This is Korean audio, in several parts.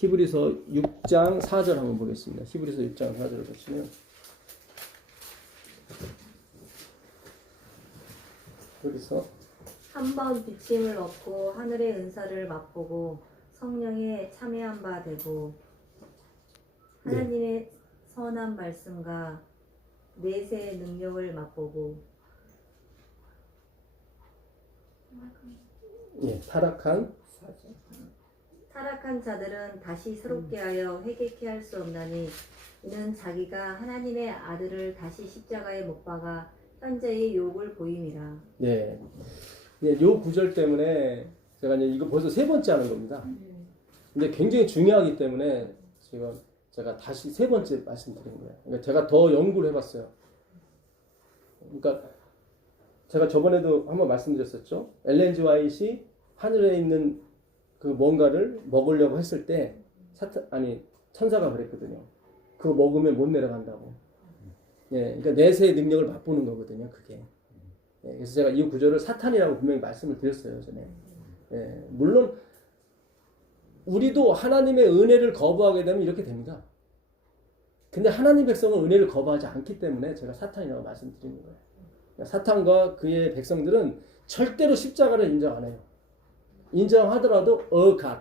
히브리서 6장 4절 한번 보겠습니다. 히브리서 6장 4절을 보시면 히브리서 한 번 비침을 얻고 하늘의 은사를 맛보고 성령에 참여한 바 되고 하나님의 선한 말씀과 내세의 능력을 맛보고 타락한 자들은 다시 새롭게 하여 회개케 할 수 없나니 이는 자기가 하나님의 아들을 다시 십자가에 못 박아 현재의 욕을 보임이라. 네. 요 구절 때문에 제가 이제 이거 벌써 세 번째 하는 겁니다. 근데 굉장히 중요하기 때문에 지금 제가 다시 세 번째 말씀드린 거예요. 그러니까 제가 더 연구를 해봤어요. 그러니까 제가 저번에도 한번 말씀드렸었죠. 엘렌 지 화이트이 하늘에 있는 그 뭔가를 먹으려고 했을 때 천사가 그랬거든요. 그거 먹으면 못 내려간다고. 예, 그러니까 내세의 능력을 맛보는 거거든요. 그게. 예, 그래서 제가 이 구절을 사탄이라고 분명히 말씀을 드렸어요. 전에. 예, 물론 우리도 하나님의 은혜를 거부하게 되면 이렇게 됩니다. 근데 하나님 백성은 은혜를 거부하지 않기 때문에 제가 사탄이라고 말씀드리는 거예요. 그러니까 사탄과 그의 백성들은 절대로 십자가를 인정 안 해요. 인정하더라도 God,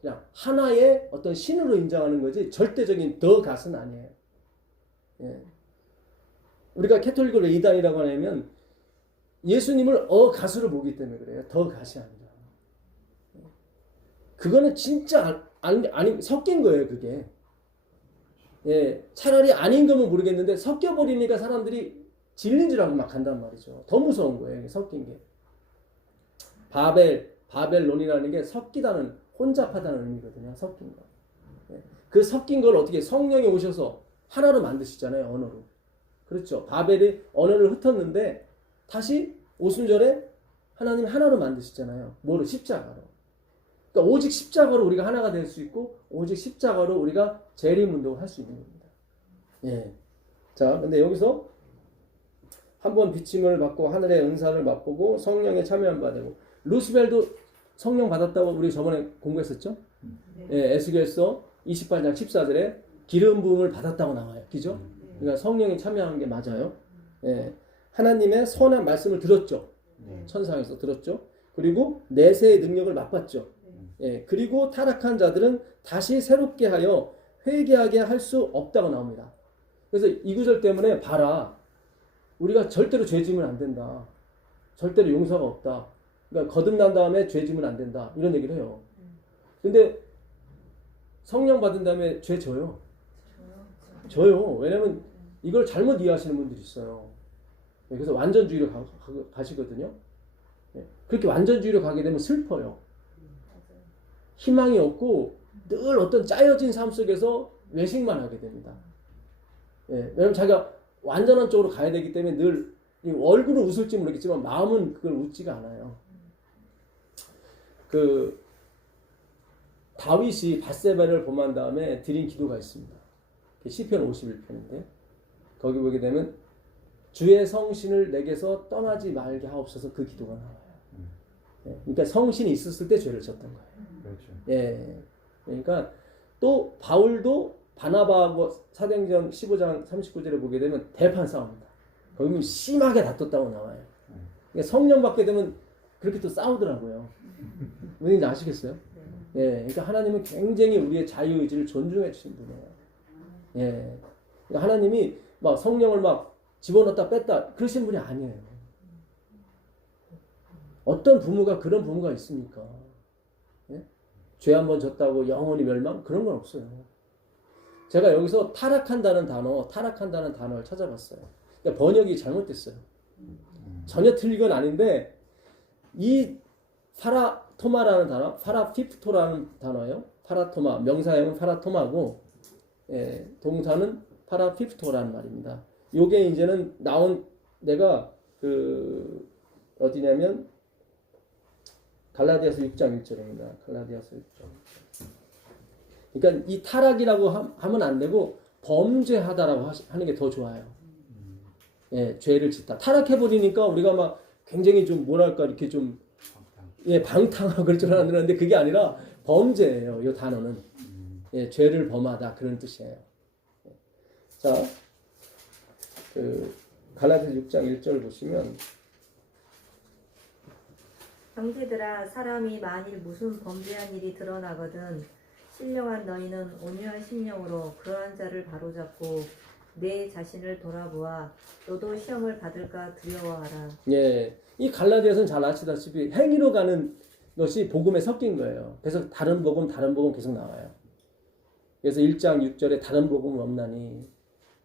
그냥 하나의 어떤 신으로 인정하는 거지 절대적인 the God은 아니에요. 예. 우리가 캐톨릭을 왜 이단이라고 하냐면 예수님을 가수로 보기 때문에 그래요. 더 가시 아니라. 그거는 진짜 아니 섞인 거예요. 그게. 예, 차라리 아닌 거면 모르겠는데 섞여 버리니까 사람들이 진린 줄 알고 막 간단 말이죠. 더 무서운 거예요. 섞인 게. 바벨론이라는 게 섞이다는 혼잡하다는 의미거든요. 섞인 거. 예. 그 섞인 걸 어떻게 성령이 오셔서 하나로 만드시잖아요. 언어로. 그렇죠. 바벨이 언어를 흩었는데 다시 오순절에 하나님 하나로 만드시잖아요. 뭐로? 십자가로. 그러니까 오직 십자가로 우리가 하나가 될 수 있고 오직 십자가로 우리가 재림운동을 할 수 있는 겁니다. 예. 자, 근데 여기서 한번 비침을 받고 하늘의 은사를 맛보고 성령에 참여한 바 되고 루스벨도 성령 받았다고 우리 저번에 공부했었죠? 예, 에스겔서 28장 14절에 기름 부음을 받았다고 나와요. 그죠? 그러니까 성령이 참여한 게 맞아요. 예. 하나님의 선한 말씀을 들었죠. 천상에서 들었죠. 그리고 내세의 능력을 맛봤죠. 예. 그리고 타락한 자들은 다시 새롭게 하여 회개하게 할 수 없다고 나옵니다. 그래서 이 구절 때문에 봐라. 우리가 절대로 죄 지으면 안 된다. 절대로 용서가 없다. 그러니까 거듭난 다음에 죄 지으면 안 된다. 이런 얘기를 해요. 근데 성령 받은 다음에 죄 져요. 져요. 왜냐면 이걸 잘못 이해하시는 분들이 있어요. 그래서 완전주의로 가시거든요. 그렇게 완전주의로 가게 되면 슬퍼요. 희망이 없고 늘 어떤 짜여진 삶 속에서 외식만 하게 됩니다. 왜냐면 자기가 완전한 쪽으로 가야 되기 때문에 늘 얼굴은 웃을지 모르겠지만 마음은 그걸 웃지가 않아요. 그 다윗이 밧세바를 범한 다음에 드린 기도가 있습니다. 시편 51편인데 거기 보게 되면 주의 성신을 내게서 떠나지 말게 하옵소서 그 기도가 나와요. 그러니까 성신이 있었을 때 죄를 졌던 거예요. 그렇죠. 예. 그러니까 또 바울도 바나바하고 사도행전 15장 39절에 보게 되면 대판 싸웁니다. 거기 심하게 다퉜다고 나와요. 그러니까 성령 받게 되면 그렇게 또 싸우더라고요. 왠지 아시겠어요? 예. 그러니까 하나님은 굉장히 우리의 자유의지를 존중해 주신 분이에요. 예. 그러니까 하나님이 막 성령을 막 집어넣었다 뺐다 그러신 분이 아니에요. 어떤 부모가 그런 부모가 있습니까? 예? 죄 한 번 졌다고 영원히 멸망? 그런 건 없어요. 제가 여기서 타락한다는 단어를 찾아봤어요. 그러니까 번역이 잘못됐어요. 전혀 틀린 건 아닌데 이 파라토마라는 단어, 파라피프토라는 단어예요. 파라토마, 명사형은 파라토마고 예, 동사는 파라피프토라는 말입니다. 요게 이제는 나온 데가 그 어디냐면 갈라디아서 6장 1절입니다. 갈라디아서 6장 1절. 그러니까 이 타락이라고 하면 안 되고 범죄하다라고 하는 게 더 좋아요. 예, 죄를 짓다. 타락해버리니까 우리가 막 굉장히 좀 뭐랄까 이렇게 좀 예, 방탕하고 그럴 줄 알았는데 그게 아니라 범죄예요. 이 단어는. 예, 죄를 범하다 그런 뜻이에요. 자, 갈라디아서 6장 1절 보시면 형제들아 사람이 만일 무슨 범죄한 일이 드러나거든 신령한 너희는 온유한 심령으로 그러한 자를 바로잡고 내 자신을 돌아보아 너도 시험을 받을까 두려워하라. 예, 이 갈라디아서는 잘 아시다시피 행위로 가는 것이 복음에 섞인 거예요. 그래서 다른 복음 계속 나와요. 그래서 1장 6절에 다른 복음은 없나니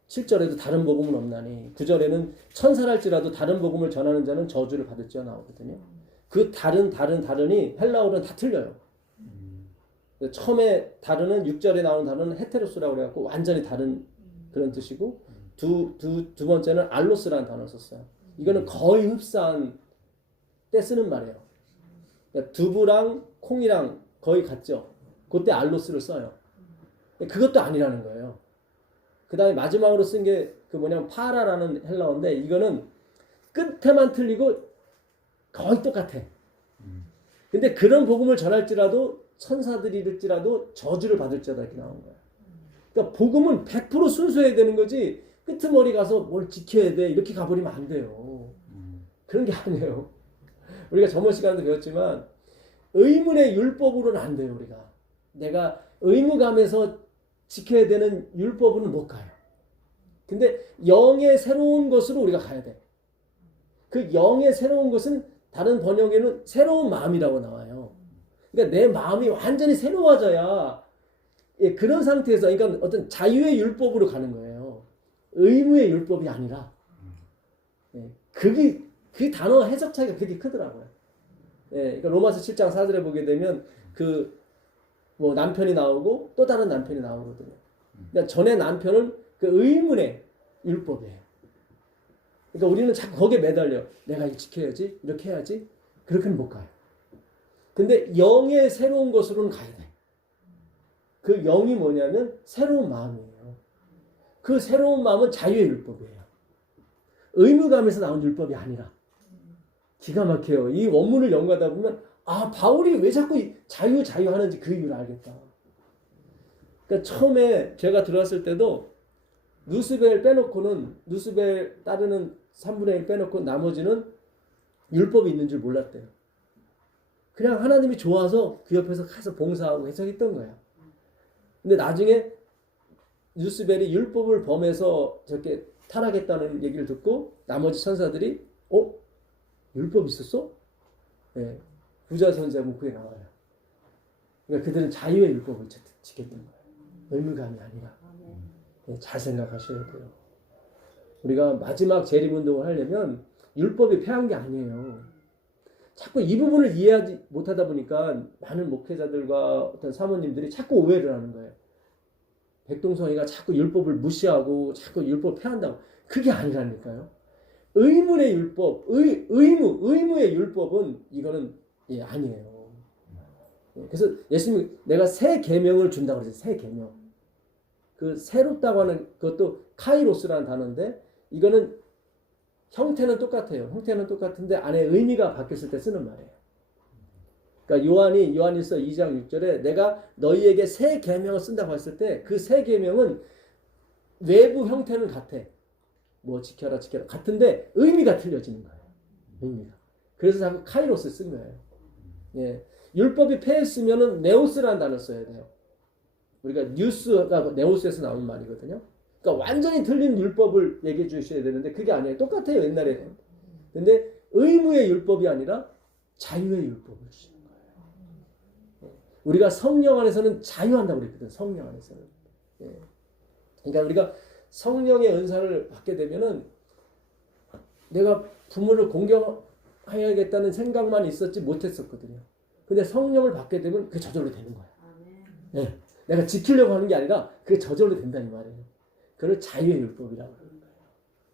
7절에도 다른 복음은 없나니 9절에는 천사랄지라도 다른 복음을 전하는 자는 저주를 받을지어 나오거든요. 그 다른이 헬라어로는 다 틀려요. 처음에 다른은 6절에 나오는 단어는 헤테로스라고 그래갖고 완전히 다른 그런 뜻이고 두 번째는 알로스라는 단어를 썼어요. 이거는 거의 흡사한 때 쓰는 말이에요. 그러니까 두부랑 콩이랑 거의 같죠. 그때 알로스를 써요. 그것도 아니라는 거예요. 그 다음에 마지막으로 쓴 게 그 뭐냐면 파라라는 헬라어인데 이거는 끝에만 틀리고 거의 똑같아. 근데 그런 복음을 전할지라도 천사들일지라도 저주를 받을지어다 이렇게 나온 거야. 그러니까 복음은 100% 순수해야 되는 거지 끄트머리 가서 뭘 지켜야 돼 이렇게 가버리면 안 돼요. 그런 게 아니에요. 우리가 저번 시간에도 배웠지만 의문의 율법으로는 안 돼요. 우리가 내가 의무감에서 지켜야 되는 율법으로는 못 가요. 근데 영의 새로운 것으로 우리가 가야 돼. 그 영의 새로운 것은 다른 번역에는 새로운 마음이라고 나와요. 그러니까 내 마음이 완전히 새로워져야 예, 그런 상태에서 그러니까 어떤 자유의 율법으로 가는 거예요. 의무의 율법이 아니라 예, 그 단어 해석 차이가 그렇게 크더라고요. 예, 그러니까 로마서 7장 4절에 보게 되면 뭐 남편이 나오고 또 다른 남편이 나오거든요. 그러니까 전에 남편은 그 의문의 율법이에요. 그러니까 우리는 자꾸 거기에 매달려. 내가 이거 지켜야지, 이렇게 해야지. 그렇게는 못 가요. 근데 영의 새로운 것으로는 가야 돼. 그 영이 뭐냐면 새로운 마음이에요. 그 새로운 마음은 자유의 율법이에요. 의무감에서 나온 율법이 아니라. 기가 막혀요. 이 원문을 연구하다 보면 아 바울이 왜 자꾸 자유 하는지 그 이유를 알겠다. 그러니까 처음에 제가 들어왔을 때도 누스벨 따르는 3분의 1 빼놓고 나머지는 율법이 있는 줄 몰랐대요. 그냥 하나님이 좋아서 그 옆에서 가서 봉사하고 해석했던 거야. 근데 나중에 누스벨이 율법을 범해서 저렇게 타락했다는 얘기를 듣고 나머지 천사들이 율법 있었어? 네. 부자 선지자 문구에 나와요. 그러니까 그들은 자유의 율법을 지켰던 거예요. 의무감이 아니라. 네, 잘 생각하셔야 돼요. 우리가 마지막 재림운동을 하려면 율법이 패한 게 아니에요. 자꾸 이 부분을 이해하지 못하다 보니까 많은 목회자들과 어떤 사모님들이 자꾸 오해를 하는 거예요. 백동성이가 자꾸 율법을 무시하고 자꾸 율법 패한다고. 그게 아니라니까요. 의문의 율법, 의무의 율법은 이거는 아니에요. 그래서 예수님이 내가 새 계명을 준다고 그랬어요. 새 계명. 그 새롭다고 하는 그것도 카이로스라는 단어인데 이거는 형태는 똑같아요. 형태는 똑같은데 안에 의미가 바뀌었을 때 쓰는 말이에요. 그러니까 요한일서 2장 6절에 내가 너희에게 새 계명을 쓴다고 했을 때 그 새 계명은 외부 형태는 같아. 뭐 지켜라 같은데 의미가 틀려지는 거예요. 의미가. 그래서 자꾸 카이로스 쓴 거예요. 예. 율법이 패했으면은 네오스라는 단어 써야 돼요. 우리가 뉴스가 네오스에서 나온 말이거든요. 그러니까 완전히 틀린 율법을 얘기해 주셔야 되는데 그게 아니에요. 똑같아요. 옛날에는. 근데 의무의 율법이 아니라 자유의 율법을 주시는 거예요. 우리가 성령 안에서는 자유한다고 그랬거든. 성령 안에서는. 예. 그러니까 우리가 성령의 은사를 받게 되면은 내가 부모를 공경해야겠다는 생각만 있었지 못했었거든요. 근데 성령을 받게 되면 그게 저절로 되는 거야. 예. 내가 지키려고 하는 게 아니라 그게 저절로 된다는 말이에요. 그걸 자유의 율법이라고 하는 거예요.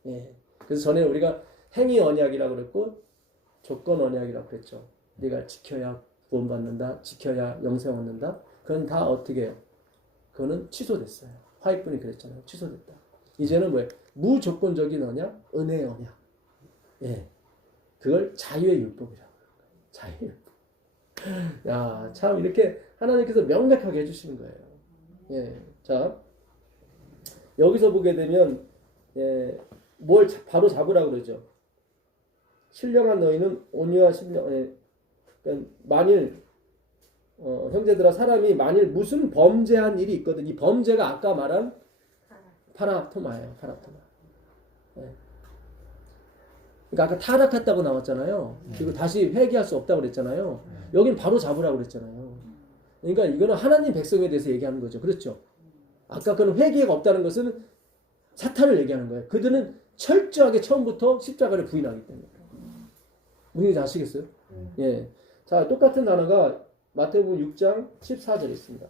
예. 그래서 전에 우리가 행위 언약이라고 그랬고 조건 언약이라고 그랬죠. 네가 지켜야 구원받는다. 지켜야 영생 얻는다. 그건 다 어떻게 해요? 그거는 취소됐어요. 화익분이 그랬잖아요. 취소됐다. 이제는 뭐예요? 무조건적인 언약, 은혜의 언약. 예. 그걸 자유의 율법이라고 하는 거예요. 자유의 율법. 야, 참 이렇게 하나님께서 명백하게 해주시는 거예요. 예. 자, 여기서 보게 되면 예, 바로 잡으라고 그러죠. 신령한 너희는 온유와 신령. 예, 그러니까 만일 형제들아 사람이 만일 무슨 범죄한 일이 있거든. 이 범죄가 아까 말한 파라토마예요. 파라토마. 예. 그러니까 아까 타락했다고 나왔잖아요. 그리고 다시 회개할 수 없다고 그랬잖아요. 여긴 바로 잡으라고 그랬잖아요. 그러니까 이거는 하나님 백성에 대해서 얘기하는 거죠. 그렇죠? 아까 그는 회개가 없다는 것은 사탄을 얘기하는 거예요. 그들은 철저하게 처음부터 십자가를 부인하기 때문에. 무슨 아시겠어요? 예. 자, 똑같은 단어가 마태복음 6장 14절에 있습니다.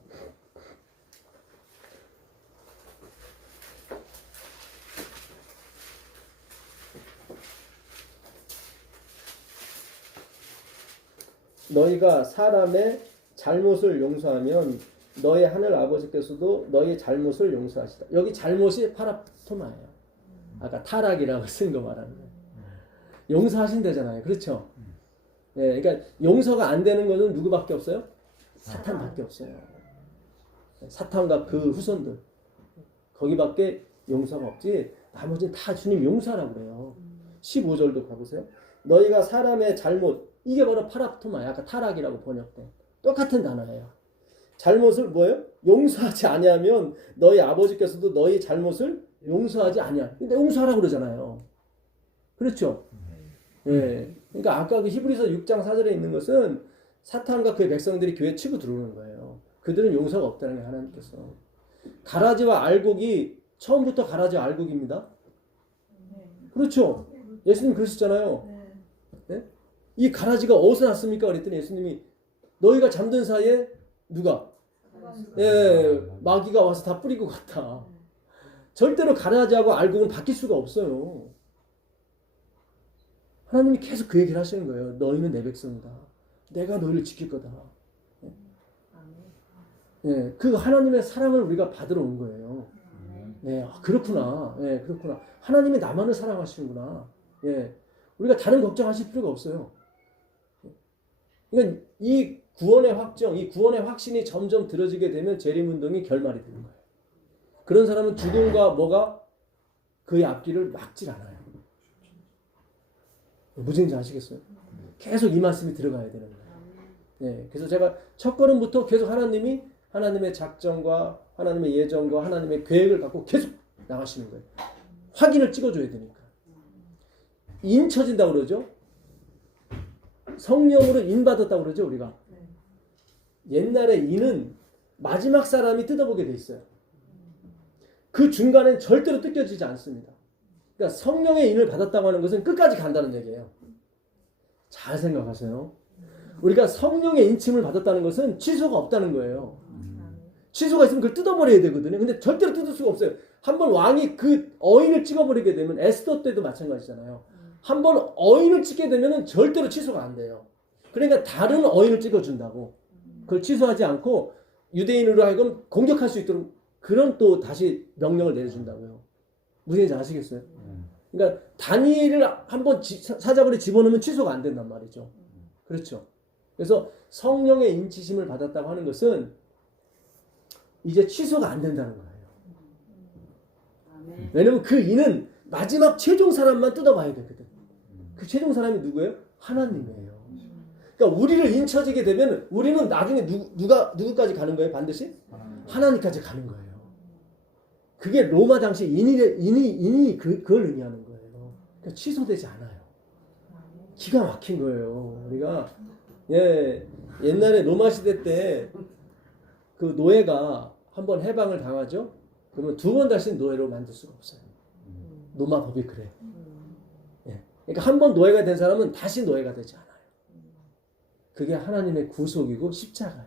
너희가 사람의 잘못을 용서하면 너희 하늘 아버지께서도 너희 잘못을 용서하시다. 여기 잘못이 파라토마예요. 아까 타락이라고 쓴 거 말하는 거예요. 용서하신다잖아요. 그렇죠? 네, 그러니까 용서가 안 되는 것은 누구밖에 없어요? 사탄밖에 없어요. 사탄과 그 후손들 거기밖에 용서가 없지 나머지는 다 주님 용서하라고 그래요. 15절도 가보세요. 너희가 사람의 잘못 이게 바로 파라토마야. 아까 타락이라고 번역된 똑같은 단어예요. 잘못을 뭐예요? 용서하지 아니하면 너희 아버지께서도 너희 잘못을 용서하지 아니하. 근데 용서하라고 그러잖아요. 그렇죠? 예. 그러니까 아까 그 히브리서 6장 4절에 있는 것은 사탄과 그의 백성들이 교회에 치고 들어오는 거예요. 그들은 용서가 없다는 게 하나님께서. 가라지와 알곡이 처음부터 가라지와 알곡입니다. 그렇죠? 예수님 그러셨잖아요. 네? 이 가라지가 어디서 났습니까? 그랬더니 예수님이 너희가 잠든 사이에 누가? 예, 마귀가 와서 다 뿌리고 갔다. 절대로 가라지하고 알곡은 바뀔 수가 없어요. 하나님이 계속 그 얘기를 하시는 거예요. 너희는 내 백성이다. 내가 너희를 지킬 거다. 예, 그 하나님의 사랑을 우리가 받으러 온 거예요. 네, 그렇구나. 예, 그렇구나. 하나님이 나만을 사랑하시는구나. 예, 우리가 다른 걱정하실 필요가 없어요. 그러니까 이 구원의 확정, 이 구원의 확신이 점점 들어지게 되면 재림운동이 결말이 되는 거예요. 그런 사람은 죽음과 뭐가 그의 앞길을 막질 않아요. 무슨지 아시겠어요? 계속 이 말씀이 들어가야 되는 거예요. 네, 그래서 제가 첫 걸음부터 계속 하나님의 작정과 하나님의 예정과 하나님의 계획을 갖고 계속 나가시는 거예요. 확인을 찍어줘야 되니까. 인쳐진다고 그러죠? 성령으로 인받았다고 그러죠, 우리가. 옛날에 인은 마지막 사람이 뜯어보게 돼 있어요. 그 중간엔 절대로 뜯겨지지 않습니다. 그러니까 성령의 인을 받았다고 하는 것은 끝까지 간다는 얘기예요. 잘 생각하세요. 우리가 성령의 인침을 받았다는 것은 취소가 없다는 거예요. 취소가 있으면 그걸 뜯어버려야 되거든요. 근데 절대로 뜯을 수가 없어요. 한번 왕이 그 어인을 찍어버리게 되면 에스더 때도 마찬가지잖아요. 한번 어인을 찍게 되면 절대로 취소가 안 돼요. 그러니까 다른 어인을 찍어준다고. 그걸 취소하지 않고 유대인으로 하여금 공격할 수 있도록 그런 또 다시 명령을 내려준다고요. 무슨 얘기인지 아시겠어요? 그러니까 다니엘을 한번 사자굴에 집어넣으면 취소가 안 된단 말이죠. 그렇죠. 그래서 성령의 인치심을 받았다고 하는 것은 이제 취소가 안 된다는 거예요. 왜냐면 그 인은 마지막 최종 사람만 뜯어봐야 되거든. 그 최종 사람이 누구예요? 하나님이에요. 그러니까 우리를 인쳐지게 되면 우리는 나중에 누구까지 가는 거예요? 반드시? 하나님까지 가는 거예요. 그게 로마 당시 인이 그걸 의미하는 거예요. 그러니까 취소되지 않아요. 기가 막힌 거예요. 우리가 옛날에 로마 시대 때 그 노예가 한번 해방을 당하죠. 그러면 두 번 다시 노예로 만들 수가 없어요. 로마 법이 그래. 그러니까 한 번 노예가 된 사람은 다시 노예가 되지 않아요. 그게 하나님의 구속이고 십자가예요.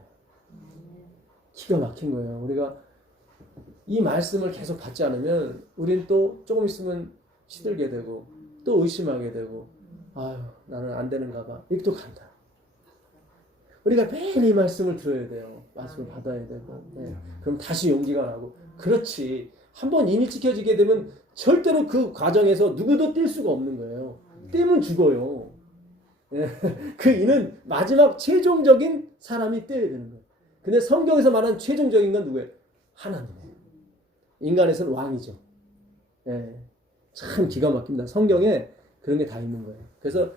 기가 막힌 거예요. 우리가 이 말씀을 계속 받지 않으면 우린 또 조금 있으면 시들게 되고 또 의심하게 되고 아유 나는 안 되는가 봐. 이렇게 또 간다. 우리가 매일 이 말씀을 들어야 돼요. 말씀을 받아야 되고 그럼 다시 용기가 나고 그렇지. 한번 인이 지켜지게 되면 절대로 그 과정에서 누구도 뛸 수가 없는 거예요. 뛰면 죽어요. 그 인은 마지막 최종적인 사람이 뛰어야 되는 거예요. 근데 성경에서 말하는 최종적인 건 누구예요? 하나님이에요. 인간에서는 왕이죠. 예. 참 기가 막힙니다. 성경에 그런 게 다 있는 거예요. 그래서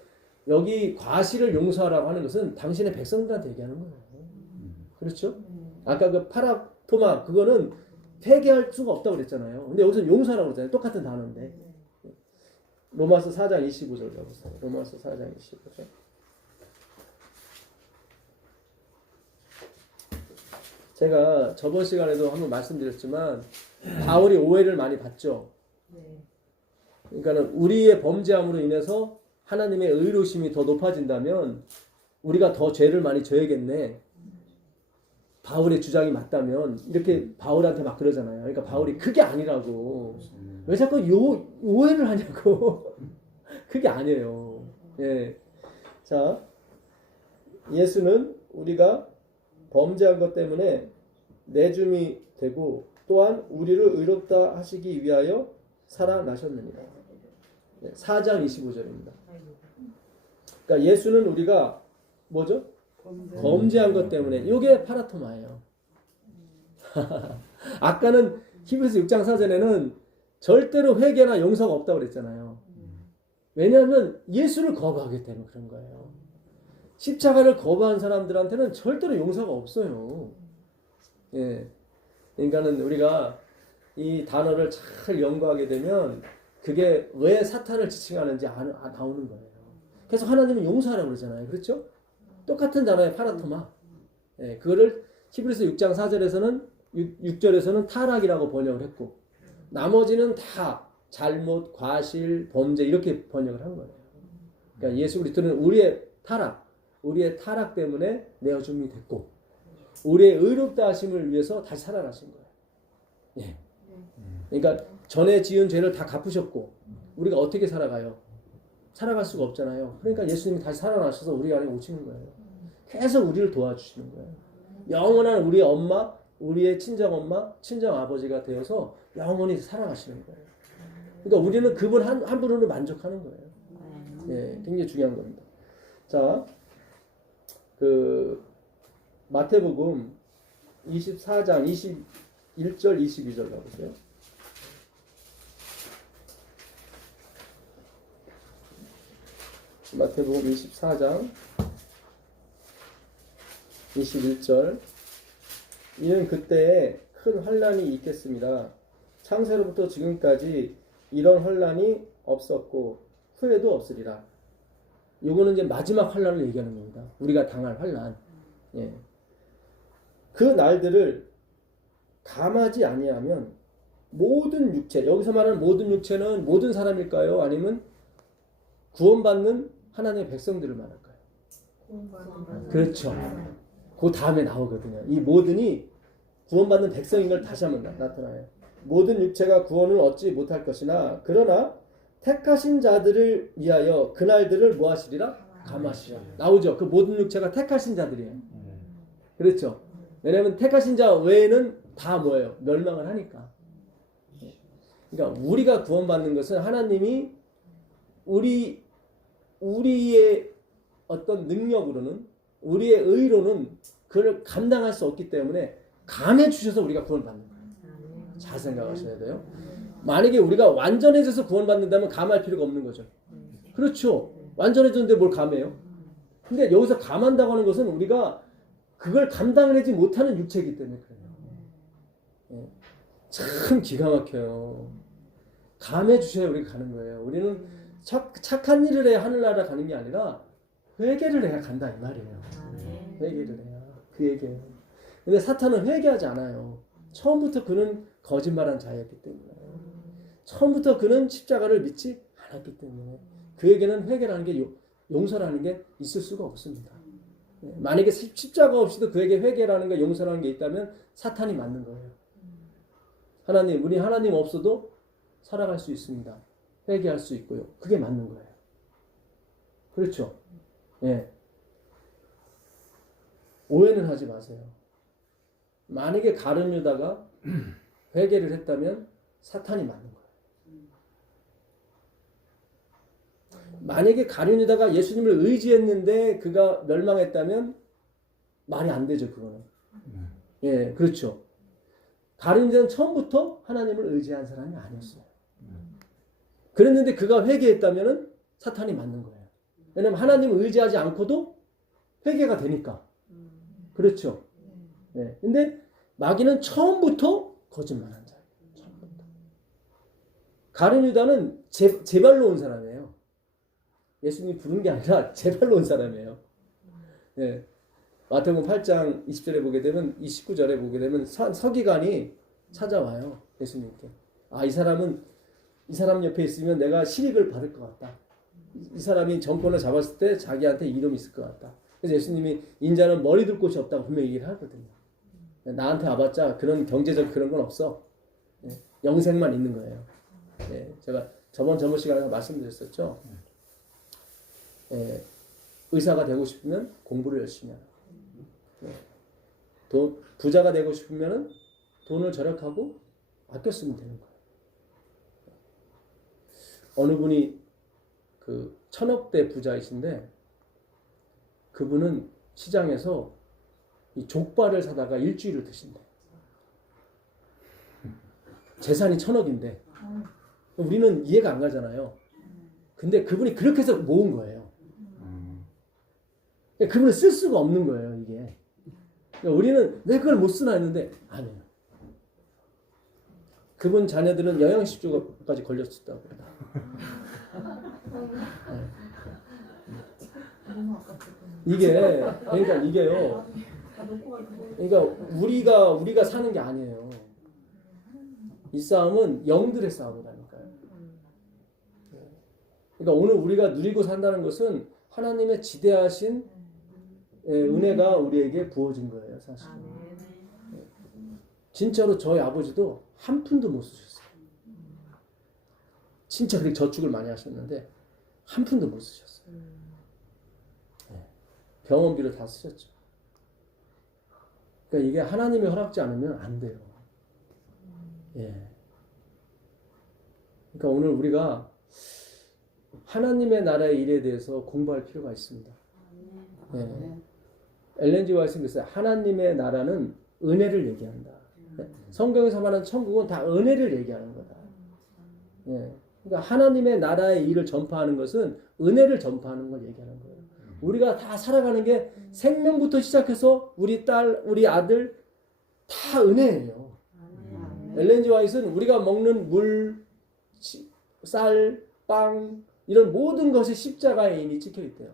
여기 과실을 용서하라고 하는 것은 당신의 백성들한테 얘기하는 거예요. 그렇죠? 아까 그 파라토마 그거는 회개할 수가 없다고 그랬잖아요. 근데 여기서 용서하라고 그랬잖아요. 똑같은 단어인데. 로마서 4장 25절 가보세요. 로마서 4장 25절. 제가 저번 시간에도 한번 말씀드렸지만 바울이 오해를 많이 받죠. 그러니까 우리의 범죄함으로 인해서 하나님의 의로우심이 더 높아진다면 우리가 더 죄를 많이 져야겠네. 바울의 주장이 맞다면 이렇게 바울한테 막 그러잖아요. 그러니까 바울이 그게 아니라고. 왜 자꾸 오해를 하냐고. 그게 아니에요. 예. 자, 예수는 우리가 범죄한 것 때문에 내줌이 되고 또한 우리를 의롭다 하시기 위하여 살아나셨느니라. 4장 25절입니다. 그러니까 예수는 우리가 뭐죠? 범죄한 것 때문에 이게 파라토마예요. 아까는 히브리서 6장 4절에는 절대로 회개나 용서가 없다고 그랬잖아요. 왜냐하면 예수를 거부하기 때문에 그런 거예요. 십자가를 거부한 사람들한테는 절대로 용서가 없어요. 예. 그러니까는 우리가 이 단어를 잘 연구하게 되면 그게 왜 사탄을 지칭하는지 나오는 거예요. 그래서 하나님은 용서하라고 그러잖아요. 그렇죠? 똑같은 단어의 파라토마. 예, 그거를 히브리서 6장 4절에서는 6절에서는 타락이라고 번역을 했고 나머지는 다 잘못, 과실, 범죄 이렇게 번역을 한 거예요. 그러니까 예수 그리스도는 우리의 타락 때문에 내어줌이 됐고 우리의 의롭다 하심을 위해서 다시 살아나신 거예요. 예. 그러니까 전에 지은 죄를 다 갚으셨고 우리가 어떻게 살아가요? 살아갈 수가 없잖아요. 그러니까 예수님이 다시 살아나셔서 우리 안에 오시는 거예요. 계속 우리를 도와주시는 거예요. 영원한 우리의 엄마, 우리의 친정엄마, 친정아버지가 되어서 영원히 살아가시는 거예요. 그러니까 우리는 그분 한 분으로 만족하는 거예요. 예, 굉장히 중요한 겁니다. 자, 마태복음 24장 21절 22절 가보세요. 마태복음 24장 21절 이는 그때에 큰 환난이 있겠습니다. 창세로부터 지금까지 이런 환난이 없었고 후에도 없으리라. 요거는 이제 마지막 환난을 얘기하는 겁니다. 우리가 당할 환난. 예. 그 날들을 감하지 아니하면 모든 육체, 여기서 말하는 모든 육체는 모든 사람일까요? 아니면 구원받는 하나님의 백성들을 말할까요? 그렇죠. 그 다음에 나오거든요. 이 모든이 구원받는 백성인 걸 다시 한번 나타나요. 모든 육체가 구원을 얻지 못할 것이나 그러나 택하신 자들을 위하여 그날들을 뭐 하시리라? 감하시리라. 나오죠. 그 모든 육체가 택하신 자들이에요. 그렇죠. 왜냐하면 택하신 자 외에는 다 뭐예요? 멸망을 하니까. 그러니까 우리가 구원받는 것은 하나님이 우리의 어떤 능력으로는 우리의 의로는 그걸 감당할 수 없기 때문에 감해 주셔서 우리가 구원받는 거예요. 잘 생각하셔야 돼요. 만약에 우리가 완전해져서 구원받는다면 감할 필요가 없는 거죠. 그렇죠. 완전해졌는데 뭘 감해요? 근데 여기서 감한다고 하는 것은 우리가 그걸 감당하지 못하는 육체이기 때문에 그래요. 예. 참 기가 막혀요. 감해 주셔야 우리가 가는 거예요. 우리는 착한 일을 해야 하늘나라 가는 게 아니라 회개를 해야 간다 이 말이에요. 회개를 해야 그 얘기예요. 근데 사탄은 회개하지 않아요. 처음부터 그는 거짓말한 자였기 때문에 처음부터 그는 십자가를 믿지 않았기 때문에 그에게는 회개라는 게 용서라는 게 있을 수가 없습니다. 만약에 십자가 없이도 그에게 회개라는 게 용서라는 게 있다면 사탄이 맞는 거예요. 우리 하나님 없어도 살아갈 수 있습니다. 회개할 수 있고요. 그게 맞는 거예요. 그렇죠? 예. 오해는 하지 마세요. 만약에 가룟 유다가 회개를 했다면 사탄이 맞는 거예요. 만약에 가룟 유다가 예수님을 의지했는데 그가 멸망했다면 말이 안 되죠, 그거는. 예, 그렇죠. 가룟 유다는 처음부터 하나님을 의지한 사람이 아니었어요. 그랬는데 그가 회개했다면 사탄이 맞는 거예요. 왜냐하면 하나님을 의지하지 않고도 회개가 되니까. 그렇죠. 네. 근데 마귀는 처음부터 거짓말한 자예요. 처음부터. 가룟 유다는 제 발로 온 사람이에요. 예수님이 부른 게 아니라 제 발로 온 사람이에요. 네. 마태복음 8장 20절에 보게 되면 29절에 보게 되면 서기관이 찾아와요. 예수님께. 아, 이 사람 옆에 있으면 내가 실익을 받을 것 같다. 이 사람이 정권을 잡았을 때 자기한테 이름이 있을 것 같다. 그래서 예수님이 인자는 머리 둘 곳이 없다고 분명히 얘기를 하거든요. 나한테 와봤자 그런 경제적 그런 건 없어. 영생만 있는 거예요. 제가 저번 시간에 말씀드렸었죠. 의사가 되고 싶으면 공부를 열심히 하라. 부자가 되고 싶으면 돈을 절약하고 아껴 쓰면 되는 거예요. 어느 분이 그 1000억대 부자이신데 그분은 시장에서 이 족발을 사다가 일주일을 드신대. 재산이 1000억인데 우리는 이해가 안 가잖아요. 근데 그분이 그렇게 해서 모은 거예요. 그분은 쓸 수가 없는 거예요, 이게. 그러니까 우리는 왜 그걸 못 쓰나 했는데 아니에요. 그분 자녀들은 영양실조까지 걸렸었다고 그래요. 이게 그러니까 이게요. 그러니까 우리가 사는 게 아니에요. 이 싸움은 영들의 싸움이라니까요. 그러니까 오늘 우리가 누리고 산다는 것은 하나님의 지대하신 은혜가 우리에게 부어진 거예요, 사실. 진짜로 저희 아버지도 한 푼도 못 쓰셨어요. 진짜 그렇게 저축을 많이 하셨는데 한 푼도 못 쓰셨어요. 병원비를 다 쓰셨죠. 그러니까 이게 하나님이 허락지 않으면 안 돼요. 그러니까 오늘 우리가 하나님의 나라의 일에 대해서 공부할 필요가 있습니다. 엘렌 지 화이트는 그랬어요. 하나님의 나라는 은혜를 얘기한다. 성경에서 말하는 천국은 다 은혜를 얘기하는 거다. 그러니까 하나님의 나라의 일을 전파하는 것은 은혜를 전파하는 걸 얘기하는 거예요. 우리가 다 살아가는 게 생명부터 시작해서 우리 딸, 우리 아들 다 은혜예요. 엘렌 지 화이트는 우리가 먹는 물, 쌀, 빵 이런 모든 것이 십자가에 이미 찍혀 있대요.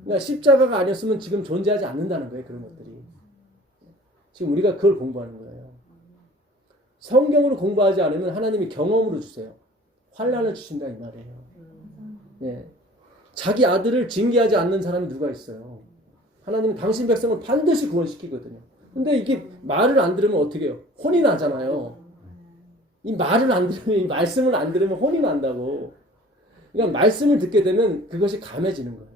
그러니까 십자가가 아니었으면 지금 존재하지 않는다는 거예요. 그런 것들이. 지금 우리가 그걸 공부하는 거예요. 성경으로 공부하지 않으면 하나님이 경험으로 주세요. 환난을 주신다 이 말이에요. 자기 아들을 징계하지 않는 사람이 누가 있어요. 하나님은 당신 백성을 반드시 구원시키거든요. 근데 이게 말을 안 들으면 어떻게 해요? 혼이 나잖아요. 이 말을 안 들으면, 이 말씀을 안 들으면 혼이 난다고. 그러니까 말씀을 듣게 되면 그것이 감해지는 거예요.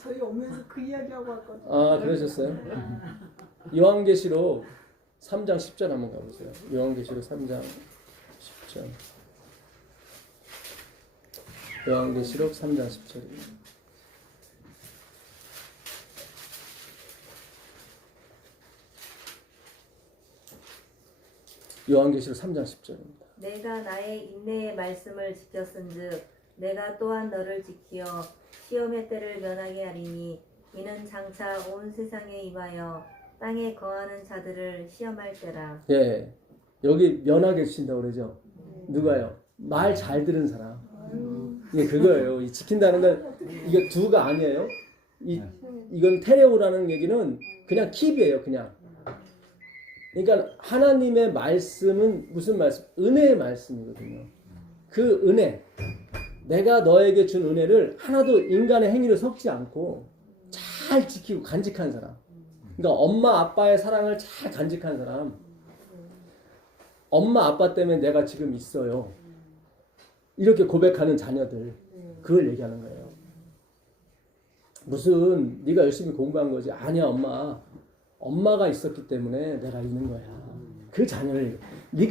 저희 오면서 그 이야기하고 왔거든요. 아, 그러셨어요? 요한계시록 3장 10절 한번 가보세요. 요한계시록 3장 10절. 요한계시록 3장 10절입니다. 요한계시록 3장 10절입니다. 내가 나의 인내의 말씀을 지켰은즉 내가 또한 너를 지키어 시험의 때를 면하게 하리니 이는 장차 온 세상에 임하여 땅에 거하는 자들을 시험할 때라. 여기 면하게 주신다고 그러죠. 누가요? 말 잘 들은 사람. 이게 그거예요. 이 지킨다는 건 이게 두가 아니에요. 이건 테레오라는 얘기는 그냥 킵이에요. 그냥. 그러니까 하나님의 말씀은 무슨 말씀? 은혜의 말씀이거든요. 그 은혜, 내가 너에게 준 은혜를 하나도 인간의 행위를 섞지 않고 잘 지키고 간직한 사람. 그러니까 엄마 아빠의 사랑을 잘 간직한 사람. 엄마 아빠 때문에 내가 지금 있어요. 이렇게 고백하는 자녀들. 그걸 얘기하는 거예요. 무슨 네가 열심히 공부한 거지. 아니야 엄마가 있었기 때문에 내가 있는 거야. 그 자녀를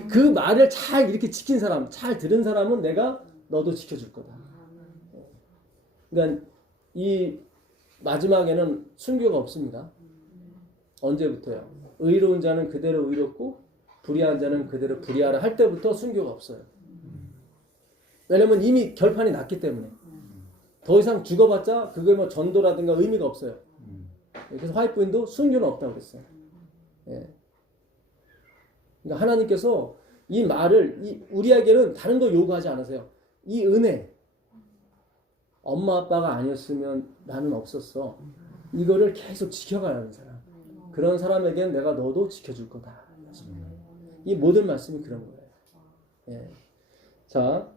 그 말을 잘 이렇게 지킨 사람, 잘 들은 사람은 내가 너도 지켜줄 거다. 그러니까 이 마지막에는 순교가 없습니다. 언제부터요? 의로운 자는 그대로 의롭고 불의한 자는 그대로 불의하라 할 때부터 순교가 없어요. 왜냐면 이미 결판이 났기 때문에. 더 이상 죽어봤자 그게 뭐 전도라든가 의미가 없어요. 그래서 화이트부인도 순교는 없다고 그랬어요. 예. 그러니까 하나님께서 이 말을 우리에게는 다른 거 요구하지 않으세요. 이 은혜, 엄마 아빠가 아니었으면 나는 없었어. 이거를 계속 지켜가야 하는 사람. 그런 사람에겐 내가 너도 지켜줄 거다. 이 모든 말씀이 그런 거예요. 예. 자,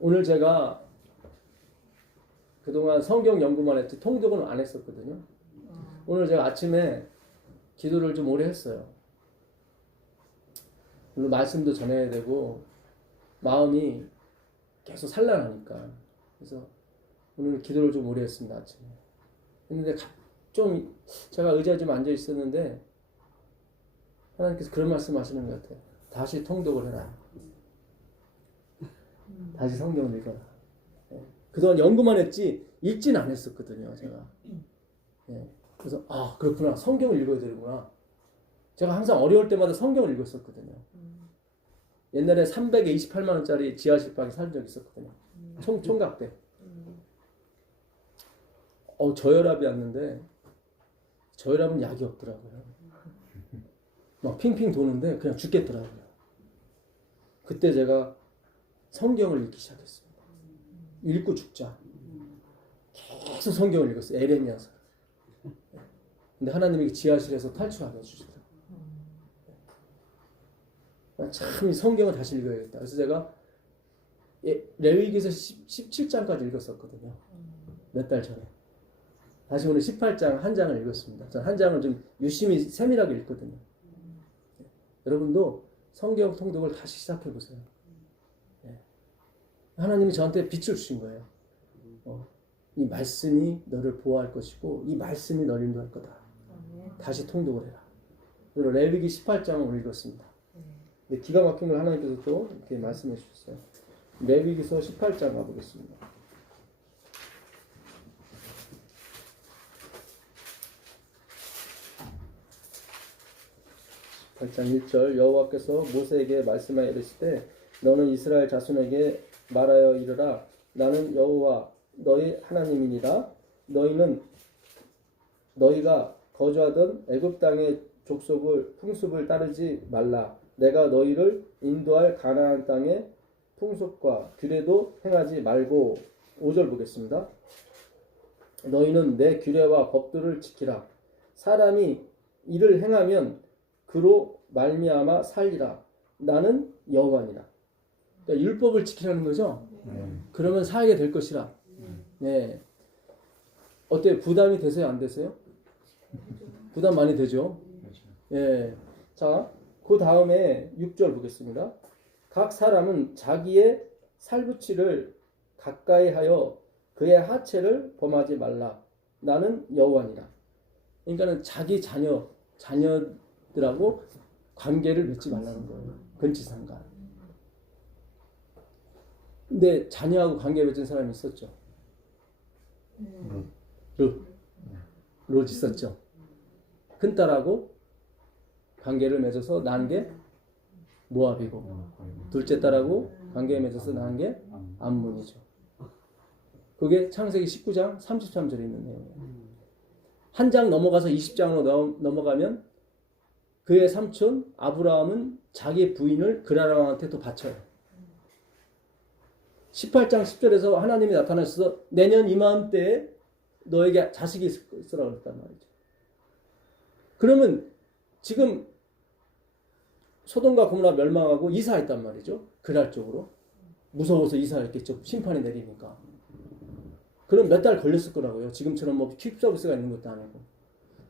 오늘 제가 그동안 성경 연구만 했지 통독은 안 했었거든요. 오늘 제가 아침에 기도를 좀 오래 했어요. 물론 말씀도 전해야 되고 마음이 계속 산란하니까. 그래서 오늘 기도를 좀 오래 했습니다. 아침에. 했는데 좀 제가 의자에 좀 앉아 있었는데 하나님께서 그런 말씀 하시는 것 같아요. 다시 통독을 해라. 다시 성경을 읽어라. 예. 그동안 연구만 했지 읽지는 안 했었거든요. 제가. 예. 그래서 그렇구나. 성경을 읽어야 되는구나. 제가 항상 어려울 때마다 성경을 읽었었거든요. 옛날에 328만 원짜리 지하실방에 살 적이 있었거든요. 총각 때. 저혈압이 왔는데 저혈압은 약이 없더라고요. 막 핑핑 도는데 그냥 죽겠더라고요. 그때 제가 성경을 읽기 시작했습니다. 읽고 죽자. 계속 성경을 읽었어요. 에레미야서. 근데 하나님이 지하실에서 탈출하게 해주시더라고요. 참 성경을 다시 읽어야겠다. 그래서 제가 레위기서 17장까지 읽었었거든요. 몇 달 전에. 다시 오늘 18장 한 장을 읽었습니다. 전 한 장을 좀 유심히 세밀하게 읽거든요. 여러분도 성경 통독을 다시 시작해 보세요. 하나님이 저한테 빛을 주신 거예요. 이 말씀이 너를 보호할 것이고 이 말씀이 너를 인도할 거다. 다시 통독을 해라. 그리고 레위기 18장을 오늘 읽었습니다. 근데 기가 막힌 걸 하나님께서 또 이렇게 말씀해 주셨어요. 레위기서 18장 가보겠습니다. 8장 1절 여호와께서 모세에게 말씀하여 이르실 때 너는 이스라엘 자손에게 말하여 이르라 나는 여호와 너희 하나님이니라 너희가 거주하던 애굽 땅의 족속을 풍습을 따르지 말라 내가 너희를 인도할 가나안 땅의 풍속과 규례도 행하지 말고 5절 보겠습니다. 너희는 내 규례와 법도를 지키라 사람이 이를 행하면 그로 말미암아 살리라 나는 여호와니라. 그러니까 율법을 지키라는 거죠. 그러면 살게 될 것이라. 네. 어때요? 부담이 되세요? 안 되세요? 부담 많이 되죠. 예. 자, 그 다음에 6절 보겠습니다. 각 사람은 자기의 살부치를 가까이 하여 그의 하체를 범하지 말라. 나는 여호와니라. 그러니까는 자기 자녀들하고 관계를 맺지 말라는 거예요. 근치상간. 근데 자녀하고 관계 맺은 사람이 있었죠. 롯 있었죠. 큰딸하고 관계를 맺어서 낳은 게 모압이고 둘째 딸하고 관계를 맺어서 낳은 게 암몬이죠. 그게 창세기 19장 33절에 있는 내용이에요. 한 장 넘어가서 20장으로 넘어가면 그의 삼촌 아브라함은 자기 부인을 그라라 왕한테 또 바쳐요. 18장 10절에서 하나님이 나타나셔서 내년 이맘때에 너에게 자식이 있으라고 그랬단 말이죠. 그러면 지금 소돔과 고모라 멸망하고 이사했단 말이죠. 그랄 쪽으로. 무서워서 이사했겠죠. 심판이 내리니까. 그럼 몇 달 걸렸을 거라고요. 지금처럼 뭐 퀵 서비스가 있는 것도 아니고.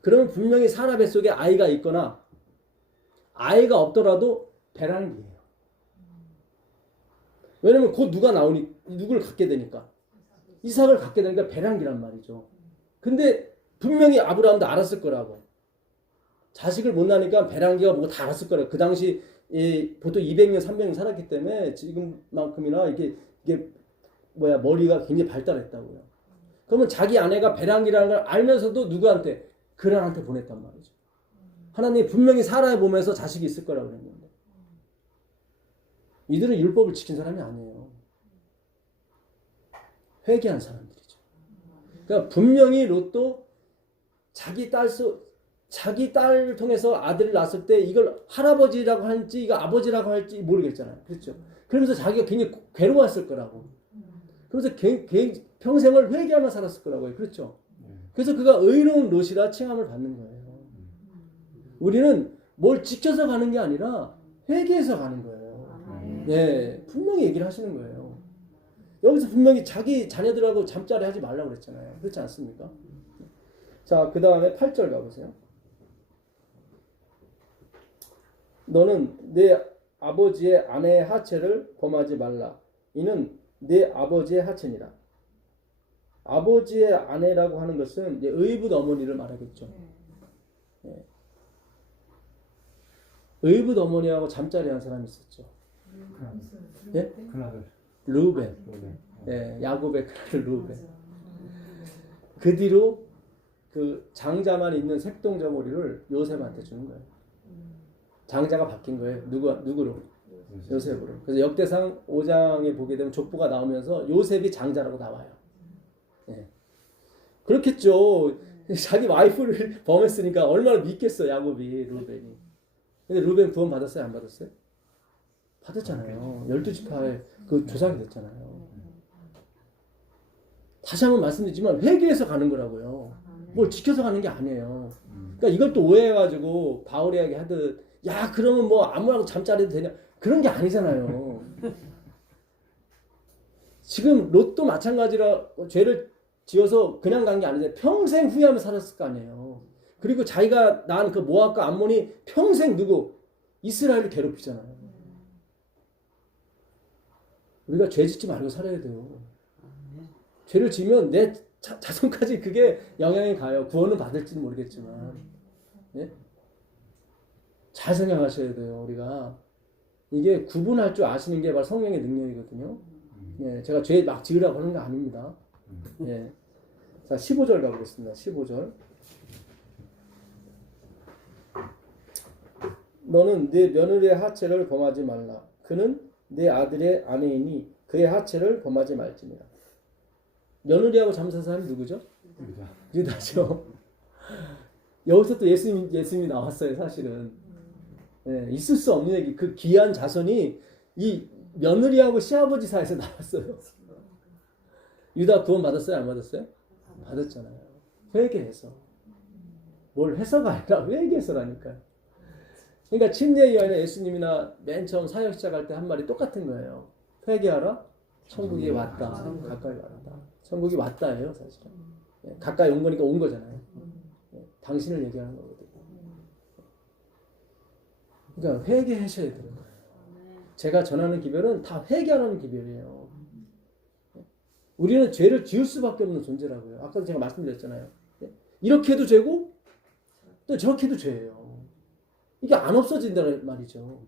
그러면 분명히 사라 뱃속에 아이가 있거나 아이가 없더라도 배란기예요. 왜냐면 곧 누구를 갖게 되니까. 이삭을 갖게 되니까 배란기란 말이죠. 근데 분명히 아브라함도 알았을 거라고. 자식을 못 낳으니까 배란기가 뭐고 다 알았을 거라고. 그 당시 보통 200년, 300년 살았기 때문에 지금만큼이나 이게 머리가 굉장히 발달했다고요. 그러면 자기 아내가 배랑기라는 걸 알면서도 누구한테? 그란한테 보냈단 말이죠. 하나님이 분명히 사라에 보면서 자식이 있을 거라고 그랬는데 이들은 율법을 지킨 사람이 아니에요. 회개한 사람들이죠. 그러니까 분명히 롯도 자기 딸을 통해서 아들을 낳았을 때 이걸 할아버지라고 할지 이거 아버지라고 할지 모르겠잖아요. 그렇죠? 그러면서 자기가 굉장히 괴로웠을 거라고. 그래서 평생을 회개하며 살았을 거라고요. 그렇죠? 그래서 그가 의로운 롯이라 칭함을 받는 거예요. 우리는 뭘 지켜서 가는 게 아니라 회개해서 가는 거예요. 네, 분명히 얘기를 하시는 거예요. 여기서 분명히 자기 자녀들하고 잠자리 하지 말라고 그랬잖아요. 그렇지 않습니까? 자, 그 다음에 8절 가보세요. 너는 내 아버지의 아내의 하체를 범하지 말라. 이는 내 아버지의 하체니라. 아버지의 아내라고 하는 것은 이제 의붓 어머니를 말하겠죠. 예. 의붓 어머니하고 잠자리 한 사람이 있었죠. 예? 큰아들. 루벤. 예, 야곱의 큰아들 루벤. 그 뒤로 그 장자만 있는 색동저고리를 요셉한테 주는 거예요. 장자가 바뀐 거예요. 누구로? 요셉으로. 그래서 역대상 5장에 보게 되면 족보가 나오면서 요셉이 장자라고 나와요. 예. 그렇겠죠. 자기 와이프를 범했으니까 얼마나 믿겠어, 야곱이, 루벤이. 근데 루벤 구원 받았어요? 안 받았어요? 받았잖아요. 12지파의 그 조상이 됐잖아요. 다시 한번 말씀드리지만 회개해서 가는 거라고요. 뭘 지켜서 가는 게 아니에요. 그러니까 이걸 또 오해해가지고 바울에게 하듯 야 그러면 뭐 아무하고 잠자리도 되냐 그런 게 아니잖아요. 지금 롯도 마찬가지라 죄를 지어서 그냥 간 게 아닌데 평생 후회하며 살았을 거 아니에요. 그리고 자기가 낳은 그 모압과 암몬이 평생 누구? 이스라엘을 괴롭히잖아요. 우리가 죄 짓지 말고 살아야 돼요. 죄를 지면 내 자손까지 그게 영향이 가요. 구원은 받을지는 모르겠지만. 예? 잘 생각하셔야 돼요. 우리가 이게 구분할 줄 아시는 게 바로 성령의 능력이거든요. 예, 제가 죄 막 지으라고 하는 거 아닙니다. 예. 자, 15절 가보겠습니다. 15절. 너는 네 며느리의 하체를 범하지 말라. 그는 내 아들의 아내이니 그의 하체를 범하지 말지니라. 며느리하고 잠산 사람이 누구죠? 유다죠. 여기서 또 예수님이 나왔어요. 사실은 예, 있을 수 없는 얘기. 그 귀한 자손이 이 며느리하고 시아버지 사이에서 나왔어요. 유다 구원 받았어요? 안 받았어요? 받았잖아요. 회개해서. 뭘 해서가 아니라 회개해서라니까요. 그러니까 침례 요한에 예수님이나 맨 처음 사역 시작할 때 한 말이 똑같은 거예요. 회개하라. 천국이 왔다. 가까이 왔다. 천국이 왔다예요, 사실은. 예, 가까이 온 거니까 온 거잖아요. 예, 당신을 얘기하는 거거든요. 그러니까 회개하셔야 되는 거예요. 제가 전하는 기별은 다 회개하라는 기별이에요. 우리는 죄를 지을 수밖에 없는 존재라고요. 아까도 제가 말씀드렸잖아요. 예? 이렇게 해도 죄고 또 저렇게 해도 죄예요. 이게 안 없어진다는 말이죠.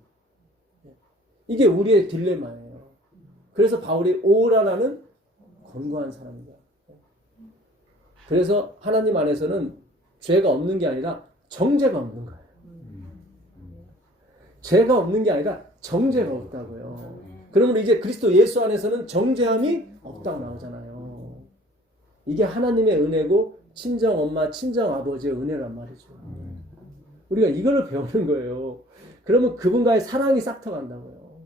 이게 우리의 딜레마예요. 그래서 바울이 오라라는 권고한 사람이다. 그래서 하나님 안에서는 죄가 없는 게 아니라 정죄가 없는 거예요. 죄가 없는 게 아니라 정죄가 없다고요. 그러면 이제 그리스도 예수 안에서는 정죄함이 없다고 나오잖아요. 이게 하나님의 은혜고 친정 엄마, 친정 아버지의 은혜란 말이죠. 우리가 이거를 배우는 거예요. 그러면 그분과의 사랑이 싹 트간다고요.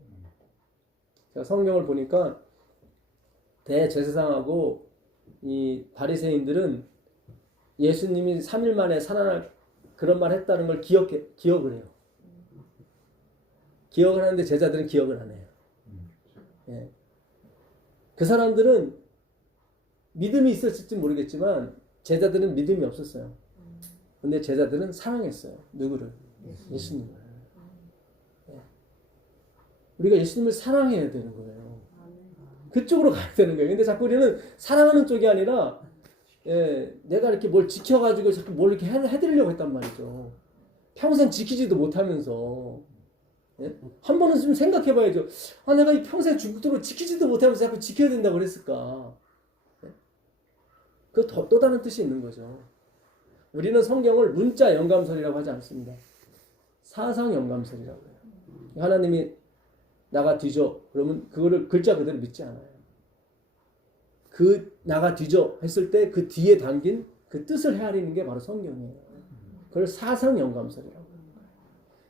제가 성경을 보니까 대제사장하고 이 바리새인들은 예수님이 3일 만에 살아날 그런 말 했다는 걸 기억을 해요. 기억을 하는데 제자들은 기억을 안 해요. 예. 그 사람들은 믿음이 있었을지 모르겠지만 제자들은 믿음이 없었어요. 근데 제자들은 사랑했어요. 누구를? 예수님을. 예. 우리가 예수님을 사랑해야 되는 거예요. 그쪽으로 가야 되는 거예요. 근데 자꾸 우리는 사랑하는 쪽이 아니라 예, 내가 이렇게 뭘 지켜가지고 자꾸 뭘 이렇게 해드리려고 했단 말이죠. 평생 지키지도 못하면서 예? 한 번은 좀 생각해봐야죠. 아, 내가 이 평생 죽도록 지키지도 못하면서 자꾸 지켜야 된다고 그랬을까? 예? 그 또 다른 뜻이 있는 거죠. 우리는 성경을 문자 영감설이라고 하지 않습니다. 사상 영감설이라고 해요. 하나님이 나가 뒤져 그러면 그거를 글자 그대로 믿지 않아요. 그 나가 뒤져 했을 때 그 뒤에 담긴 그 뜻을 헤아리는 게 바로 성경이에요. 그걸 사상 영감설이라고 해요.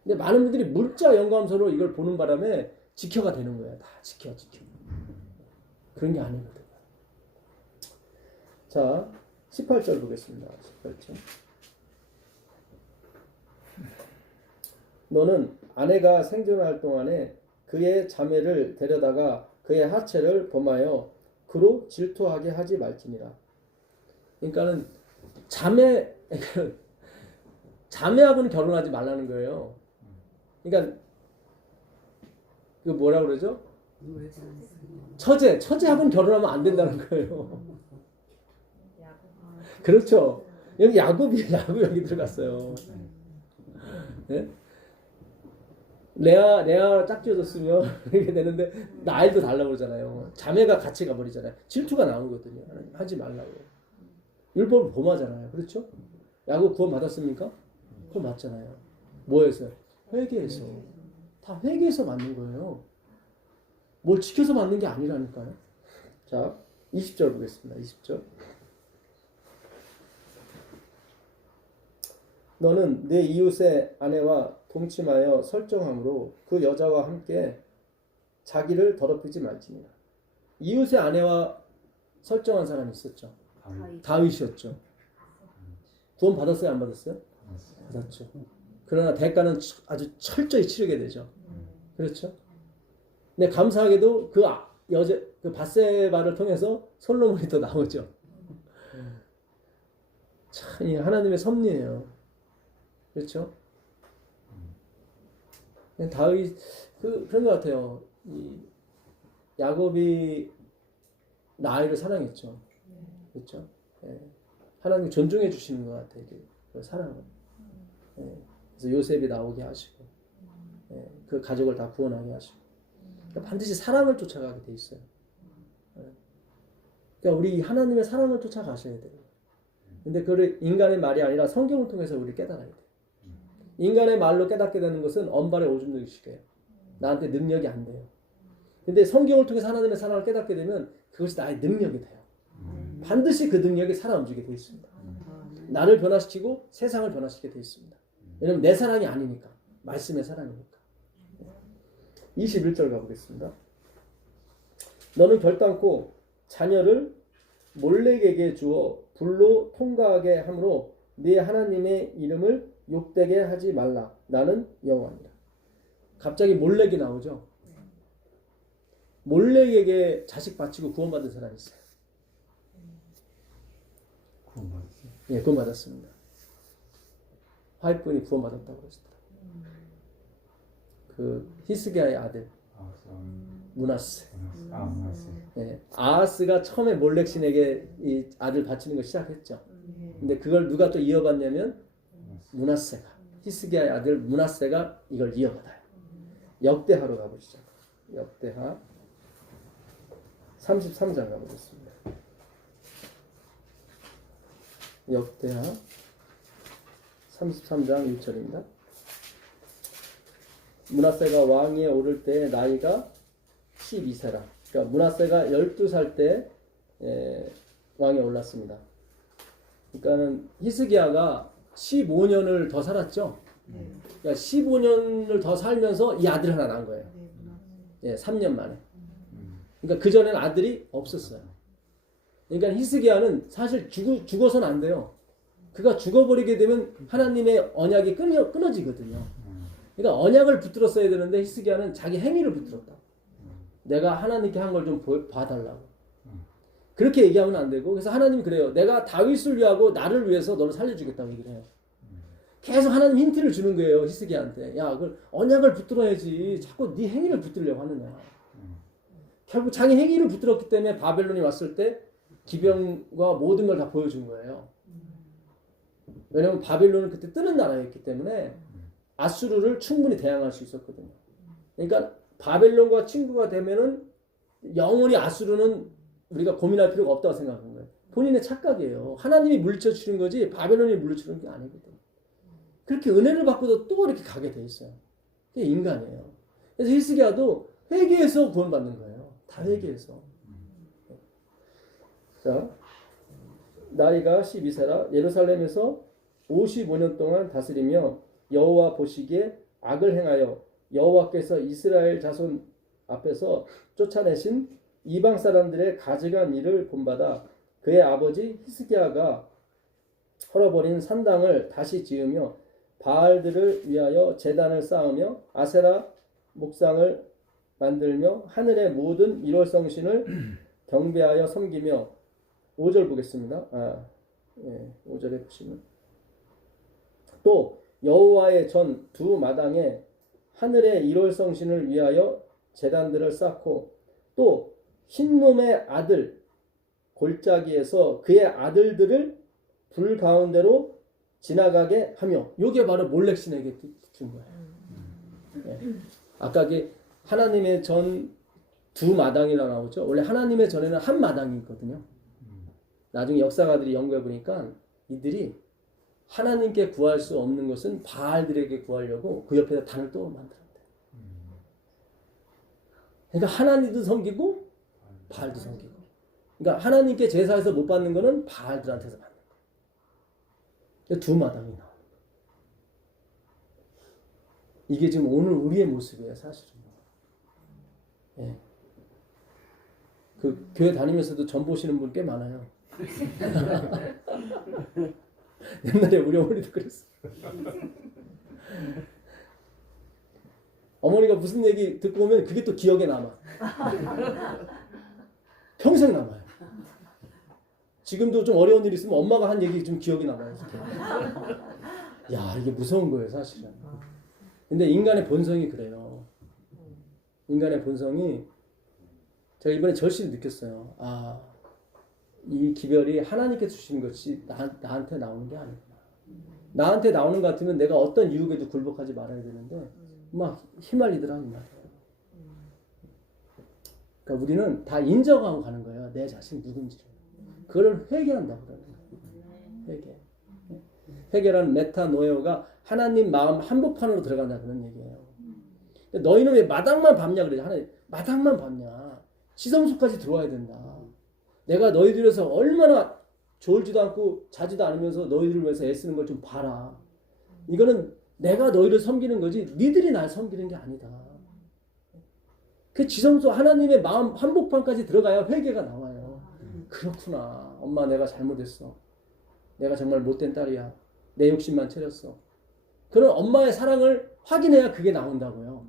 근데 많은 분들이 문자 영감설로 이걸 보는 바람에 지켜가 되는 거예요. 다 지켜. 그런 게 아니거든요. 자, 18절 보겠습니다. 18절. 너는 아내가 생존할 동안에 그의 자매를 데려다가 그의 하체를 범하여 그로 질투하게 하지 말지니라. 그러니까는 자매하고는 결혼하지 말라는 거예요. 그러니까 그 뭐라 그러죠? 처제하고는 결혼하면 안 된다는 거예요. 그렇죠. 여기 야곱 여기 들어갔어요. 네? 레아 짝지어졌으면 이렇게 되는데 나이도 달라고 그러잖아요. 자매가 같이 가버리잖아요. 질투가 나오거든요. 하지 말라고. 율법을 범하잖아요. 그렇죠? 야곱 구원 받았습니까? 그거 맞잖아요. 뭐에서? 회개해서. 다 회개해서 맞는 거예요. 뭘 지켜서 맞는 게 아니라니까요. 자, 20절 보겠습니다. 20절. 너는 내 이웃의 아내와 동침하여 설정함으로 그 여자와 함께 자기를 더럽히지 말지니라. 이웃의 아내와 설정한 사람이 있었죠. 다윗이었죠. 구원 받았어요? 안 받았어요? 받았죠. 그러나 대가는 아주 철저히 치르게 되죠. 그렇죠? 근데 감사하게도 그 여자 그 밧세바를 통해서 솔로몬이 또 나오죠. 참 하나님의 섭리예요. 그렇죠? 다윗 그런 것 같아요. 이 야곱이 라헬을 사랑했죠. 그렇죠? 예. 하나님 존중해 주시는 것 같아요. 그 사랑을. 예. 그래서 요셉이 나오게 하시고, 예. 그 가족을 다 구원하게 하시고, 그러니까 반드시 사랑을 쫓아가게 돼 있어요. 예. 그러니까 우리 하나님의 사랑을 쫓아가셔야 돼요. 근데 그를 인간의 말이 아니라 성경을 통해서 우리 깨달아야 돼요. 인간의 말로 깨닫게 되는 것은 언발의 오줌 누기식이에요. 나한테 능력이 안 돼요. 근데 성경을 통해서 하나님의 사랑을 깨닫게 되면 그것이 나의 능력이 돼요. 반드시 그 능력이 살아 움직이게 되어 있습니다. 나를 변화시키고 세상을 변화시키게 되어 있습니다. 왜냐하면 내 사랑이 아니니까. 말씀의 사랑이니까. 21절 가보겠습니다. 너는 결단코 자녀를 몰렉에게 주어 불로 통과하게 함으로 네 하나님의 이름을 욕되게 하지 말라. 나는 여호와니라. 갑자기 몰렉이 나오죠. 몰렉에게 자식 바치고 구원받은 사람이 있어요. 구원받았어요? 예, 구원받았습니다. 화이프니 구원받았다고 그러시더라고요. 그 히스기야의 아들 므낫세. 문하세. 예, 아하스가 처음에 몰렉 신에게 이 아들 바치는 걸 시작했죠. 근데 그걸 누가 또 이어받냐면 므낫세가, 히스기야의 아들 므낫세가 이걸 이어받아요. 역대하로 가보시죠. 역대하 33장 가보겠습니다. 역대하 33장 1절입니다. 므낫세가 왕위에 오를 때 나이가 12세라. 그러니까 므낫세가 12살 때 왕에 올랐습니다. 그러니까는 히스기야가 15년을 더 살았죠. 그러니까 15년을 더 살면서 이 아들 하나 낳은 거예요. 예, 3년 만에. 그러니까 그 전에는 아들이 없었어요. 그러니까 히스기야는 사실 죽어서는 안 돼요. 그가 죽어버리게 되면 하나님의 언약이 끊어지거든요. 그러니까 언약을 붙들었어야 되는데 히스기야는 자기 행위를 붙들었다. 내가 하나님께 한 걸 좀 봐달라고. 그렇게 얘기하면 안 되고, 그래서 하나님이 그래요. 내가 다윗을 위하고 나를 위해서 너를 살려주겠다고 얘기를 해요. 계속 하나님 힌트를 주는 거예요. 히스기야한테. 야, 그 언약을 붙들어야지. 자꾸 네 행위를 붙들려고 하느냐. 결국 자기 행위를 붙들었기 때문에 바벨론이 왔을 때 기병과 모든 걸 다 보여준 거예요. 왜냐하면 바벨론은 그때 뜨는 나라였기 때문에 아수르를 충분히 대항할 수 있었거든요. 그러니까 바벨론과 친구가 되면은 영원히 아수르는 우리가 고민할 필요가 없다고 생각한 거예요. 본인의 착각이에요. 하나님이 물리쳐 주는 거지 바벨론이 물리치는 게 아니거든. 그렇게 은혜를 받고도 또 이렇게 가게 돼 있어요. 그게 인간이에요. 그래서 히스기야도 회개해서 구원받는 거예요. 다 회개해서. 자, 나이가 12세라 예루살렘에서 55년 동안 다스리며 여호와 보시기에 악을 행하여 여호와께서 이스라엘 자손 앞에서 쫓아내신 이방 사람들의 가증한 일을 본받아 그의 아버지 히스기야가 헐어버린 산당을 다시 지으며 바알들을 위하여 제단을 쌓으며 아세라 목상을 만들며 하늘의 모든 일월성신을 경배하여 섬기며 5절 보겠습니다. 5절에 보시면 또 여호와의 전 두 마당에 하늘의 일월성신을 위하여 제단들을 쌓고 또 흰놈의 아들 골짜기에서 그의 아들들을 불 가운데로 지나가게 하며 요게 바로 몰렉신에게 준 거예요. 아까 하나님의 전 두 마당이라 나오죠. 원래 하나님의 전에는 한 마당이 있거든요. 나중에 역사가들이 연구해 보니까 이들이 하나님께 구할 수 없는 것은 바알들에게 구하려고 그 옆에다 단을 또 만들었대. 그러니까 하나님도 섬기고 바알도 섬기고. 그러니까 하나님께 제사에서 못 받는 거는 바알들한테서 받는 거예요. 두 마당이 나와요. 이게 지금 오늘 우리의 모습이에요, 사실은. 예. 그 교회 다니면서도 전 보시는 분 꽤 많아요. 옛날에 우리 어머니도 그랬어. 어머니가 무슨 얘기 듣고 오면 그게 또 기억에 남아. 평생 남아요. 지금도 좀 어려운 일 있으면 엄마가 한 얘기 좀 기억이 남아요. 야, 이게 무서운 거예요, 사실은. 근데 인간의 본성이 그래요. 인간의 본성이 제가 이번에 절실히 느꼈어요. 아, 이 기별이 하나님께 주신 것이 나한테 나오는 게 아니구나. 나한테 나오는 것 같으면 내가 어떤 유혹에도 굴복하지 말아야 되는데 막 휘말리더라 이 말이에요. 그러니까 우리는 다 인정하고 가는 거예요. 내 자신 누군지를. 그걸 회개한다고 그러는 거예요. 회개. 회개란 메타노에오가 하나님 마음 한복판으로 들어간다 그런 얘기예요. 너희는 왜 마당만 밟냐 그러지. 하나님 마당만 밟냐. 지성소까지 들어와야 된다. 내가 너희들에서 얼마나 졸지도 않고 자지도 않으면서 너희들을 위해서 애쓰는 걸 좀 봐라. 이거는 내가 너희를 섬기는 거지 니들이 날 섬기는 게 아니다. 그 지성소 하나님의 마음 한복판까지 들어가야 회개가 나와요. 그렇구나. 엄마 내가 잘못했어. 내가 정말 못된 딸이야. 내 욕심만 채렸어. 그런 엄마의 사랑을 확인해야 그게 나온다고요.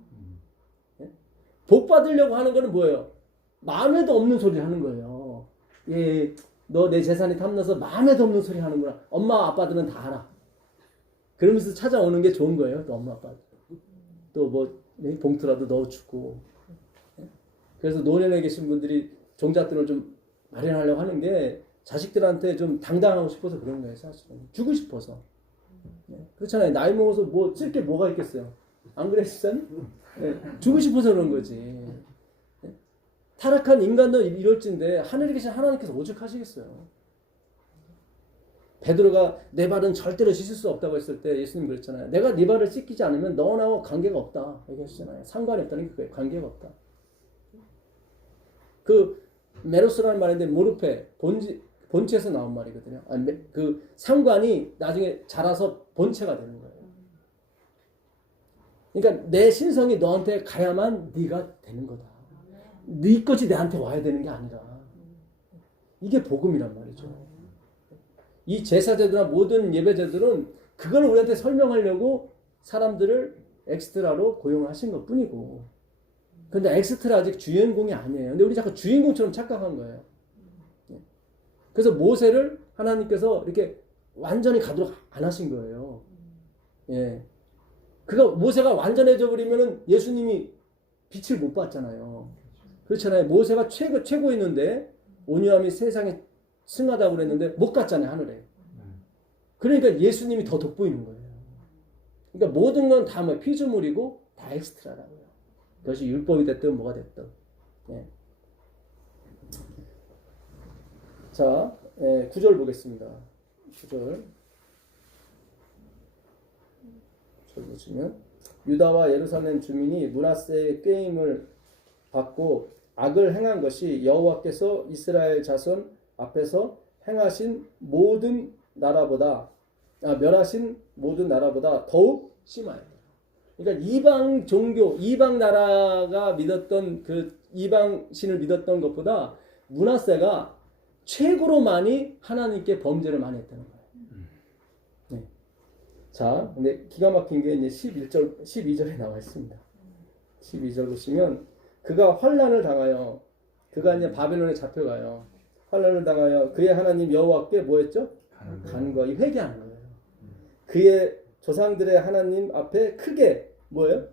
복 받으려고 하는 거는 뭐예요? 마음에도 없는 소리를 하는 거예요. 예, 너 내 재산이 탐나서 마음에도 없는 소리 하는구나. 엄마 아빠들은 다 알아. 그러면서 찾아오는 게 좋은 거예요. 또 엄마 아빠들. 또 뭐 봉투라도 넣어주고. 그래서 노년에 계신 분들이 종잣돈을 좀 마련하려고 하는 게 자식들한테 좀 당당하고 싶어서 그런 거예요. 사실은. 주고 싶어서. 그렇잖아요. 나이 먹어서 뭐 쓸 게 뭐가 있겠어요. 안 그래 집사님? 주고 싶어서 그런 거지. 타락한 인간도 이럴진데 하늘에 계신 하나님께서 오죽하시겠어요. 베드로가 내 발은 절대로 씻을 수 없다고 했을 때 예수님 그랬잖아요. 내가 네 발을 씻기지 않으면 너와 나와 관계가 없다 얘기하시잖아요. 상관이 없다는 게 그거예요. 관계가 없다. 그 메로스라는 말인데 모르페 본체에서 나온 말이거든요. 그 상관이 나중에 자라서 본체가 되는 거예요. 그러니까 내 신성이 너한테 가야만 네가 되는 거다. 네 것이 내한테 와야 되는 게 아니라 이게 복음이란 말이죠. 이 제사제도나 모든 예배제들은 그걸 우리한테 설명하려고 사람들을 엑스트라로 고용하신 것 뿐이고 근데 엑스트라 아직 주인공이 아니에요. 근데 우리 자꾸 주인공처럼 착각한 거예요. 그래서 모세를 하나님께서 이렇게 완전히 가도록 안 하신 거예요. 예. 그거 모세가 완전해져 버리면은 예수님이 빛을 못 봤잖아요. 그렇잖아요. 모세가 최고였는데 온유함이 세상에 승하다고 그랬는데 못 갔잖아요. 하늘에. 그러니까 예수님이 더 돋보이는 거예요. 그러니까 모든 건 다 뭐 피조물이고 다 엑스트라라고요. 그것이 율법이 됐든 뭐가 됐든. 예. 자, 9절 보겠습니다. 9절 보시면 유다와 예루살렘 주민이 므낫세의 꾀임을 받고 악을 행한 것이 여호와께서 이스라엘 자손 앞에서 행하신 모든 나라보다 멸하신 모든 나라보다 더욱 심하였다. 그러니까 이방 종교, 이방 나라가 믿었던 그 이방 신을 믿었던 것보다 므낫세가 최고로 많이 하나님께 범죄를 많이 했다는 거예요. 네. 자, 근데 기가 막힌 게 이제 12절에 나와 있습니다. 12절 보시면 그가 환난을 당하여 그가 이제 바벨론에 잡혀가요. 환난을 당하여 그의 하나님 여호와께 뭐했죠? 간과히 회개하는 거예요. 그의 조상들의 하나님 앞에 크게 뭐예요?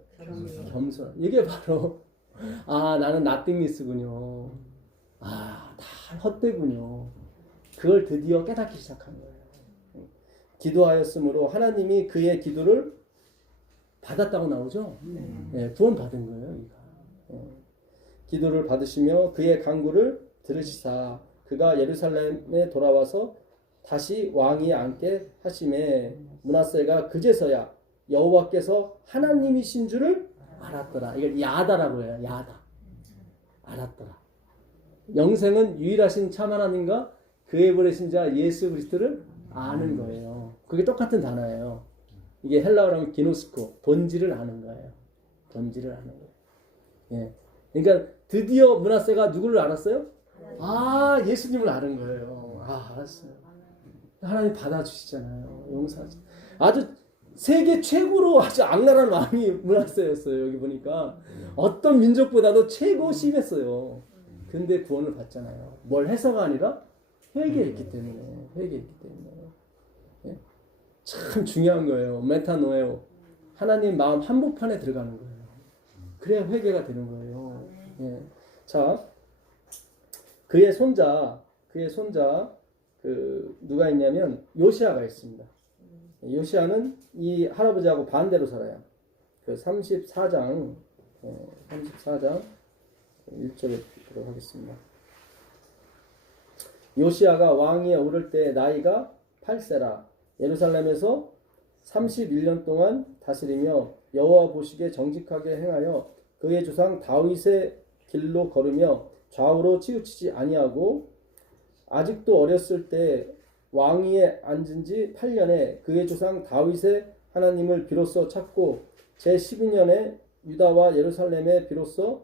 겸손. 이게 바로 나는 나띵리스군요. 다 헛되군요. 그걸 드디어 깨닫기 시작한 거예요. 기도하였으므로 하나님이 그의 기도를 받았다고 나오죠. 구원 받은 거예요. 기도를 받으시며 그의 간구를 들으시사 그가 예루살렘에 돌아와서 다시 왕위에 앉게 하심에 므낫세가 그제서야 여호와께서 하나님이신 줄을 알았더라. 이걸 야다라고 해요. 야다. 알았더라. 영생은 유일하신 참 하나님과 그의 보내신 자 예수 그리스도를 아는 거예요. 그게 똑같은 단어예요. 이게 헬라어로 하면 기노스코, 본질을 아는 거예요. 본질을 아는 거예요. 예. 그러니까 드디어 므낫세가 누구를 알았어요? 예수님을 아는 거예요. 알았어요. 하나님 받아주시잖아요. 용서하지. 아주 세계 최고로 아주 악랄한 왕이 므낫세였어요. 여기 보니까 어떤 민족보다도 최고 심했어요. 근데 구원을 받잖아요. 뭘 해서가 아니라 회개했기 때문에. 예? 참 중요한 거예요. 메타노에오. 하나님 마음 한복판에 들어가는 거예요. 그래야 회개가 되는 거예요. 예. 자, 그의 손자 누가 있냐면 요시아가 있습니다. 요시아는 이 할아버지하고 반대로 살아요. 그 34장 1절에 보도록 하겠습니다. 요시아가 왕위에 오를 때 나이가 8세라 예루살렘에서 31년 동안 다스리며 여호와 보시기에 정직하게 행하여 그의 조상 다윗의 길로 걸으며 좌우로 치우치지 아니하고 아직도 어렸을 때 왕위에 앉은 지 8년에 그의 조상 다윗의 하나님을 비로소 찾고 제12년에 유다와 예루살렘에 비로소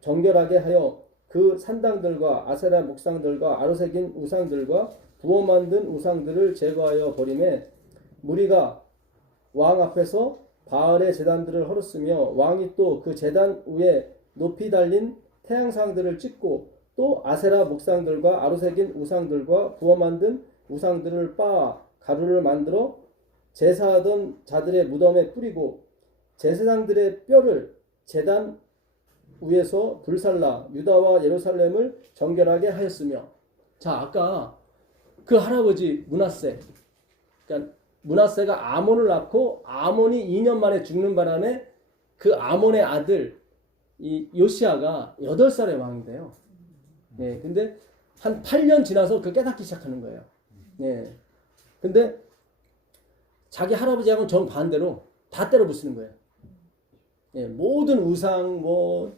정결하게 하여 그 산당들과 아세라 목상들과 아로새긴 우상들과 부어 만든 우상들을 제거하여 버리매 무리가 왕 앞에서 바알의 제단들을 헐었으며 왕이 또 그 제단 위에 높이 달린 태양상들을 찍고 또 아세라 목상들과 아로새긴 우상들과 부어 만든 우상들을 빻아 가루를 만들어 제사하던 자들의 무덤에 뿌리고 제사장들의 뼈를 제단 위에서 불살라 유다와 예루살렘을 정결하게 하였으며. 자, 아까 그 할아버지 므낫세, 그러니까 므낫세가 아몬을 낳고 아몬이 2년 만에 죽는 바람에 그 아몬의 아들 이 요시아가 8살의 왕이 돼요. 네, 근데 한 8년 지나서 그 깨닫기 시작하는 거예요. 네, 근데 자기 할아버지하고는 정반대로 다 때려 부수는 거예요. 네, 모든 우상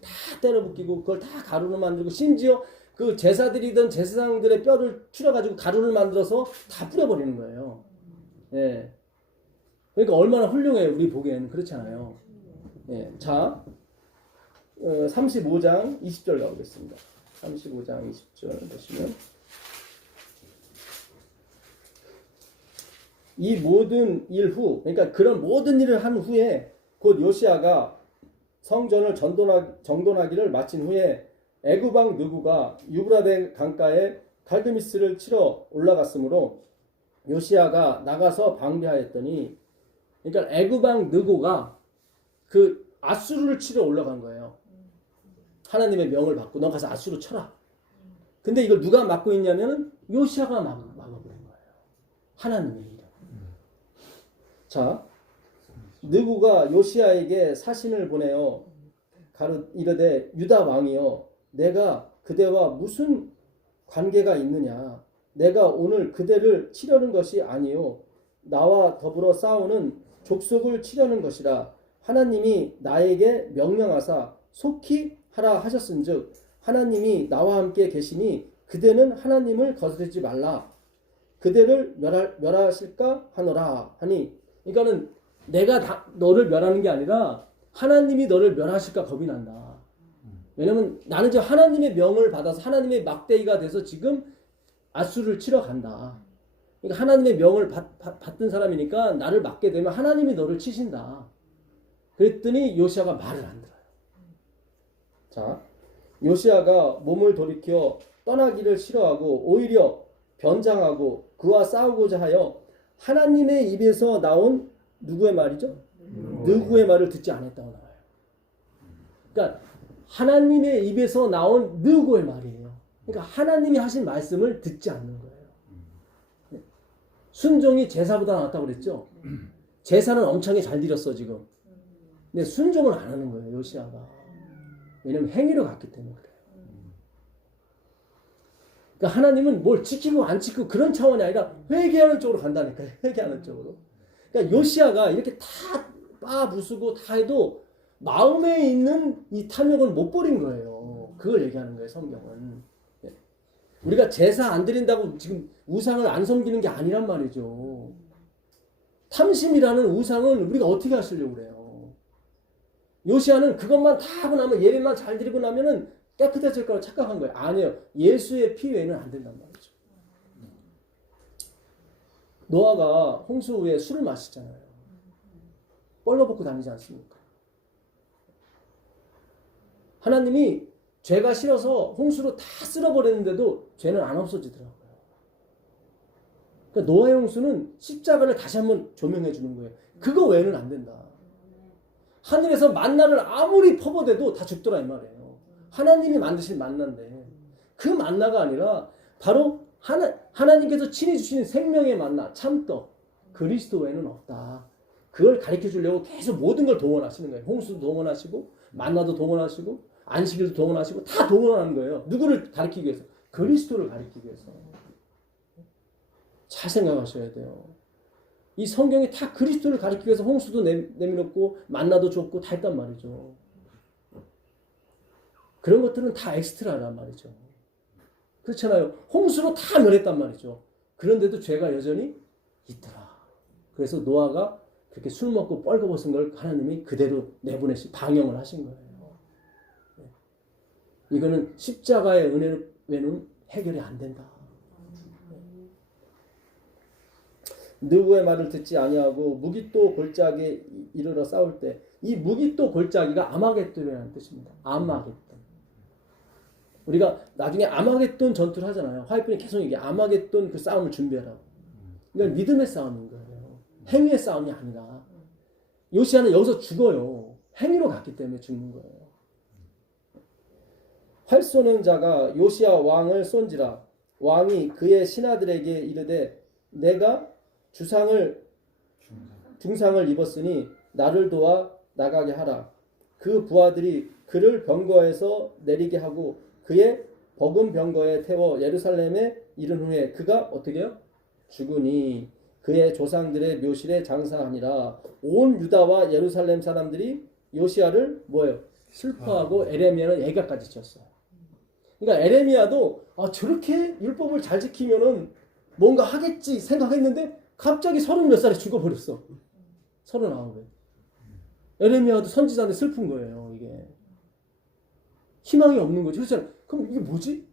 다 때려 붓기고 그걸 다 가루로 만들고 심지어 그 제사드리던 제사장들의 뼈를 추려가지고 가루를 만들어서 다 뿌려버리는 거예요. 네, 그러니까 얼마나 훌륭해요. 우리 보기에는 그렇잖아요. 네, 자 35장 20절 가보겠습니다. 35장 20절 보시면 이 모든 일 후, 그러니까 그런 모든 일을 한 후에 곧 요시아가 성전을 정돈하기를 마친 후에 애굽왕 느구가 유브라데 강가에 갈드미스를 치러 올라갔으므로 요시아가 나가서 방비하였더니, 그러니까 애굽왕 느고가 그 아수르를 치러 올라간 거예요. 하나님의 명을 받고 너 가서 아수르 쳐라. 근데 이걸 누가 막고 있냐면 요시아가 막아버린 거예요. 하나님의 일을. 자, 느구가 요시아에게 사신을 보내어 이르되 유다 왕이여 내가 그대와 무슨 관계가 있느냐. 내가 오늘 그대를 치려는 것이 아니요 나와 더불어 싸우는 족속을 치려는 것이라. 하나님이 나에게 명령하사 속히 하라 하셨은즉 하나님이 나와 함께 계시니 그대는 하나님을 거스르지 말라. 그대를 멸하실까 하노라 하니. 그러니까는 내가 너를 멸하는 게 아니라 하나님이 너를 멸하실까 겁이 난다. 왜냐면 나는 지금 하나님의 명을 받아서 하나님의 막대기가 돼서 지금 아수를 치러 간다. 그러니까 하나님의 명을 받은 사람이니까 나를 막게 되면 하나님이 너를 치신다. 그랬더니 요시아가 말을 안 들어요. 자, 요시아가 몸을 돌이켜 떠나기를 싫어하고 오히려 변장하고 그와 싸우고자 하여 하나님의 입에서 나온 누구의 말이죠? 느구의 말을 듣지 않았다고 나와요. 그러니까 하나님의 입에서 나온 느구의 말이에요. 그러니까 하나님이 하신 말씀을 듣지 않는 거예요. 순종이 제사보다 낫다고 그랬죠? 제사는 엄청나게 잘 드렸어 지금. 근데 순종을 안 하는 거예요 요시아가. 왜냐면 행위로 갔기 때문에 그래요. 그러니까 하나님은 뭘 지키고 안 지키고 그런 차원이 아니라 회개하는 쪽으로 간다니까요. 회개하는 쪽으로. 그러니까 요시아가 이렇게 다 부수고 다 해도 마음에 있는 이 탐욕을 못 버린 거예요. 그걸 얘기하는 거예요 성경은. 우리가 제사 안 드린다고 지금 우상을 안 섬기는 게 아니란 말이죠. 탐심이라는 우상은 우리가 어떻게 하시려고 그래요. 요시아는 그것만 다 하고 나면 예배만 잘 드리고 나면은 깨끗해질 거라고 착각한 거예요. 아니에요. 예수의 피 외에는 안 된단 말이죠. 노아가 홍수 후에 술을 마시잖아요. 뻘러벗고 다니지 않습니까? 하나님이 죄가 싫어서 홍수로 다 쓸어버렸는데도 죄는 안 없어지더라고요. 그러니까 노아의 홍수는 십자가를 다시 한번 조명해 주는 거예요. 그거 외에는 안 된다. 하늘에서 만나를 아무리 퍼부어대도 다 죽더라 이 말이에요. 하나님이 만드신 만나인데 그 만나가 아니라 바로 하나님께서 친히 주시는 생명의 만나 참떡 그리스도 외에는 없다. 그걸 가르쳐 주려고 계속 모든 걸 동원하시는 거예요. 홍수도 동원하시고 만나도 동원하시고 안식일도 동원하시고 다 동원하는 거예요. 누구를 가르치기 위해서? 그리스도를 가르치기 위해서. 잘 생각하셔야 돼요. 이 성경이 다 그리스도를 가르치기 위해서 홍수도 내밀었고 만나도 줬고 다 했단 말이죠. 그런 것들은 다 엑스트라란 말이죠. 그렇잖아요. 홍수로 다 멸했단 말이죠. 그런데도 죄가 여전히 있더라. 그래서 노아가 그렇게 술 먹고 뻘거벗은 걸 하나님이 그대로 내보내시 방영을 하신 거예요. 이거는 십자가의 은혜 외에는 해결이 안 된다. 느구의 말을 듣지 아니하고 무기또 골짜기에 이르러 싸울 때 이 무기또 골짜기가 아마겟돈이라는 뜻입니다. 아마겟돈. 우리가 나중에 아마겟돈 전투를 하잖아요. 화이프는 계속 얘기해. 아마겟돈 그 싸움을 준비하라고. 이건 믿음의 싸움인 거예요. 행위의 싸움이 아니라. 요시아는 여기서 죽어요. 행위로 갔기 때문에 죽는 거예요. 활 쏘는 자가 요시아 왕을 쏜지라. 왕이 그의 신하들에게 이르되 내가 중상을 입었으니 나를 도와 나가게 하라. 그 부하들이 그를 병거에서 내리게 하고 그의 버금 병거에 태워 예루살렘에 이른 후에 그가 어떻게 해요? 죽으니 그의 조상들의 묘실에 장사하니라. 온 유다와 예루살렘 사람들이 요시아를 뭐예요? 슬퍼하고 에레미야는 애가까지 지었어요. 그러니까 에레미야도 저렇게 율법을 잘 지키면은 뭔가 하겠지 생각했는데 갑자기 30몇 살에 죽어버렸어. 39에. 에레미야도 선지자인데 슬픈 거예요. 이게. 희망이 없는 거죠. 그래서 그럼 이게 뭐지?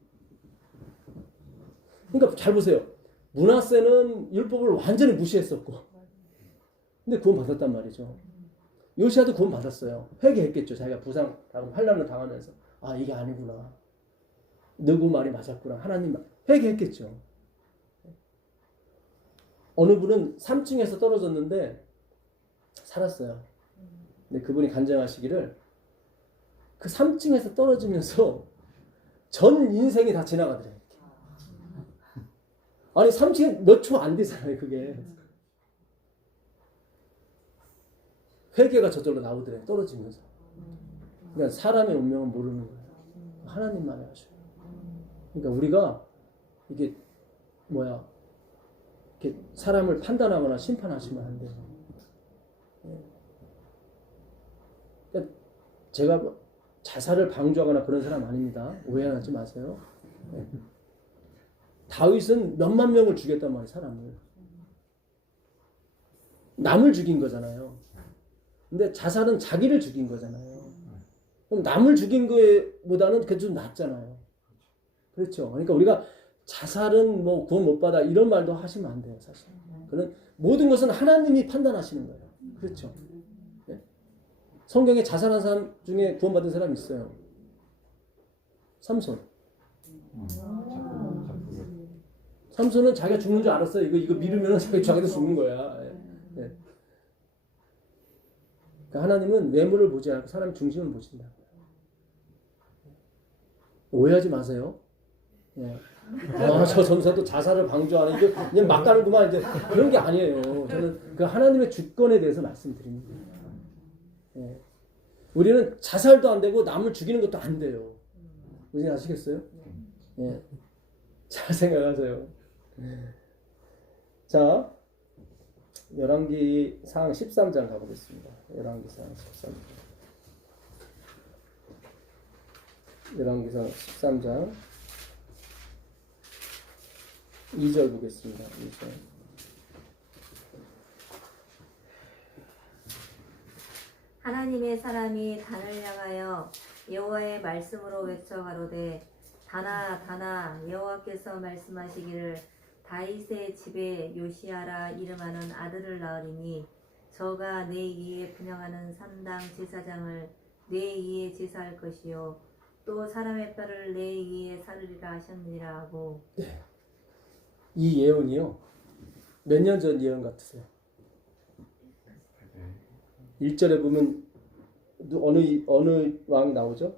그러니까 잘 보세요. 므낫세는 율법을 완전히 무시했었고 근데 구원 받았단 말이죠. 요시아도 구원 받았어요. 회개했겠죠. 자기가 부상 당하고 환난을 당하면서 이게 아니구나. 느구 말이 맞았구나. 하나님 말. 회개했겠죠. 어느 분은 3층에서 떨어졌는데 살았어요. 근데 그분이 간증하시기를 그 3층에서 떨어지면서 전 인생이 다 지나가더래요. 아니 3층에 몇 초 안 되잖아요. 그게. 회개가 저절로 나오더래요. 떨어지면서. 그러니까 사람의 운명은 모르는 거예요. 하나님만이 아셔요. 그러니까 우리가 이게 이렇게 사람을 판단하거나 심판하시면 안 돼요. 그러니까 제가 자살을 방조하거나 그런 사람 아닙니다. 오해하지 마세요. 다윗은 몇만 명을 죽였단 말이에요, 사람을. 남을 죽인 거잖아요. 근데 자살은 자기를 죽인 거잖아요. 그럼 남을 죽인 거보다는 그게 좀 낫잖아요. 그렇죠. 그러니까 우리가 자살은 뭐 구원 못 받아 이런 말도 하시면 안 돼요, 사실. 그런 모든 것은 하나님이 판단하시는 거예요. 그렇죠. 네? 성경에 자살한 사람 중에 구원받은 사람 있어요. 삼손. 삼손은 자기가 죽는 줄 알았어요. 이거 미루면 자기도 죽는 거야. 네. 그러니까 하나님은 외모를 보지 않고 사람 중심을 보신다. 오해하지 마세요. 예. 저 전사도 자살을 방조하는 이거 그냥 막 가는구만 이제 그런 게 아니에요. 저는 그 하나님의 주권에 대해서 말씀드립니다. 예. 우리는 자살도 안 되고 남을 죽이는 것도 안 돼요. 무슨 아시겠어요? 예. 잘 생각하세요. 자, 열왕기상 13장 가보겠습니다. 열왕기상 13장. 열왕기상 13장 2절 보겠습니다. 2절. 하나님의 사람이 단을 향하여 여호와의 말씀으로 외쳐 가로되 다나 다나 여호와께서 말씀하시기를 다윗의 집에 요시야라 이름하는 아들을 낳으리니 저가 내 위에 분양하는 산당 제사장을 내 위에 제사할 것이요 또 사람의 뼈를 내 위에 사르리라 하셨느니라 하고. 이 예언이요. 몇 년 전 예언 같으세요? 1절에 보면 어느 왕이 나오죠?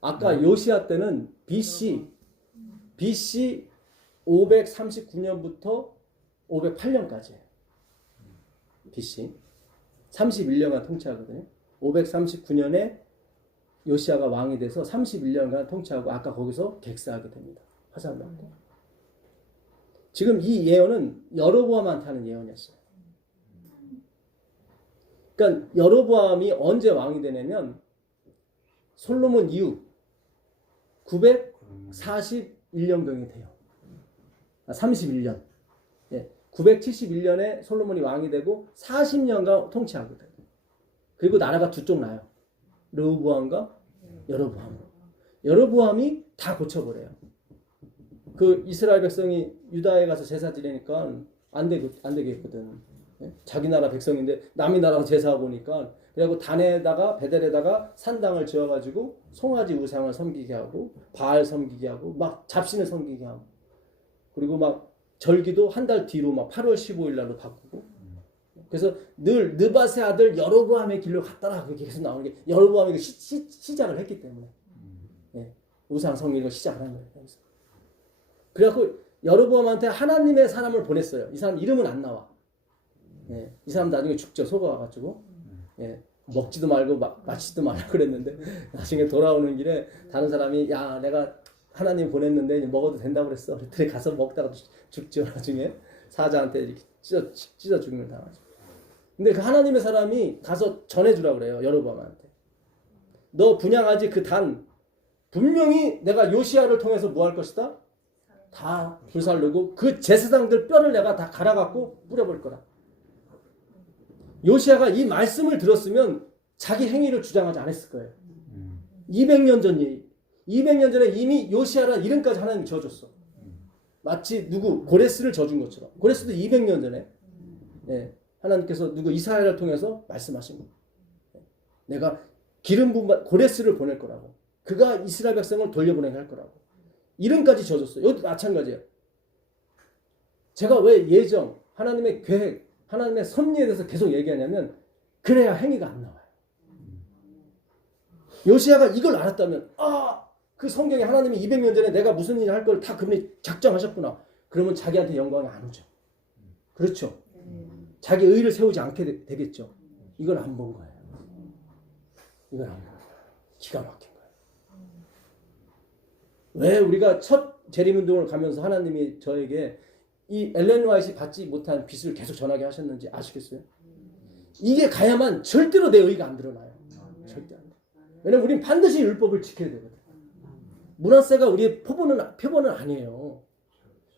아까 요시야 때는 BC 539년부터 508년까지예요. BC 31년간 통치하거든요. 539년에 요시야가 왕이 돼서 31년간 통치하고 아까 거기서 객사하게 됩니다. 화살 맞고. 지금 이 예언은 여로보암한테 하는 예언이었어요. 그러니까 여로보암이 언제 왕이 되냐면 솔로몬 이후 941년경이 돼요. 31년. 예, 971년에 솔로몬이 왕이 되고 40년간 통치하거든요. 그리고 나라가 두 쪽 나요. 르호보암과 여로보암. 여로보암이 다 고쳐버려요. 그 이스라엘 백성이 유다에 가서 제사 지내니까 안 되겠거든. 예? 자기 나라 백성인데 남의 나라가 제사하고 오니까 그리고 단에다가 베델에다가 산당을 지어가지고 송아지 우상을 섬기게 하고 바알 섬기게 하고 막 잡신을 섬기게 하고 그리고 막 절기도 한 달 뒤로 막 8월 15일 날로 바꾸고 그래서 늘 느밧의 아들 여로보암의 길로 갔다라 그렇게 계속 나오는 게 여로보암이 시작을 했기 때문에 예, 우상 섬기는 걸 시작을 한 거예요. 그래갖고 여로보암한테 하나님의 사람을 보냈어요. 이 사람 이름은 안 나와. 예, 이 사람 나중에 죽죠. 속아가지고 예, 먹지도 말고 마시지도 말라 그랬는데 나중에 돌아오는 길에 다른 사람이 야 내가 하나님 보냈는데 먹어도 된다고 그랬어. 그랬더니 가서 먹다가 죽죠. 나중에 사자한테 이렇게 찢어 죽임을 당하죠. 근데 그 하나님의 사람이 가서 전해주라고 그래요. 여로보암한테. 너 분양하지 그 단 분명히 내가 요시야를 통해서 뭐 할 것이다? 다 불살르고 그 제사장들 뼈를 내가 다 갈아갖고 뿌려볼 거다. 요시야가 이 말씀을 들었으면 자기 행위를 주장하지 않았을 거예요. 200년 전 얘기. 200년 전에 이미 요시야라는 이름까지 하나님이 지어줬어. 마치 고레스를 져준 것처럼. 고레스도 200년 전에 예, 하나님께서 이스라엘을 통해서 말씀하신 거예요. 내가 기름 부은 고레스를 보낼 거라고. 그가 이스라엘 백성을 돌려보내게 할 거라고. 이름까지 지어줬어요. 이것도 마찬가지예요. 제가 왜 예정, 하나님의 계획, 하나님의 섭리에 대해서 계속 얘기하냐면 그래야 행위가 안 나와요. 요시야가 이걸 알았다면 그 성경에 하나님이 200년 전에 내가 무슨 일을 할 걸 다 그분이 작정하셨구나. 그러면 자기한테 영광이 안 오죠. 그렇죠. 자기 의를 세우지 않게 되겠죠. 이걸 안 본 거예요. 이걸 안 본 거예요. 기가 막힌 거예요. 왜 우리가 첫 재림운동을 가면서 하나님이 저에게 이 엘렌 화이트이 받지 못한 빚을 계속 전하게 하셨는지 아시겠어요? 이게 가야만 절대로 내 의가 안 드러나요. 절대 안 돼. 왜냐면 우리는 반드시 율법을 지켜야 되거든. 문화세가 우리의 표본은 아니에요.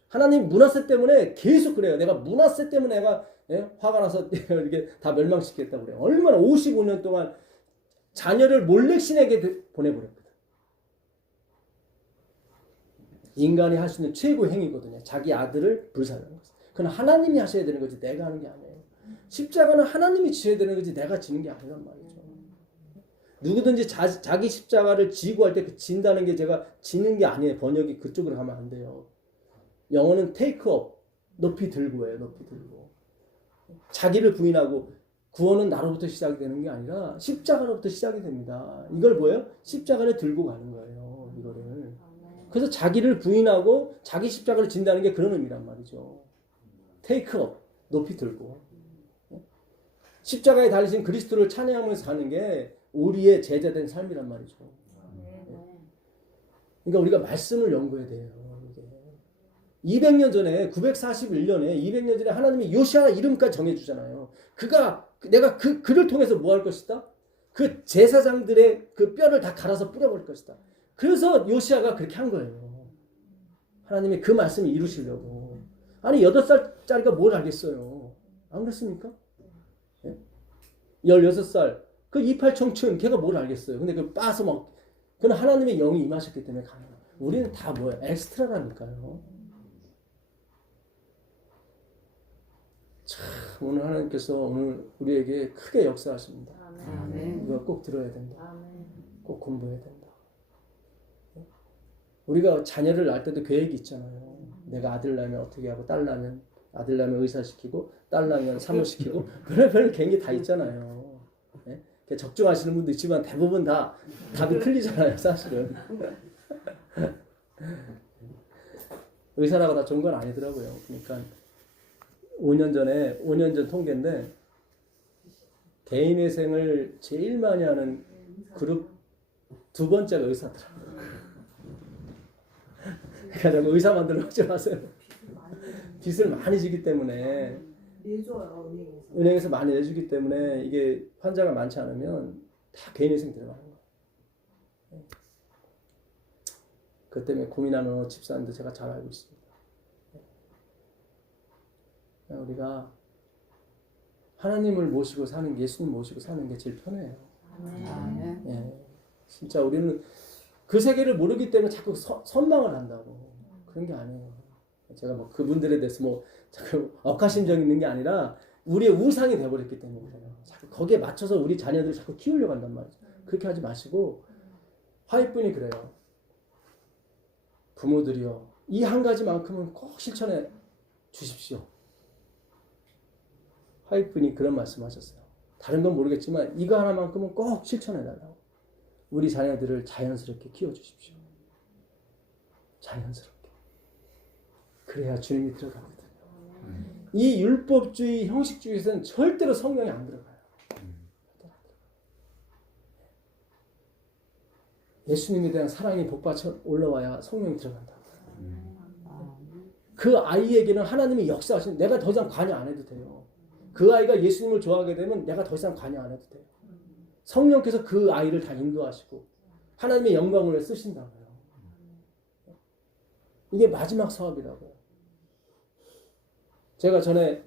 하나님 문화세 때문에 계속 그래요. 내가 문화세 때문에 내가 화가 나서 이렇게 다 멸망시키겠다고 그래요. 얼마나 55년 동안 자녀를 몰래 신에게 보내버렸거든. 인간이 할 수 있는 최고의 행위거든요. 자기 아들을 불살하는 것. 그건 하나님이 하셔야 되는 거지 내가 하는 게 아니에요. 십자가는 하나님이 지어야 되는 거지 내가 지는 게 아니란 말이죠. 누구든지 자기 십자가를 지고 할 때 그 진다는 게 제가 지는 게 아니에요. 번역이 그쪽으로 가면 안 돼요. 영어는 take up, 높이 들고예요. 높이 들고. 자기를 부인하고 구원은 나로부터 시작이 되는 게 아니라 십자가로부터 시작이 됩니다. 이걸 뭐예요? 십자가를 들고 가는 거예요. 이거를. 그래서 자기를 부인하고 자기 십자가를 진다는 게 그런 의미란 말이죠. take up, 높이 들고. 십자가에 달리신 그리스도를 찬양하면서 가는 게 우리의 제자된 삶이란 말이죠. 그러니까 우리가 말씀을 연구해야 돼요. 200년 전에 941년에 200년 전에 하나님이 요시아 이름까지 정해주잖아요. 내가 그를 통해서 뭐 할 것이다? 그 제사장들의 그 뼈를 다 갈아서 뿌려버릴 것이다. 그래서 요시아가 그렇게 한 거예요. 하나님이 그 말씀을 이루시려고. 아니 8살짜리가 뭘 알겠어요. 안 그렇습니까? 16살 그 이팔 청춘 걔가 뭘 알겠어요. 근데 그 빠서 막 그는 하나님의 영이 임하셨기 때문에 가능해요. 우리는 다 뭐예요? 엑스트라라니까요. 참 오늘 하나님께서 오늘 우리에게 크게 역사하십니다. 이거 꼭 들어야 된다. 꼭 공부해야 된다. 우리가 자녀를 낳을 때도 계획이 있잖아요. 내가 아들 낳으면 어떻게 하고 딸 낳으면 아들 낳으면 의사시키고 딸 낳으면 사모시키고 별별 계획이 다 있잖아요. 네? 적중하시는 분도 있지만 대부분 다 답이 틀리잖아요. 사실은. 의사라고 다 좋은 건 아니더라고요. 그러니까 5년 전 통계인데 개인회생을 제일 많이 하는 그룹 두 번째가 의사더라고요. 그러니까 의사 만들려고 하지 마세요. 빚을 많이 지기 때문에 내줘요 은행에서 많이 내주기 때문에 이게 환자가 많지 않으면 다 개인회생 들어가는 거예요. 그 때문에 고민하는 집사님들 제가 잘 알고 있습니다. 우리가 하나님을 모시고 사는 게 예수님 모시고 사는 게 제일 편해요. 예, 진짜 우리는 그 세계를 모르기 때문에 자꾸 선망을 한다고. 그런 게 아니에요. 제가 뭐 그분들에 대해서 뭐 자꾸 억하심정 있는 게 아니라 우리의 우상이 되어버렸기 때문에 그래요. 자꾸 거기에 맞춰서 우리 자녀들을 자꾸 키우려고 한단 말이죠. 그렇게 하지 마시고 화이트분이 그래요. 부모들이요. 이 한 가지만큼은 꼭 실천해 주십시오. 화이트분이 그런 말씀하셨어요. 다른 건 모르겠지만 이거 하나만큼은 꼭 실천해 달라고. 우리 자녀들을 자연스럽게 키워주십시오. 자연스럽게. 그래야 주님이 들어가거든요. 이 율법주의, 형식주의에서는 절대로 성령이 안 들어가요. 예수님에 대한 사랑이 복받쳐 올라와야 성령이 들어간다. 그 아이에게는 하나님이 역사하신 내가 더 이상 관여 안 해도 돼요. 그 아이가 예수님을 좋아하게 되면 내가 더 이상 관여 안 해도 돼요. 성령께서 그 아이를 다 인도하시고 하나님의 영광을 쓰신다고요. 이게 마지막 사업이라고요. 제가 전에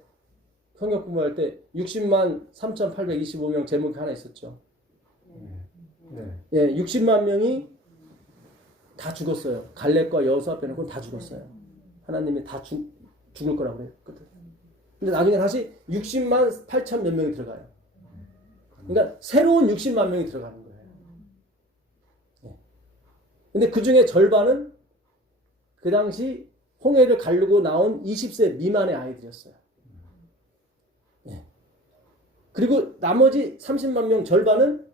성경 공부할 때 60만 3,825명 제목이 하나 있었죠. 예, 60만 명이 다 죽었어요. 갈렙과 여호수아 빼는 건 다 죽었어요. 하나님이 다 죽을 거라고 그랬거든. 근데 나중에 다시 60만 8천 몇 명이 들어가요. 그러니까 새로운 60만 명이 들어가는 거예요. 예. 근데 그 중에 절반은 그 당시 홍해를 가르고 나온 20세 미만의 아이들이었어요. 예. 그리고 나머지 30만 명 절반은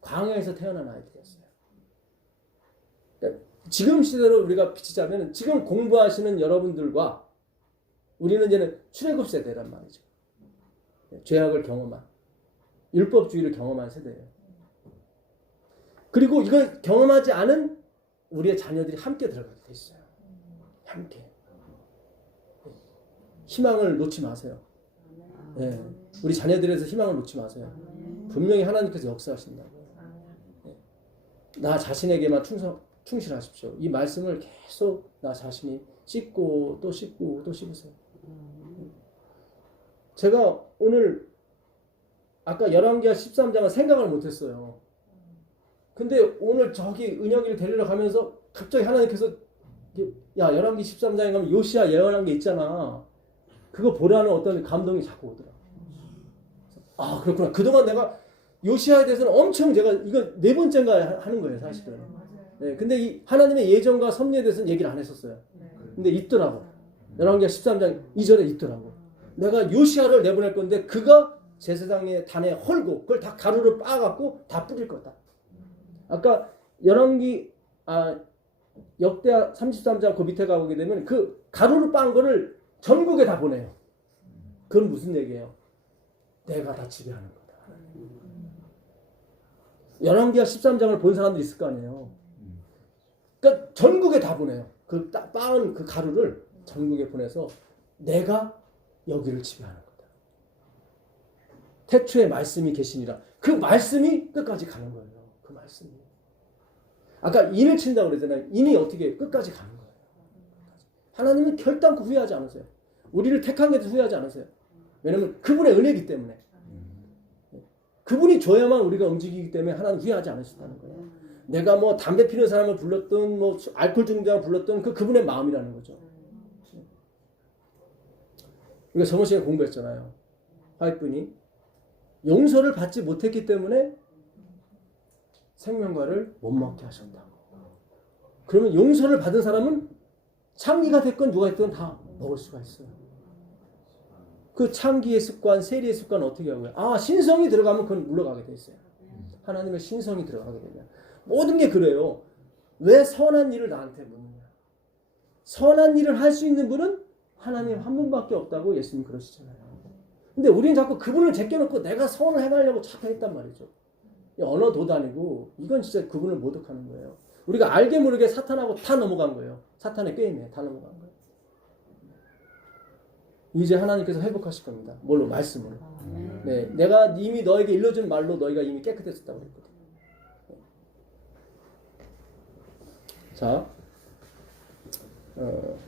광야에서 태어난 아이들이었어요. 그러니까 지금 시대로 우리가 비치자면 지금 공부하시는 여러분들과 우리는 이제는 출애굽 세대란 말이죠. 죄악을 경험한 율법주의를 경험한 세대예요. 그리고 이걸 경험하지 않은 우리의 자녀들이 함께 들어가게 돼 있어요. 함께. 희망을 놓지 마세요. 예. 우리 자녀들에서 희망을 놓지 마세요. 분명히 하나님께서 역사하신다고. 예. 나 자신에게만 충실하십시오. 이 말씀을 계속 나 자신이 씻고 또 씻고 또 씻으세요. 제가 오늘 아까 열왕기하 13장을 생각을 못했어요. 근데 오늘 저기 은혁이를 데리러 가면서 갑자기 하나님께서 야 열왕기 13장에 가면 요시야 예언한 게 있잖아. 그거 보라는 어떤 감동이 자꾸 오더라. 아 그렇구나. 그동안 내가 요시야에 대해서는 엄청 제가 이거 4번째인가 하는 거예요 사실은. 네, 근데 이 하나님의 예정과 섭리에 대해서는 얘기를 안 했었어요. 근데 있더라고. 열왕기하 13장 2절에 있더라고. 내가 요시야를 내보낼 건데 그가 제사장의 단에 헐고 그걸 다 가루를 빻아갖고 다 뿌릴 거다. 아까 열왕기 역대하 33장 그 밑에 가보게 되면 그 가루를 빻은 거를 전국에 다 보내요. 그건 무슨 얘기예요? 내가 다 지배하는 거다. 열왕기하 13장을 본 사람도 있을 거 아니에요. 그러니까 전국에 다 보내요. 그 빻은 그 가루를 전국에 보내서 내가 여기를 지배하는 거다. 태초에 말씀이 계시니라. 그 말씀이 끝까지 가는 거예요. 그 말씀이. 아까 인을 친다고 그러잖아요. 인이 어떻게 끝까지 가는 거예요. 하나님은 결단코 후회하지 않으세요. 우리를 택한 게도 후회하지 않으세요. 왜냐하면 그분의 은혜이기 때문에. 그분이 줘야만 우리가 움직이기 때문에 하나님 후회하지 않으신다는 거예요. 내가 뭐 담배 피는 사람을 불렀든 뭐 알코올 중독자를 불렀든 그분의 마음이라는 거죠. 우리가 저번 시간에 공부했잖아요. 화이트분이 용서를 받지 못했기 때문에 생명과를 못 먹게 하셨다고. 그러면 용서를 받은 사람은 창기가 됐건 누가 됐건 다 먹을 수가 있어요. 그 창기의 습관, 세리의 습관 어떻게 하고요? 신성이 들어가면 그건 물러가게 돼 있어요. 하나님의 신성이 들어가게 되면 모든 게 그래요. 왜 선한 일을 나한테 묻느냐? 선한 일을 할 수 있는 분은 하나님 한 분밖에 없다고 예수님 그러시잖아요. 근데 우리는 자꾸 그분을 제껴놓고 내가 선을 행하려고 자꾸 했단 말이죠. 언어 도단이고 이건 진짜 그분을 모독하는 거예요. 우리가 알게 모르게 사탄하고 다 넘어간 거예요. 사탄의 게임에 다 넘어간 거예요. 이제 하나님께서 회복하실 겁니다. 뭘로? 말씀으로. 네, 내가 이미 너에게 일러준 말로 너희가 이미 깨끗해졌다고 그랬거든요. 자,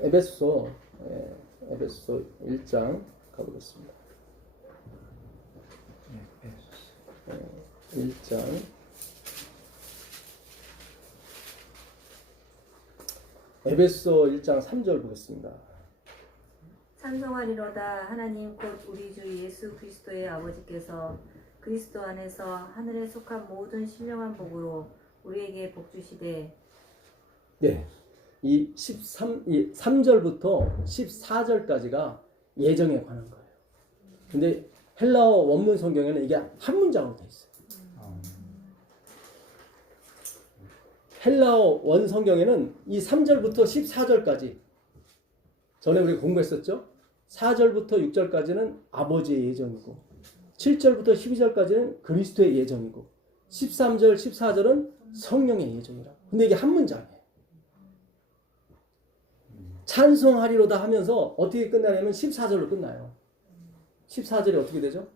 에베소 1장 가보겠습니다. 1장 에베소 1장 3절 보겠습니다. 찬송하리로다. 하나님 곧 우리 주 예수 그리스도의 아버지께서 그리스도 안에서 하늘에 속한 모든 신령한 복으로 우리에게 복 주시되. 네, 이 3절부터 14절까지가 예정에 관한 거예요. 근데 헬라어 원문 성경에는 이게 한 문장으로 돼 있어요. 헬라어 원 성경에는 이 3절부터 14절까지 전에 우리 공부했었죠? 4절부터 6절까지는 아버지의 예정이고 7절부터 12절까지는 그리스도의 예정이고 13절, 14절은 성령의 예정이라. 근데 이게 한 문장이에요. 찬송하리로다 하면서 어떻게 끝나냐면 14절로 끝나요. 14절이 어떻게 되죠?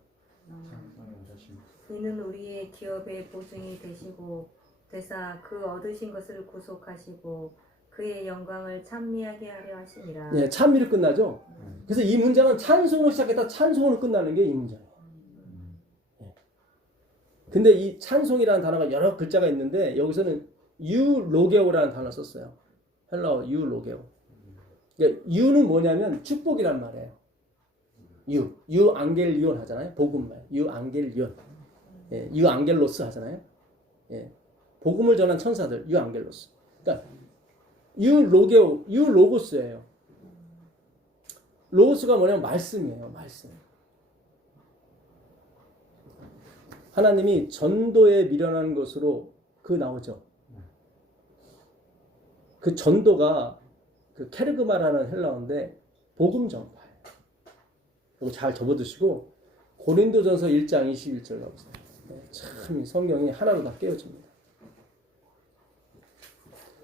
이는 우리의 기업의 보증이 되시고 되사 그 얻으신 것을 구속하시고 그의 영광을 찬미하게 하려 하시니라. 예, 찬미로 끝나죠. 그래서 이 문장은 찬송으로 시작했다 찬송으로 끝나는 게 이 문장이에요. 예. 근데 이 찬송이라는 단어가 여러 글자가 있는데 여기서는 유로게오라는 단어 썼어요. 헬라어 유로게오. 그러니까 유는 뭐냐면 축복이란 말이에요. 유앙겔리온 하잖아요. 복음말. 유앙겔리온. 예, 유앙겔로스 하잖아요. 예. 복음을 전한 천사들 유앙겔로스. 그러니까 유로게오, 유로고스예요. 로고스가 뭐냐면 말씀이에요. 말씀. 하나님이 전도에 미련한 것으로 그 나오죠. 그 전도가 그 케르그마라는 헬라어인데 복음 전파예요. 이거 잘 접어두시고 고린도전서 1장 21절 가보세요. 참 성경이 하나로 다 깨어집니다.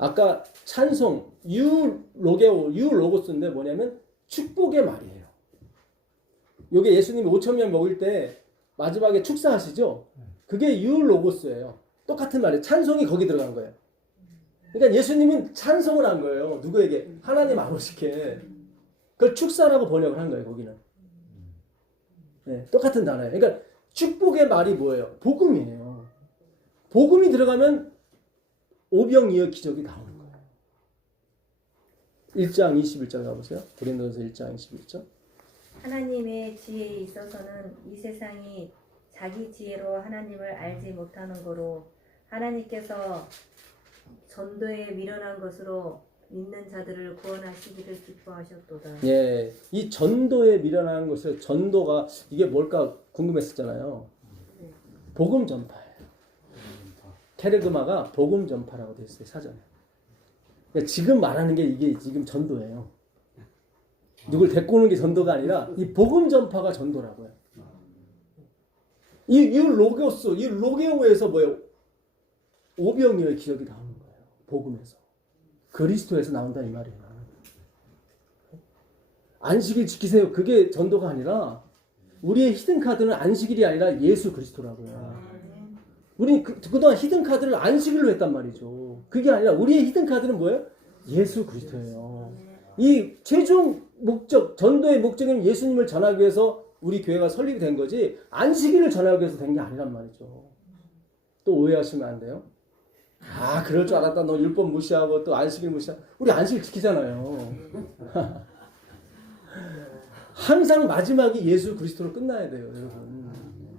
아까 찬송 유로게오 유로고스인데 뭐냐면 축복의 말이에요. 요게 예수님이 5,000명 먹을 때 마지막에 축사하시죠? 그게 유로고스예요. 똑같은 말이에요. 찬송이 거기 들어간 거예요. 그러니까 예수님은 찬송을 한 거예요. 누구에게? 하나님 아버지께. 그걸 축사라고 번역을 한 거예요. 거기는. 네, 똑같은 단어예요. 그러니까 축복의 말이 뭐예요? 복음이에요. 복음이 들어가면 오병이어 기적이 나오는 거예요. 1장 21절 가보세요. 고린도전서 1장 21절. 하나님의 지혜에 있어서는 이 세상이 자기 지혜로 하나님을 알지 못하는 거로 하나님께서 전도에 미련한 것으로 믿는 자들을 구원하시기를 기뻐하셨도다. 예, 이 전도에 미련한 것을 전도가 이게 뭘까 궁금했었잖아요. 복음 전파예요. 케르그마가 복음 전파라고 되어 있어요 사전에. 그러니까 지금 말하는 게 이게 지금 전도예요. 누굴 데리고 오는 게 전도가 아니라 이 복음 전파가 전도라고요. 이 로고스, 이 로게오에서 뭐예요? 오병이어의 기적이 나오는 거예요. 복음에서. 그리스도에서 나온다 이 말이에요. 안식일 지키세요. 그게 전도가 아니라 우리의 히든카드는 안식일이 아니라 예수 그리스도라고요. 우리 그동안 히든카드를 안식일로 했단 말이죠. 그게 아니라 우리의 히든카드는 뭐예요? 예수 그리스도예요. 이 최종 목적, 전도의 목적은 예수님을 전하기 위해서 우리 교회가 설립이 된 거지 안식일을 전하기 위해서 된 게 아니란 말이죠. 또 오해하시면 안 돼요. 아, 그럴 줄 알았다. 너 율법 무시하고 또 안식일 무시하고. 우리 안식일 지키잖아요. 항상 마지막이 예수 그리스도로 끝나야 돼요, 여러분.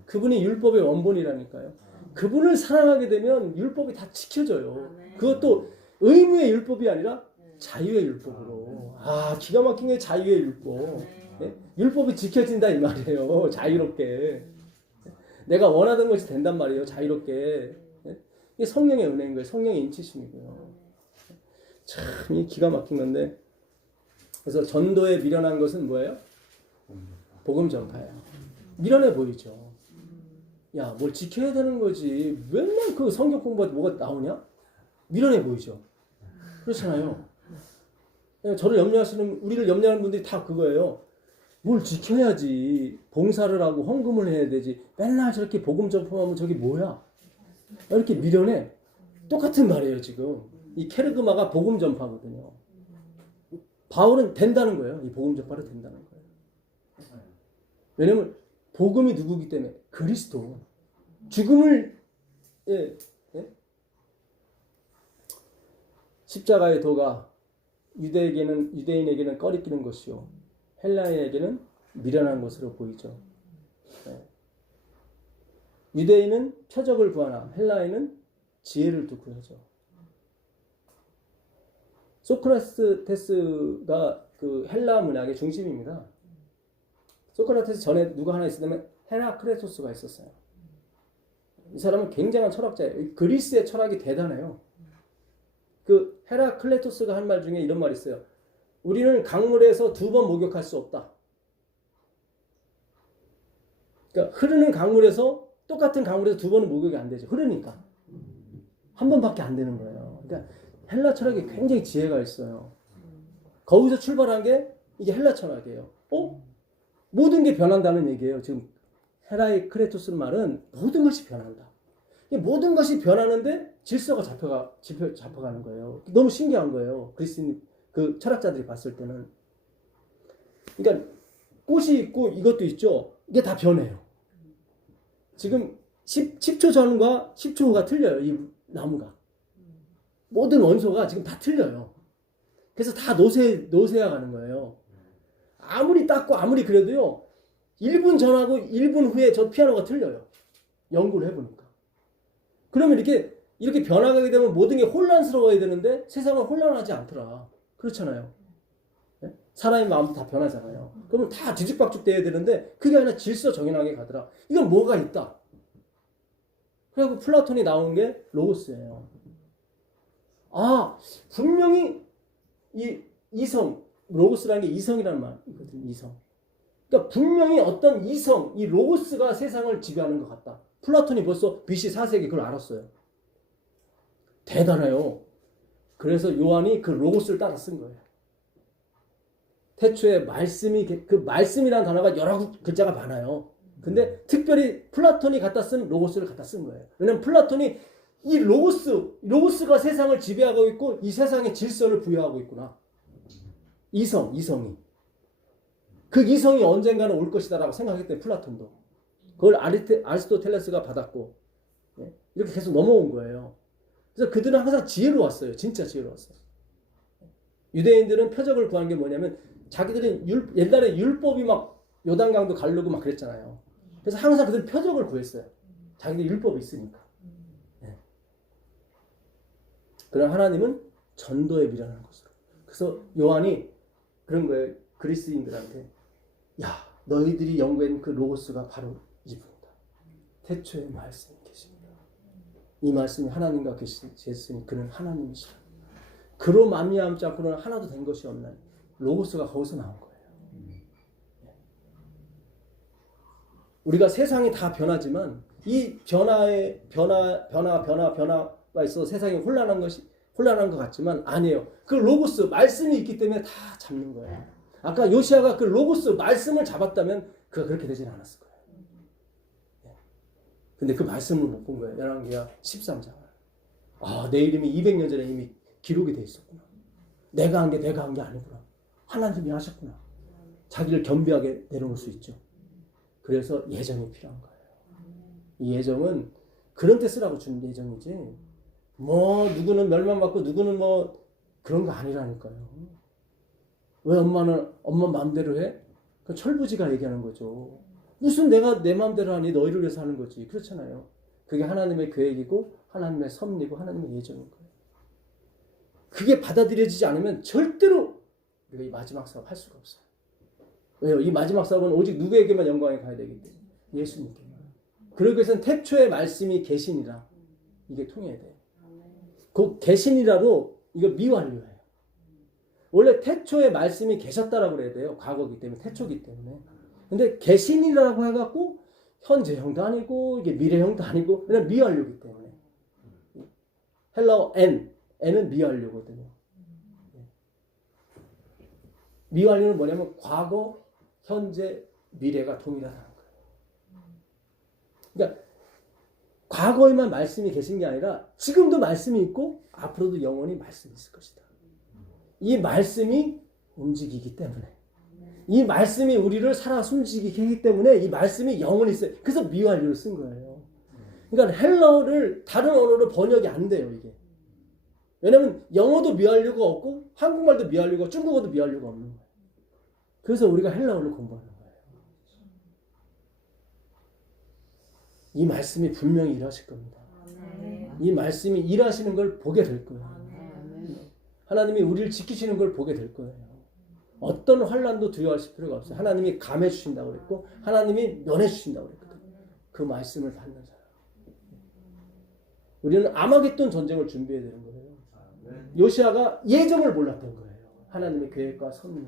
그분이 율법의 원본이라니까요. 그분을 사랑하게 되면 율법이 다 지켜져요. 그것도 의무의 율법이 아니라 자유의 율법으로. 아, 기가 막힌 게 자유의 율법. 네? 율법이 지켜진다 이 말이에요. 자유롭게. 내가 원하던 것이 된단 말이에요. 자유롭게. 네? 이게 성령의 은혜인 거예요. 성령의 인치심이고요. 참, 이 기가 막힌 건데. 그래서 전도에 미련한 것은 뭐예요? 복음 전파예요. 미련해 보이죠. 야, 뭘 지켜야 되는 거지. 맨날 그 성경 공부가 뭐가 나오냐? 미련해 보이죠. 그렇잖아요. 저를 염려하시는, 우리를 염려하는 분들이 다 그거예요. 뭘 지켜야지. 봉사를 하고 헌금을 해야 되지. 맨날 저렇게 복음 전파하면 저게 뭐야? 이렇게 미련해. 똑같은 말이에요, 지금. 이 케르그마가 복음 전파거든요. 바울은 된다는 거예요. 이 복음 전파로 된다는 거예요. 왜냐면 복음이 누구기 때문에 그리스도. 죽음을 십자가의 도가 유대인에게는 꺼리끼는 것이요 헬라인에게는 미련한 것으로 보이죠. 유대인은 표적을 구하나 헬라인은 지혜를 또 구하죠. 소크라테스가 그 헬라 문학의 중심입니다. 소크라테스 전에 누가 하나 있었냐면 헤라크레토스가 있었어요. 이 사람은 굉장한 철학자예요. 그리스의 철학이 대단해요. 그 헤라클레토스가 한 말 중에 이런 말이 있어요. 우리는 강물에서 2번 목욕할 수 없다. 그러니까 흐르는 강물에서 똑같은 강물에서 2번은 목욕이 안 되죠. 흐르니까. 한 번밖에 안 되는 거예요. 그러니까 헬라 철학에 굉장히 지혜가 있어요. 거기서 출발한 게 이게 헬라 철학이에요. 모든 게 변한다는 얘기예요. 지금 헤라클레토스 말은 모든 것이 변한다. 모든 것이 변하는데 질서가 잡혀가는 거예요. 너무 신기한 거예요. 그리스인 그 철학자들이 봤을 때는. 그러니까 꽃이 있고 이것도 있죠. 이게 다 변해요. 지금 10초 전과 10초 후가 틀려요. 이 나무가. 모든 원소가 지금 다 틀려요. 그래서 다 노쇠해 가는 거예요. 아무리 닦고 아무리 그래도요. 1분 전하고 1분 후에 저 피아노가 틀려요. 연구를 해보니까. 그러면 이렇게 변화가게 되면 모든 게 혼란스러워야 되는데 세상은 혼란하지 않더라. 그렇잖아요. 네? 사람의 마음도 다 변하잖아요. 그러면 다 뒤죽박죽 돼야 되는데 그게 아니라 질서 정연하게 가더라. 이건 뭐가 있다. 그리고 플라톤이 나온 게 로고스예요. 아, 분명히 이 이성, 로고스라는 게 이성이라는 말이거든요. 이성. 그러니까 분명히 어떤 이성, 이 로고스가 세상을 지배하는 것 같다. 플라톤이 벌써 BC 4세기 그걸 알았어요. 대단해요. 그래서 요한이 그 로고스를 따라 쓴 거예요. 태초에 말씀이, 그 말씀이라는 단어가 여러 글자가 많아요. 근데 특별히 플라톤이 갖다 쓴 로고스를 갖다 쓴 거예요. 왜냐면 플라톤이 이 로고스가 세상을 지배하고 있고 이 세상에 질서를 부여하고 있구나. 이성이. 그 이성이 언젠가는 올 것이다라고 생각했기 때문에 플라톤도. 그걸 아리스토텔레스가 받았고 이렇게 계속 넘어온 거예요. 그래서 그들은 항상 지혜로웠어요. 진짜 지혜로웠어요. 유대인들은 표적을 구한 게 뭐냐면 자기들은 옛날에 율법이 막 요단강도 가르고 막 그랬잖아요. 그래서 항상 그들은 표적을 구했어요. 자기들 율법이 있으니까. 네. 그러나 하나님은 전도에 미련한 것으로. 그래서 요한이 그런 거예요. 그리스인들한테 야 너희들이 연구한 그 로고스가 바로 이분이다. 태초에 말씀이 계십니다. 이 말씀이 하나님과 계셨으니 그는 하나님이시라. 그로 말미암지 않고는 하나도 된 것이 없나니 로고스가 거기서 나온 거예요. 우리가 세상이 다 변하지만 이 변화가 있어서 세상이 혼란한 것 같지만 아니에요. 그 로고스 말씀이 있기 때문에 다 잡는 거예요. 아까 요시아가 그 로고스 말씀을 잡았다면 그가 그렇게 되진 않았을 거예요. 근데 그 말씀을 못 본 거예요. 열왕기하 13장. 아, 내 이름이 200년 전에 이미 기록이 돼 있었구나. 내가 한 게 아니구나. 하나님이 하셨구나. 자기를 겸비하게 내려놓을 수 있죠. 그래서 예정이 필요한 거예요. 이 예정은 그런 때 쓰라고 주는 예정이지 뭐 누구는 멸망받고 누구는 뭐 그런 거 아니라니까요. 왜 엄마 마음대로 해? 그 철부지가 얘기하는 거죠. 무슨 내가 내 마음대로 하니 너희를 위해서 하는 거지. 그렇잖아요. 그게 하나님의 계획이고 하나님의 섭리고 하나님의 예정인 거예요. 그게 받아들여지지 않으면 절대로 우리가 이 마지막 사업 할 수가 없어요. 왜요? 이 마지막 사업은 오직 누구에게만 영광이 가야 되기 때문에 예수님께만. 그러기 위해서는 태초의 말씀이 계시니라 이게 통해야 돼요. 그 계시니라로 이거 미완료예요. 원래 태초의 말씀이 계셨다라고 그래야 돼요. 과거기 때문에 태초기 때문에. 근데 계시니라고 해갖고 현재형도 아니고 이게 미래형도 아니고 그냥 미완료기 때문에. 헬라어 N은 미완료거든요. 미완료는 뭐냐면 과거, 현재, 미래가 동일하다는 거예요. 그러니까 과거에만 말씀이 계신 게 아니라 지금도 말씀이 있고 앞으로도 영원히 말씀이 있을 것이다. 이 말씀이 움직이기 때문에 이 말씀이 우리를 살아 숨지게 하기 때문에 이 말씀이 영원히 있어요. 그래서 미완료를 쓴 거예요. 그러니까 헬라어를 다른 언어로 번역이 안 돼요. 이게. 왜냐하면 영어도 미완료가 없고 한국말도 미완료가 중국어도 미완료가 없는 거예요. 그래서 우리가 헬라어를 공부하는 거예요. 이 말씀이 분명히 일하실 겁니다. 이 말씀이 일하시는 걸 보게 될 거예요. 하나님이 우리를 지키시는 걸 보게 될 거예요. 어떤 환난도 두려워하실 필요가 없어요. 하나님이 감해 주신다고 그랬고 하나님이 면해 주신다고 그랬거든요. 그 말씀을 받는 사람. 우리는 아마겟돈 전쟁을 준비해야 되는 거예요. 요시아가 예정을 몰랐던 거예요. 하나님의 계획과 섭리.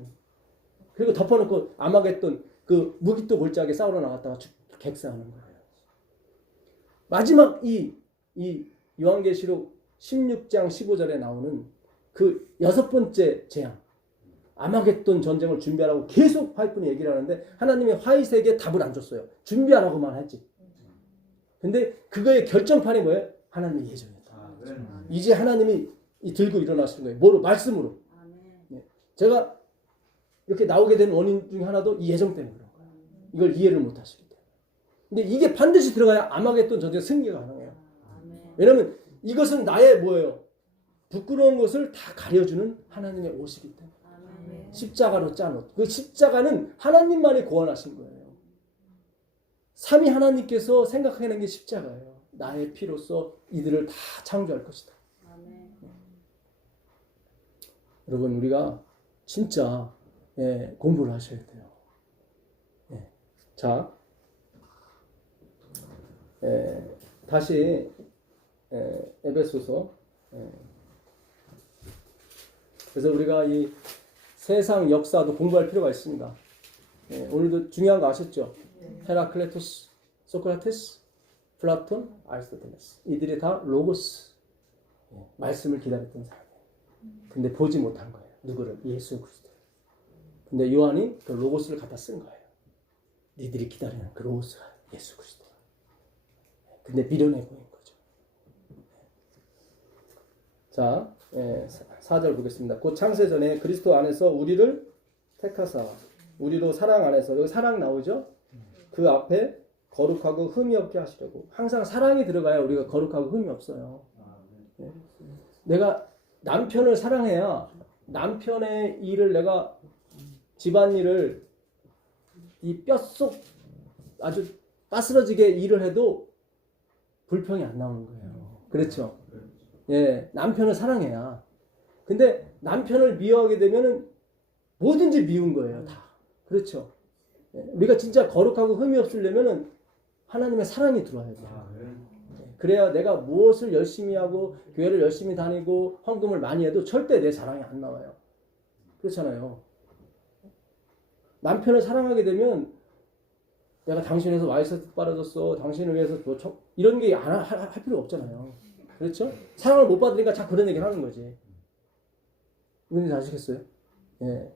그리고 덮어놓고 아마겟돈 그 무기또 골짜기에 싸우러 나갔다가 객사하는 거예요. 마지막 이 요한계시록 16장 15절에 나오는 그 6번째 재앙 아마겟돈 전쟁을 준비하라고 계속 화이트분이 얘기를 하는데 하나님이 화이트에게 답을 안 줬어요. 준비하라고만 했지. 근데 그거의 결정판이 뭐예요? 하나님의 예정이었다. 이제 하나님이 들고 일어나시는 거예요. 뭐로? 말씀으로. 제가 이렇게 나오게 된 원인 중에 하나도 이 예정 때문에 그런 거예요. 이걸 이해를 못 하시기 때문에. 근데 이게 반드시 들어가야 아마겟돈 전쟁 승리가 가능해요. 왜냐면 이것은 나의 뭐예요? 부끄러운 것을 다 가려주는 하나님의 옷이기 때문에. 십자가로 짠 옷. 그 십자가는 하나님만이 고안하신 거예요. 삼위 하나님께서 생각하는 게 십자가예요. 나의 피로써 이들을 다 창조할 것이다. 여러분 우리가 진짜 공부를 하셔야 돼요. 자, 다시 에베소서. 그래서 우리가 이 세상 역사도 공부할 필요가 있습니다. 오늘도 중요한 거 아셨죠? 헤라클레토스, 소크라테스, 플라톤, 아리스토텔레스. 이들이 다 로고스, 말씀을 기다렸던 사람이에요. 근데 보지 못한 거예요. 누구를? 예수 그리스도. 근데 요한이 그 로고스를 갖다 쓴 거예요. 니들이 기다리는 그 로고스가 예수 그리스도. 근데 미련해 보인 거죠. 자, 4절 보겠습니다. 곧 창세전에 그리스도 안에서 우리를 택하사 우리로 사랑 안에서, 여기 사랑 나오죠? 그 앞에 거룩하고 흠이 없게 하시려고. 항상 사랑이 들어가야 우리가 거룩하고 흠이 없어요. 네. 내가 남편을 사랑해야 남편의 일을, 내가 집안일을 이 뼛속 아주 빠스러지게 일을 해도 불평이 안 나오는 거예요. 그렇죠? 예, 남편을 사랑해야. 근데 남편을 미워하게 되면은 뭐든지 미운 거예요, 다. 그렇죠? 예, 우리가 진짜 거룩하고 흠이 없으려면은 하나님의 사랑이 들어와야 돼요. 예, 그래야 내가 무엇을 열심히 하고 교회를 열심히 다니고 헌금을 많이 해도 절대 내 자랑이 안 나와요. 그렇잖아요. 남편을 사랑하게 되면 내가 당신에서 와이셔츠 빨아줬어, 당신을 위해서 이런 게 할 필요 없잖아요. 그렇죠? 사랑을 못 받으니까 자꾸 그런 얘기를 하는 거지. 무슨 일 아시겠어요? 예.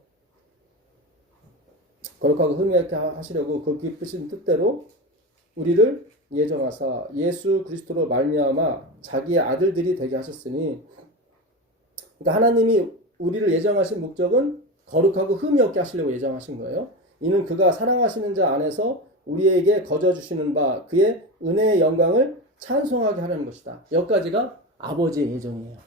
거룩하고 흠이 없게 하시려고 그 기쁘신 뜻대로 우리를 예정하사 예수 그리스도로 말미암아 자기의 아들들이 되게 하셨으니, 그러니까 하나님이 우리를 예정하신 목적은 거룩하고 흠이 없게 하시려고 예정하신 거예요. 이는 그가 사랑하시는 자 안에서 우리에게 거저 주시는 바 그의 은혜의 영광을 찬송하게 하려는 것이다. 여기까지가 아버지의 예정이에요.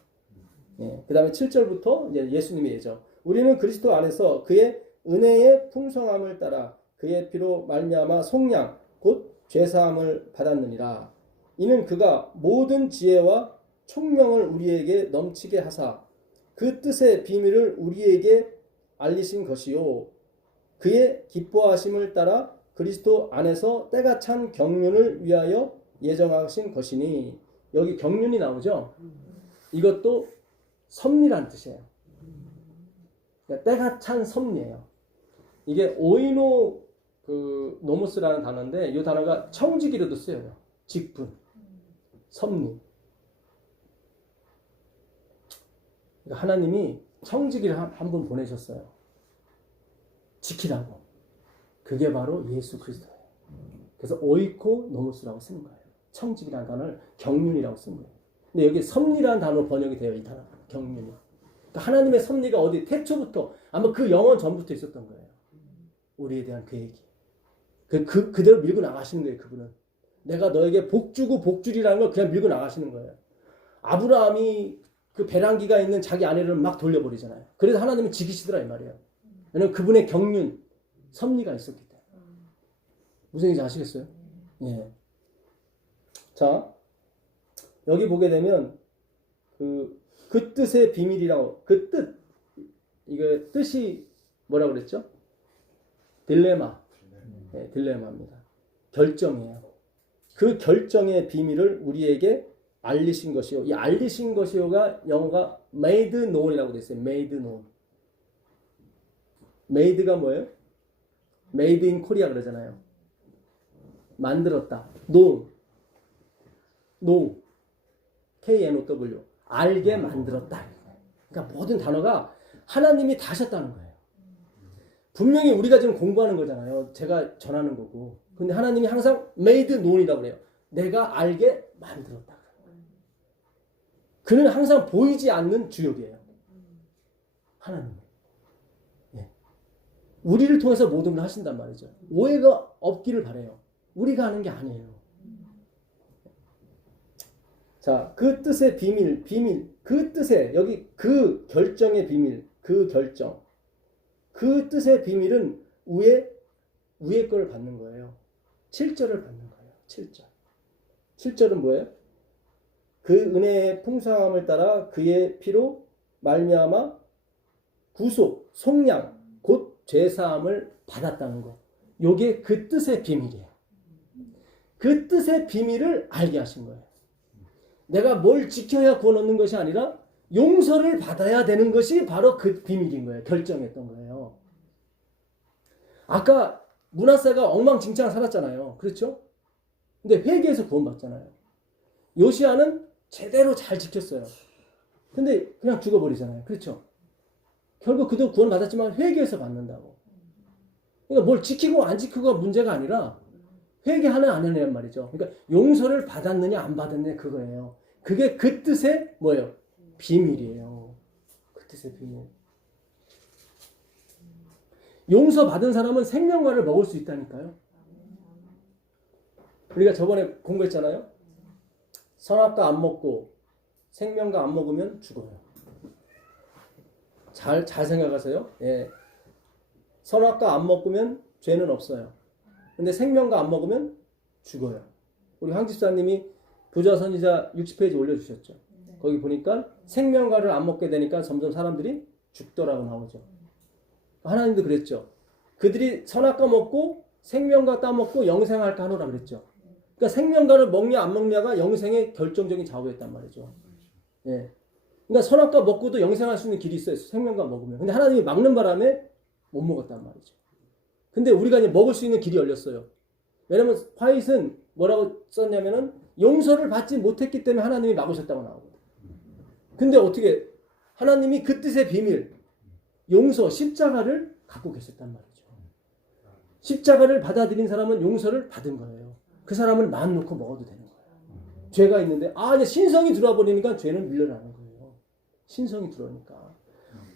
예. 그 다음에 7절부터 이제 예수님의 예정. 우리는 그리스도 안에서 그의 은혜의 풍성함을 따라 그의 피로 말미암아 속량 곧 죄사함을 받았느니라. 이는 그가 모든 지혜와 총명을 우리에게 넘치게 하사 그 뜻의 비밀을 우리에게 알리신 것이요 그의 기뻐하심을 따라 그리스도 안에서 때가 찬 경륜을 위하여 예정하신 것이니. 여기 경륜이 나오죠. 이것도 섭리란 뜻이에요. 그러니까 때가 찬 섭리예요. 이게 오이노 노무스라는 단어인데 이 단어가 청지기로도 쓰여요. 직분, 섭리. 그러니까 하나님이 청지기를 한 분 보내셨어요. 지키라고. 그게 바로 예수 그리스도예요. 그래서 오이코 노무스라고 쓰는 거예요. 청지기라는 단어를 경륜이라고 쓴 거예요. 근데 여기 섭리라는 단어로 번역이 돼요. 이 단어 경륜이. 그러니까 하나님의 섭리가 어디 태초부터 아마 그 영원 전부터 있었던 거예요. 우리에 대한 계획이. 그대로 밀고 나가시는 거예요. 그분은. 내가 너에게 복 주고 복 주리라는 걸 그냥 밀고 나가시는 거예요. 아브라함이 그 배란기가 있는 자기 아내를 막 돌려버리잖아요. 그래서 하나님은 지키시더라 이 말이에요. 왜냐하면 그분의 경륜, 섭리가 있었기 때문에. 무슨 얘기인지 아시겠어요? 예. 자, 여기 보게 되면 그 뜻의 비밀이라고, 그 뜻, 이거 뜻이 뭐라고 그랬죠? 딜레마. 네, 딜레마입니다. 결정이에요. 그 결정의 비밀을 우리에게 알리신 것이요. 이 알리신 것이요가 영어가 made known이라고 되어 있어요. made known. made가 뭐예요? made in Korea 그러잖아요. 만들었다. know. K-N-O-W. 알게 만들었다. 그러니까 모든 단어가 하나님이 다 하셨다는 거예요. 분명히 우리가 지금 공부하는 거잖아요. 제가 전하는 거고. 근데 하나님이 항상 made known이라고 그래요. 내가 알게 만들었다. 그는 항상 보이지 않는 주역이에요. 하나님. 예. 우리를 통해서 모든 걸 하신단 말이죠. 오해가 없기를 바라요. 우리가 하는 게 아니에요. 자, 그 뜻의 비밀, 그 뜻의, 여기 그 결정의 비밀, 그 결정. 그 뜻의 비밀은 위에 걸 받는 거예요. 7절을 받는 거예요. 7절. 7절은 뭐예요? 그 은혜의 풍성함을 따라 그의 피로 말미암아 구속, 속량, 곧 죄사함을 받았다는 거. 요게 그 뜻의 비밀이에요. 그 뜻의 비밀을 알게 하신 거예요. 내가 뭘 지켜야 구원 얻는 것이 아니라 용서를 받아야 되는 것이 바로 그 비밀인 거예요. 결정했던 거예요. 아까 므낫세가 엉망진창 살았잖아요. 그렇죠? 근데 회개해서 구원받잖아요. 요시아는 제대로 잘 지켰어요. 근데 그냥 죽어버리잖아요. 그렇죠? 결국 그도 구원 받았지만 회개해서 받는다고. 그러니까 뭘 지키고 안 지키고가 문제가 아니라 회개하냐 안 하냐는 말이죠. 그러니까 용서를 받았느냐 안 받았느냐 그거예요. 그게 그 뜻의 뭐예요? 비밀이에요. 그 뜻의 비밀. 용서 받은 사람은 생명과를 먹을 수 있다니까요. 우리가 저번에 공부했잖아요. 선악과 안 먹고 생명과 안 먹으면 죽어요. 잘 생각하세요. 예. 선악과 안 먹으면 죄는 없어요. 근데 생명과 안 먹으면 죽어요. 우리 황 집사님이 부자 선지자 60페이지 올려주셨죠. 거기 보니까 생명과를 안 먹게 되니까 점점 사람들이 죽더라고 나오죠. 하나님도 그랬죠. 그들이 선악과 먹고 생명과 따먹고 영생할까 하노라 그랬죠. 그러니까 생명과를 먹냐 안 먹냐가 영생의 결정적인 좌우였단 말이죠. 예. 그러니까 선악과 먹고도 영생할 수 있는 길이 있어요. 생명과 먹으면. 근데 하나님이 막는 바람에 못 먹었단 말이죠. 근데 우리가 이제 먹을 수 있는 길이 열렸어요. 왜냐면 화잇은 뭐라고 썼냐면은 용서를 받지 못했기 때문에 하나님이 막으셨다고 나오거든요. 근데 어떻게 하나님이 그 뜻의 비밀, 용서, 십자가를 갖고 계셨단 말이죠. 십자가를 받아들인 사람은 용서를 받은 거예요. 그 사람은 마음 놓고 먹어도 되는 거예요. 죄가 있는데 이제 신성이 들어와 버리니까 죄는 밀려나는 거예요. 신성이 들어오니까.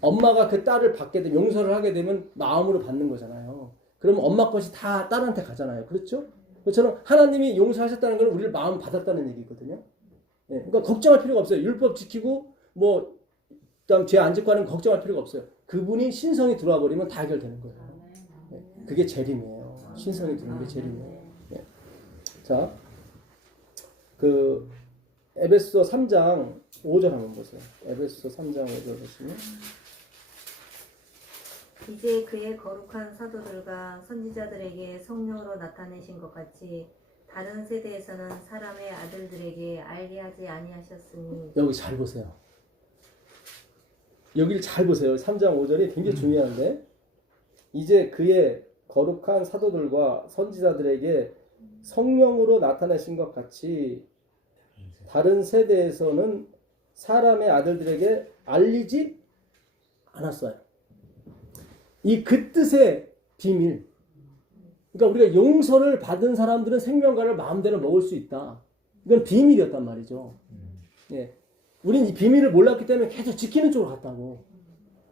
엄마가 그 딸을 받게 되면 용서를 하게 되면 마음으로 받는 거잖아요. 그러면 엄마 것이 다 딸한테 가잖아요. 그렇죠? 그처럼 하나님이 용서하셨다는 건 우리를 마음 받았다는 얘기거든요. 예, 그러니까 걱정할 필요가 없어요. 율법 지키고 뭐 그다음 죄 안 짓고 하는 걱정할 필요가 없어요. 그분이 신성이 들어와 버리면 다 해결되는 거예요. 예, 그게 재림이에요. 신성이 들어오는 게 재림이에요. 예. 자, 그 에베소 3장 5절 한번 보세요. 에베소 3장 5절 보시면 이제 그의 거룩한 사도들과 선지자들에게 성령으로 나타내신 것 같이 다른 세대에서는 사람의 아들들에게 알게 하지 아니하셨으니. 여기 잘 보세요. 여기를 잘 보세요. 3장 5절이 굉장히 중요한데 이제 그의 거룩한 사도들과 선지자들에게 성령으로 나타내신 것 같이 다른 세대에서는 사람의 아들들에게 알리지 않았어요. 이 그 뜻의 비밀. 그러니까 우리가 용서를 받은 사람들은 생명과를 마음대로 먹을 수 있다. 이건 비밀이었단 말이죠. 예. 우린 이 비밀을 몰랐기 때문에 계속 지키는 쪽으로 갔다고.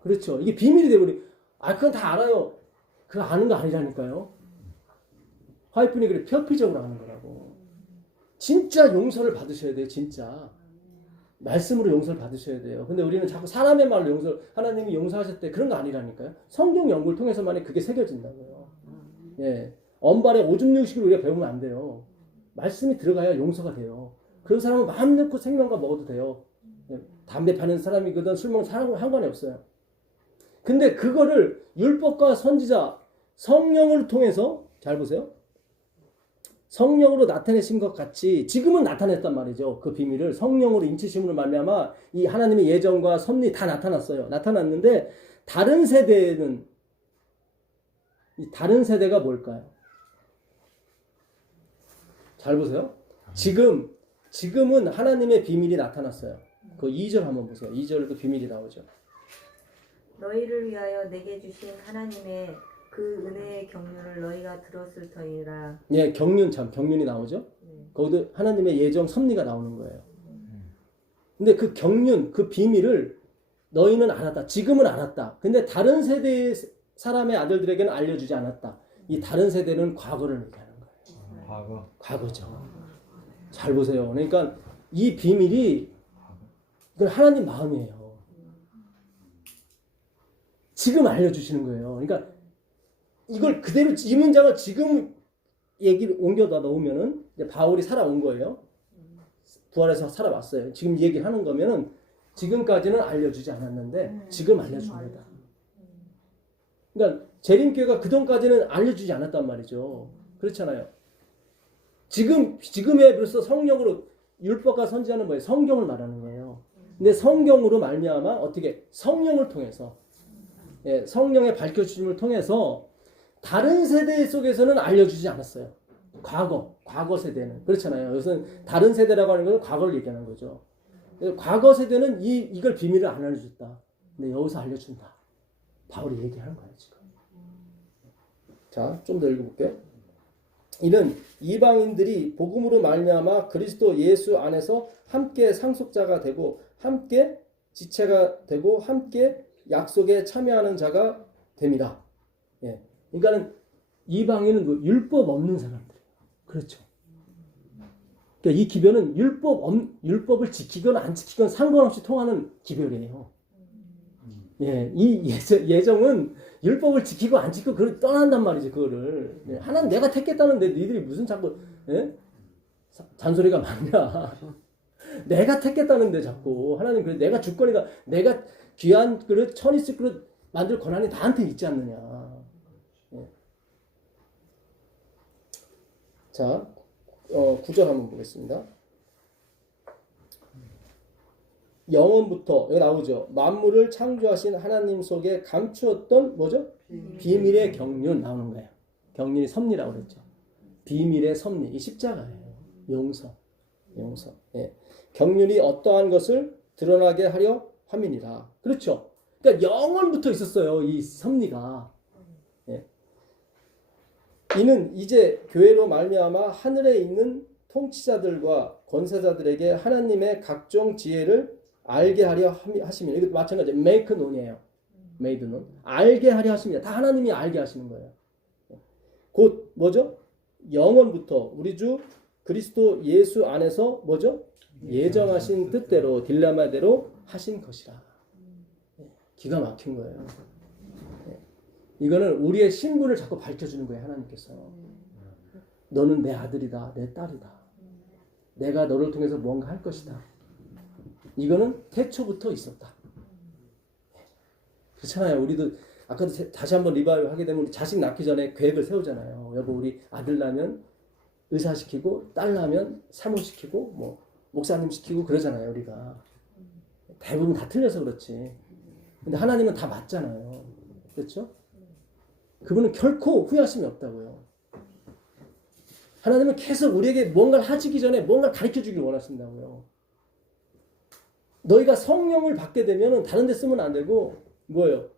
그렇죠. 이게 비밀이 되버리. 그건 다 알아요. 그거 아는 거 아니라니까요. 화이트분이 그래 표피적으로 하는 거라고. 진짜 용서를 받으셔야 돼요. 진짜. 말씀으로 용서를 받으셔야 돼요. 근데 우리는 자꾸 사람의 말로 하나님이 용서하셨대. 그런 거 아니라니까요. 성경 연구를 통해서만이 그게 새겨진다고요. 예. 언발의 오줌 육식을 우리가 배우면 안 돼요. 말씀이 들어가야 용서가 돼요. 그런 사람은 마음 놓고 생명과 먹어도 돼요. 예. 담배 파는 사람이거든 술 먹는 사람하고 상관이 없어요. 근데 그거를 율법과 선지자, 성령을 통해서 잘 보세요. 성령으로 나타내신 것 같이 지금은 나타냈단 말이죠. 그 비밀을 성령으로 인치심으로 말미암아 이 하나님의 예정과 섭리 다 나타났어요. 나타났는데 다른 세대는 이 다른 세대가 뭘까요? 잘 보세요. 지금은 하나님의 비밀이 나타났어요. 그 2절 한번 보세요. 2절도 비밀이 나오죠. 너희를 위하여 내게 주신 하나님의 그 은혜의 경륜을 너희가 들었을 터이라. 예, 경륜이 나오죠. 거기도 하나님의 예정 섭리가 나오는 거예요. 근데 그 경륜, 그 비밀을 너희는 알았다. 지금은 알았다. 근데 다른 세대의 사람의 아들들에게는 알려주지 않았다. 이 다른 세대는 과거를 얘기하는 거예요. 과거죠. 잘 보세요. 그러니까 이 비밀이 이건 하나님 마음이에요. 지금 알려주시는 거예요. 그러니까 이걸 그대로 이 문장을 지금 얘기를 옮겨다 놓으면은 이제 바울이 살아온 거예요. 부활해서 살아왔어요. 지금 얘기를 하는 거면은 지금까지는 알려주지 않았는데 지금 알려줍니다. 그러니까 재림교회가 그동까지는 알려주지 않았단 말이죠. 그렇잖아요. 지금에 벌써 성령으로 율법과 선지자는 뭐예요? 성경을 말하는 거예요. 근데 성경으로 말미암아 어떻게 성령을 통해서 성령의 밝혀주심을 통해서 다른 세대 속에서는 알려주지 않았어요. 과거 세대는 그렇잖아요. 이것은 다른 세대라고 하는 것은 과거를 얘기하는 거죠. 과거 세대는 이걸 비밀을 안 알려줬다. 근데 여기서 알려준다. 바울이 얘기하는 거예요 지금. 자, 좀 더 읽어볼게요. 이는 이방인들이 복음으로 말미암아 그리스도 예수 안에서 함께 상속자가 되고 함께 지체가 되고 함께 약속에 참여하는 자가 됩니다. 예. 그러니까는 이방인은 그 율법 없는 사람들이에요. 그렇죠. 그러니까 이 기별은 율법을 지키건 안 지키건 상관없이 통하는 기별이에요. 예, 이 예정은 율법을 지키고 안 지키고 그걸 떠난단 말이죠. 그거를. 예, 하나님 내가 택했다는데 니들이 무슨 자꾸 잔소리가 많냐. 내가 택했다는데 자꾸 하나님 그래 내가 주권이다. 내가 귀한 그릇 천이스 그릇 만들 권한이 나한테 있지 않느냐. 예. 자, 9절 한번 보겠습니다. 영원부터 여기 나오죠. 만물을 창조하신 하나님 속에 감추었던 뭐죠? 비밀의 경륜 나오는 거예요. 경륜이 섭리라고 그랬죠. 비밀의 섭리. 이 십자가예요. 용서. 예. 경륜이 어떠한 것을 드러나게 하려 함이니라. 그렇죠. 그러니까 영원부터 있었어요. 이 섭리가. 예. 이는 이제 교회로 말미암아 하늘에 있는 통치자들과 권세자들에게 하나님의 각종 지혜를 알게 하려 하시면 이것도 마찬가지예요. make known이에요. made known. 알게 하려 하십니다. 다 하나님이 알게 하시는 거예요. 곧 뭐죠? 영원부터 우리 주 그리스도 예수 안에서 뭐죠? 예정하신 뜻대로 딜레마대로 하신 것이라. 기가 막힌 거예요. 이거는 우리의 신분을 자꾸 밝혀주는 거예요. 하나님께서. 너는 내 아들이다. 내 딸이다. 내가 너를 통해서 뭔가 할 것이다. 이거는 태초부터 있었다. 그렇잖아요. 우리도 아까도 다시 한번 리바이브 하게 되면 우리 자식 낳기 전에 계획을 세우잖아요. 여보 우리 아들 낳으면 의사 시키고 딸 낳으면 사모 시키고 뭐 목사님 시키고 그러잖아요. 우리가 대부분 다 틀려서 그렇지. 근데 하나님은 다 맞잖아요. 그렇죠? 그분은 결코 후회하심이 없다고요. 하나님은 계속 우리에게 뭔가를 하시기 전에 뭔가를 가르쳐주길 원하신다고요. 너희가 성령을 받게 되면 다른 데 쓰면 안 되고 뭐예요?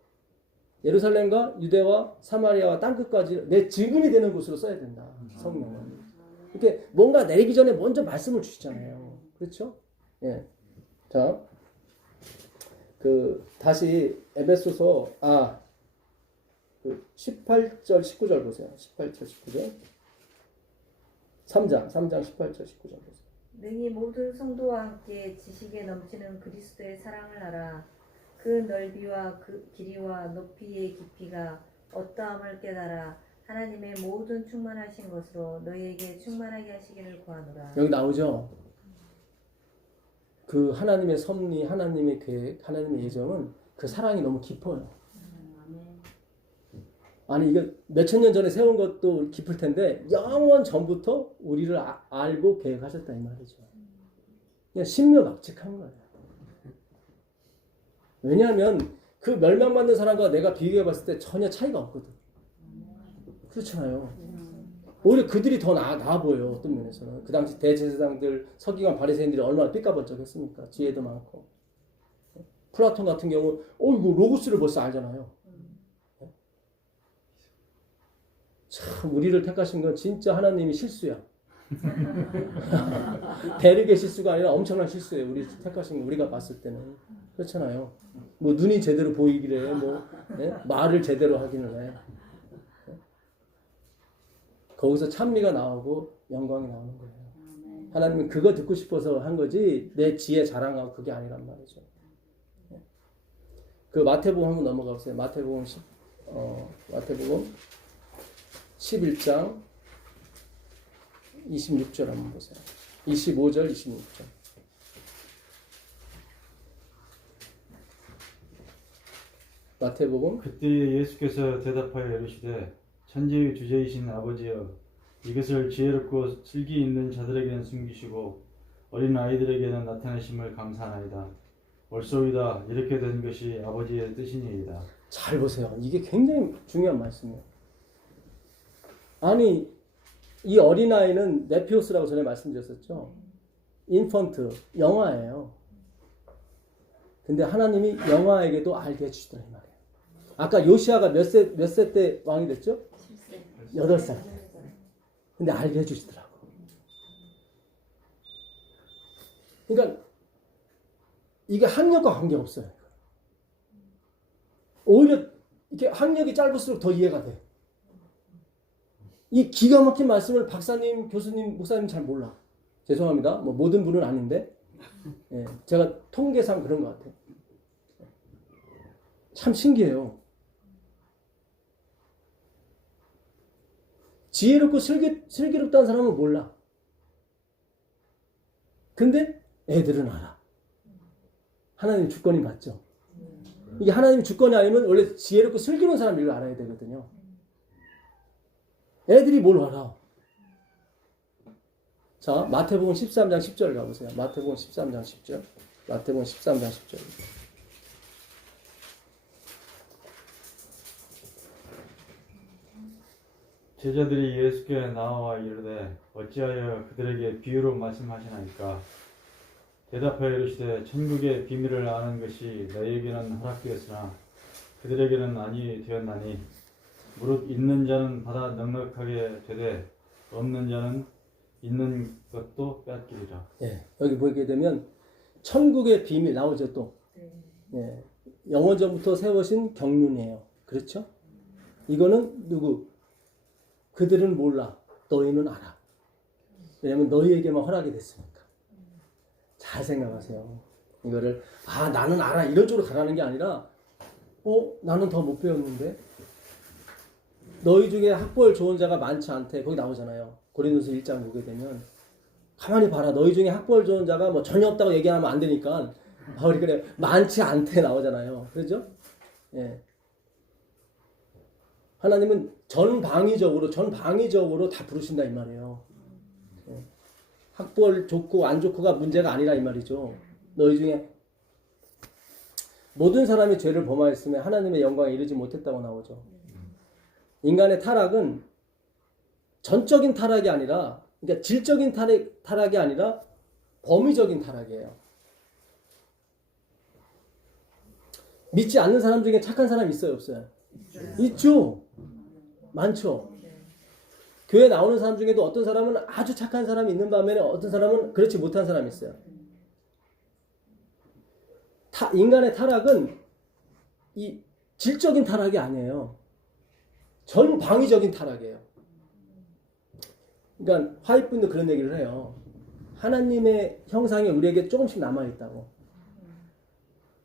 예루살렘과 유대와 사마리아와 땅끝까지 내 증인이 되는 곳으로 써야 된다. 성령은. 이렇게 뭔가 내리기 전에 먼저 말씀을 주시잖아요. 그렇죠? 예. 자, 다시 에베소서 18절 19절 보세요. 18절 19절. 3장 18절 19절 보세요. 능히 모든 성도와 함께 지식에 넘치는 그리스도의 사랑을 알아. 그 넓이와 그 길이와 높이의 깊이가 어떠함을 깨달아 하나님의 모든 충만하신 것으로 너희에게 충만하게 하시기를 구하노라. 여기 나오죠. 그 하나님의 섭리, 하나님의 계획, 하나님의 예정은 그 사랑이 너무 깊어요. 아니 이거 몇천 년 전에 세운 것도 깊을 텐데 영원 전부터 우리를 알고 계획하셨다 이 말이죠. 그냥 신묘막측한 거예요. 왜냐하면 그 멸망받는 사람과 내가 비교해 봤을 때 전혀 차이가 없거든. 그렇잖아요. 오히려 그들이 더 나아 보여요. 어떤 면에서는. 그 당시 대제사장들, 서기관, 바리새인들이 얼마나 삐까번쩍했습니까. 지혜도 많고. 플라톤 같은 경우 이거 로고스를 벌써 알잖아요. 참 우리를 택하신 건 진짜 하나님이 실수야. 대륙의 실수가 아니라 엄청난 실수예요. 우리 택하신 거 우리가 봤을 때는. 그렇잖아요. 뭐 눈이 제대로 보이기래 말을 제대로 하기는 해. 거기서 찬미가 나오고 영광이 나오는 거예요. 하나님은 그거 듣고 싶어서 한 거지 내 지혜 자랑하고 그게 아니란 말이죠. 그 마태복음 한번 넘어가 보세요. 마태복음 11장 26절 한번 보세요. 25절 26절. 마태복음. 그때 예수께서 대답하여 이르시되 천지의 주제이신 아버지여 이것을 지혜롭고 슬기 있는 자들에게는 숨기시고 어린 아이들에게는 나타내심을 감사하나이다. 옳소이다. 이렇게 된 것이 아버지의 뜻이니이다. 잘 보세요. 이게 굉장히 중요한 말씀이에요. 아니 이 어린아이는 네피오스라고 전에 말씀드렸었죠. 인펀트, 영아예요. 근데 하나님이 영아에게도 알게 해주시더라 이 말이에요. 아까 요시아가 몇 세 때 왕이 됐죠? 8살 때. 근데 알게 해주시더라고. 그러니까 이게 학력과 관계없어요. 오히려 이렇게 학력이 짧을수록 더 이해가 돼. 이 기가 막힌 말씀을 박사님, 교수님, 목사님 잘 몰라. 죄송합니다. 뭐 모든 분은 아닌데 예, 제가 통계상 그런 것 같아요. 참 신기해요. 지혜롭고 슬기롭다는 사람은 몰라. 근데 애들은 알아. 하나님 주권이 맞죠. 이게 하나님 주권이 아니면 원래 지혜롭고 슬기로운 사람 이걸 알아야 되거든요. 애들이 뭘 알아? 자, 마태복음 13장 10절 가보세요. 마태복음 13장 10절. 마태복음 13장 10절. 제자들이 예수께 나와 이르되 어찌하여 그들에게 비유로 말씀하시나이까. 대답하여 이르시되 천국의 비밀을 아는 것이 너희에게는 허락되었으나 그들에게는 아니 되었나니 무릇 있는 자는 받아 넉넉하게 되되 없는 자는 있는 것도 빼앗기리라. 예, 여기 보게 되면 천국의 비밀 나오죠 또. 예, 영원전부터 세우신 경륜이에요. 그렇죠? 이거는 누구? 그들은 몰라. 너희는 알아. 왜냐면 너희에게만 허락이 됐으니까. 잘 생각하세요. 이거를 나는 알아 이런 쪽으로 가라는 게 아니라 나는 더 못 배웠는데 너희 중에 학벌 좋은 자가 많지 않대. 거기 나오잖아요. 고린도서 1장 보게 되면 가만히 봐라. 너희 중에 학벌 좋은 자가 뭐 전혀 없다고 얘기하면 안 되니까 바울이 그래 많지 않대 나오잖아요. 그렇죠? 예. 하나님은 전방위적으로 다 부르신다 이 말이에요. 예. 학벌 좋고 안 좋고가 문제가 아니라 이 말이죠. 너희 중에 모든 사람이 죄를 범하였으면 하나님의 영광에 이르지 못했다고 나오죠. 인간의 타락은 전적인 타락이 아니라, 그러니까 질적인 타락이 아니라 범위적인 타락이에요. 믿지 않는 사람 중에 착한 사람 있어요, 없어요? 있죠. 많죠. 교회 나오는 사람 중에도 어떤 사람은 아주 착한 사람이 있는 반면에 어떤 사람은 그렇지 못한 사람이 있어요. 인간의 타락은 이 질적인 타락이 아니에요. 전방위적인 타락이에요. 그러니까 화이트분도 그런 얘기를 해요. 하나님의 형상이 우리에게 조금씩 남아있다고.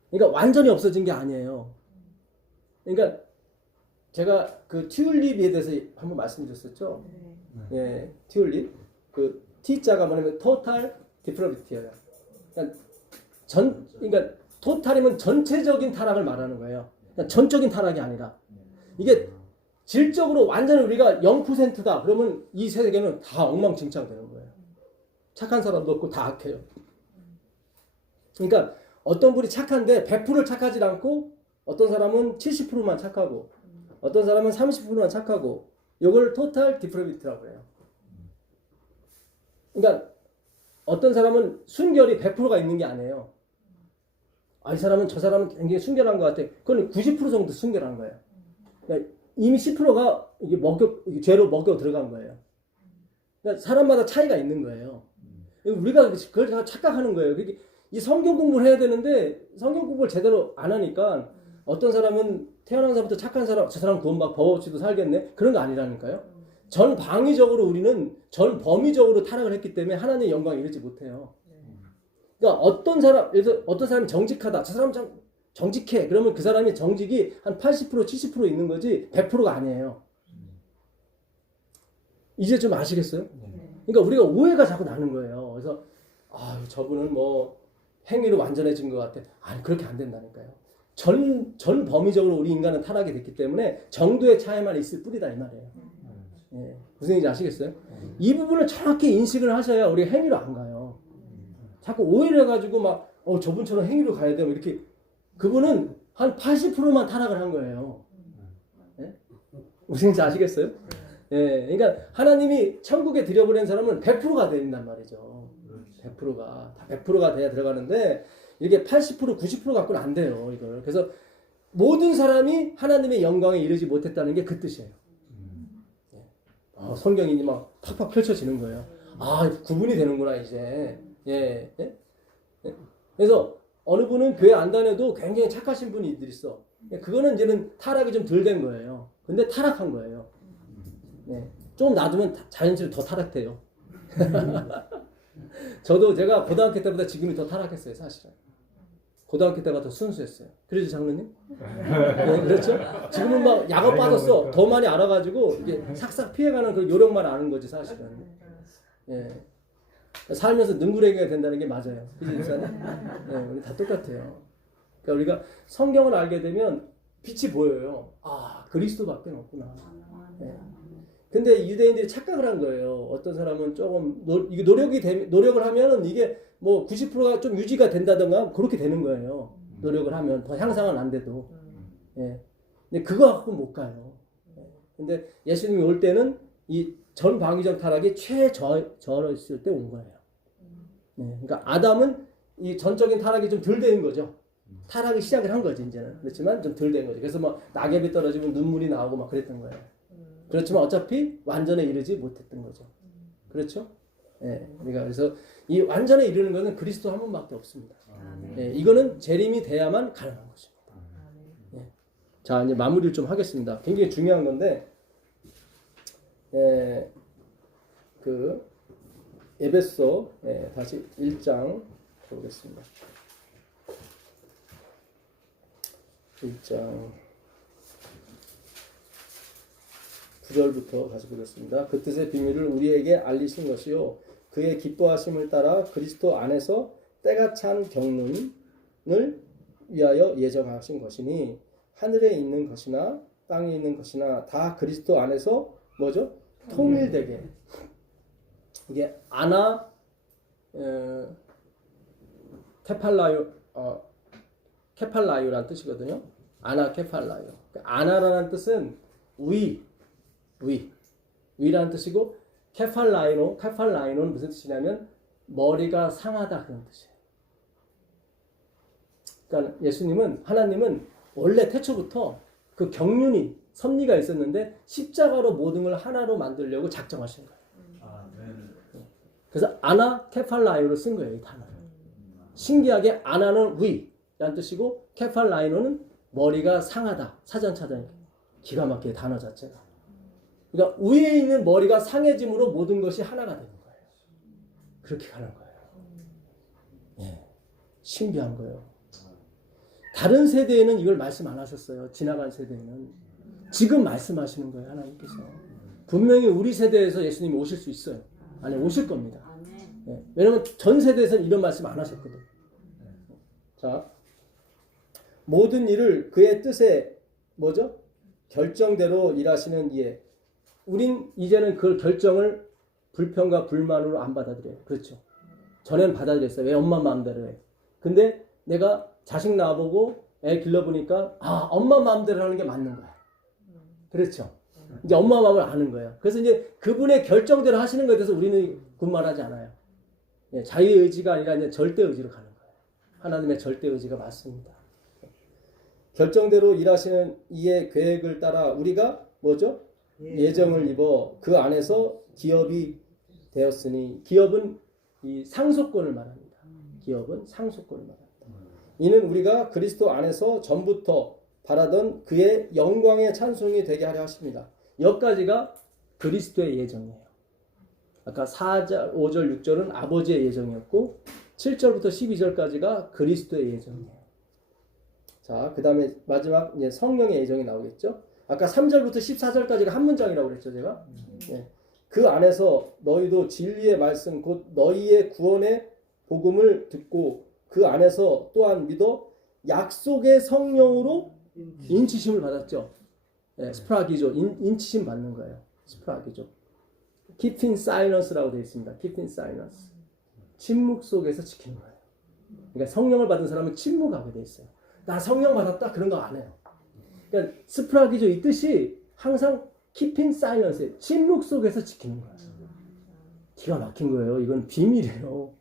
그러니까 완전히 없어진 게 아니에요. 그러니까 제가 그 튤립에 대해서 한번 말씀드렸었죠. 예, 튤립. 그 T자가 뭐냐면 total depravity예요. 그러니까 토탈이면 전체적인 타락을 말하는 거예요. 그러니까 전적인 타락이 아니라. 이게 질적으로 완전히 우리가 0%다. 그러면 이 세계는 다 엉망진창 되는 거예요. 착한 사람도 없고 다 악해요. 그러니까 어떤 분이 착한데 100% 착하지 않고 어떤 사람은 70%만 착하고 어떤 사람은 30%만 착하고 이걸 토탈 디프레비티라고 해요. 그러니까 어떤 사람은 순결이 100%가 있는 게 아니에요. 이 사람은 저 사람은 굉장히 순결한 것 같아. 그건 90% 정도 순결한 거예요. 그러니까 이미 10%가 이게 죄로 먹여 들어간 거예요. 그러니까 사람마다 차이가 있는 거예요. 우리가 그걸 다 착각하는 거예요. 이 성경 공부를 해야 되는데 성경 공부를 제대로 안 하니까 어떤 사람은 태어나서부터 착한 사람, 저 사람 구원 법 없이도 살겠네? 그런 거 아니라니까요. 전방위적으로 우리는 전범위적으로 타락을 했기 때문에 하나님의 영광에 이르지 못해요. 그러니까 어떤 사람이 정직하다. 저 사람 참 정직해. 그러면 그 사람이 정직이 한 80%, 70% 있는 거지 100%가 아니에요. 이제 좀 아시겠어요? 그러니까 우리가 오해가 자꾸 나는 거예요. 그래서 저분은 뭐 행위로 완전해진 것 같아. 아니 그렇게 안 된다니까요. 전 범위적으로 우리 인간은 타락이 됐기 때문에 정도의 차이만 있을 뿐이다 이 말이에요. 예, 무슨 얘기인지 아시겠어요? 이 부분을 정확히 인식을 하셔야 우리 행위로 안 가요. 자꾸 오해를 해가지고 막 저분처럼 행위로 가야 돼 이렇게. 그분은 한 80%만 타락을 한 거예요. 예? 무슨 얘기인지 아시겠어요? 예, 그러니까 하나님이 천국에 들여보낸 사람은 100%가 된단 말이죠. 100%가 다 100%가 돼야 들어가는데 이게 80% 90% 갖고는 안 돼요. 이걸. 그래서 모든 사람이 하나님의 영광에 이르지 못했다는 게 그 뜻이에요. 성경이 막 팍팍 펼쳐지는 거예요. 아, 구분이 되는구나 이제. 예. 예? 예? 그래서 어느 분은 교회 안 다녀도 굉장히 착하신 분이 있어. 그거는 이제는 타락이 좀 덜 된 거예요. 근데 타락한 거예요. 네. 좀 놔두면 자연스레 더 타락돼요. 저도 제가 고등학교 때보다 지금이 더 타락했어요, 사실은. 고등학교 때가 더 순수했어요. 그러죠, 장로님? 네, 그렇죠? 지금은 막 약업 빠졌어. 더 많이 알아가지고 이게 싹싹 피해가는 그 요령만 아는 거지, 사실은. 예. 살면서 능구렁이가 된다는 게 맞아요. 그죠, 목사님? 네, 우리 다 똑같아요. 그러니까 우리가 성경을 알게 되면 빛이 보여요. 아, 그리스도밖에 없구나. 네. 근데 유대인들이 착각을 한 거예요. 어떤 사람은 조금 이게 노력을 하면은 이게 뭐 90%가 좀 유지가 된다든가 그렇게 되는 거예요. 노력을 하면 더 향상은 안 돼도. 예. 근데 그거 갖고 못 가요. 예. 근데 예수님이 올 때는 이 전 방위적 타락이 최저였을 때 온 거예요. 예. 그러니까 아담은 이 전적인 타락이 좀 덜 되는 거죠. 타락을 시작을 한 거지 이제는. 그렇지만 좀 덜 된 거죠. 그래서 막 낙엽이 떨어지면 눈물이 나오고 막 그랬던 거예요. 그렇지만 어차피 완전에 이르지 못했던 거죠. 그렇죠? 예. 우리가 그래서 이 완전에 이르는 것은 그리스도 한 분밖에 없습니다. 예. 이거는 재림이 돼야만 가능한 것입니다. 예. 자, 이제 마무리를 좀 하겠습니다. 굉장히 중요한 건데, 그 에베소 다시 1장 보겠습니다. 1장 9절부터 다시 보겠습니다. 그 뜻의 비밀을 우리에게 알리신 것이요 그의 기뻐하심을 따라 그리스도 안에서 때가 찬 경륜을 위하여 예정하신 것이니 하늘에 있는 것이나 땅에 있는 것이나 다 그리스도 안에서 뭐죠? 통일되게. 이게 아나 케팔라요라는 뜻이거든요. 아나 케팔라요. 아나라는 뜻은 위라는 뜻이고 케팔라이노는 무슨 뜻이냐면 머리가 상하다 그런 뜻이에요. 그러니까 하나님은 원래 태초부터 그 경륜이 섭리가 있었는데 십자가로 모든 걸 하나로 만들려고 작정하신 거예요. 그래서 아나 케팔라이노를 쓴 거예요, 이 단어를. 신기하게 아나는 위라는 뜻이고 케팔라이노는 머리가 상하다. 사전차전 기가 막히게 단어 자체가. 그러니까 위에 있는 머리가 상해짐으로 모든 것이 하나가 되는 거예요. 그렇게 가는 거예요. 예, 신기한 거예요. 다른 세대에는 이걸 말씀 안 하셨어요. 지나간 세대에는. 지금 말씀하시는 거예요, 하나님께서. 분명히 우리 세대에서 예수님이 오실 수 있어요. 아니, 오실 겁니다. 예, 왜냐면 전 세대에서는 이런 말씀 안 하셨거든. 자, 모든 일을 그의 뜻에 뭐죠? 결정대로 일하시는 이에 우린 이제는 그 결정을 불평과 불만으로 안 받아들여요. 그렇죠. 전에는 받아들였어요. 왜 엄마 마음대로 해. 근데 내가 자식 낳아보고 애 길러보니까 엄마 마음대로 하는 게 맞는 거야. 그렇죠. 이제 엄마 마음을 아는 거예요. 그래서 이제 그분의 결정대로 하시는 것에 대해서 우리는 군말하지 않아요. 예, 자유의 의지가 아니라 이제 절대 의지로 가는 거예요. 하나님의 절대 의지가 맞습니다. 결정대로 일하시는 이의 계획을 따라 우리가 뭐죠? 예정을 입어 그 안에서 기업이 되었으니 기업은 이 상속권을 말합니다. 기업은 상속권을 말합니다. 이는 우리가 그리스도 안에서 전부터 바라던 그의 영광의 찬송이 되게 하려 하십니다. 여기까지가 그리스도의 예정이에요. 아까 4절, 5절, 6절은 아버지의 예정이었고 7절부터 12절까지가 그리스도의 예정이에요. 자, 그 다음에 마지막 이제 성령의 예정이 나오겠죠. 아까 3절부터 14절까지가 한 문장이라고 그랬죠, 제가. 네. 그 안에서 너희도 진리의 말씀 곧 너희의 구원의 복음을 듣고 그 안에서 또한 믿어 약속의 성령으로 인치심을 받았죠. 네, 스프라기죠. 인치심 받는 거예요. 스프라기죠. Keeping silence라고 되어 있습니다. Keeping silence. 침묵 속에서 지키는 거예요. 그러니까 성령을 받은 사람은 침묵하게 되어 있어요. 나 성령 받았다 그런 거 안 해요. 그러니까 스프라기죠. 이 뜻이 항상 keeping silence, 침묵 속에서 지키는 거예요. 기가 막힌 거예요. 이건 비밀이에요.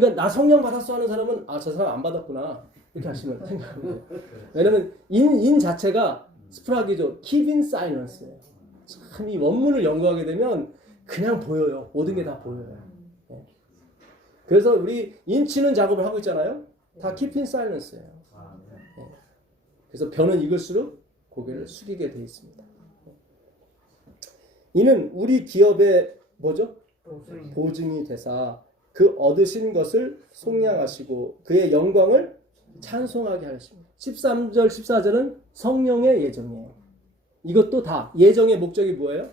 그러니까 나 성령 받았어 하는 사람은 아, 저 사람 안 받았구나 이렇게 하시면 생각합니다. 왜냐면 인 자체가 스프라기죠. keeping silence예요. 참 이 원문을 연구하게 되면 그냥 보여요. 모든 게 다 보여요. 예. 그래서 우리 인치는 작업을 하고 있잖아요. 다 keeping silence예요. 예. 그래서 변은 익을수록 고개를 숙이게 돼 있습니다. 이는 우리 기업의 뭐죠? 보증이 되사 그 얻으신 것을 속량하시고 그의 영광을 찬송하게 하십니다. 13절 14절은 성령의 예정이에요. 이것도 다 예정의 목적이 뭐예요?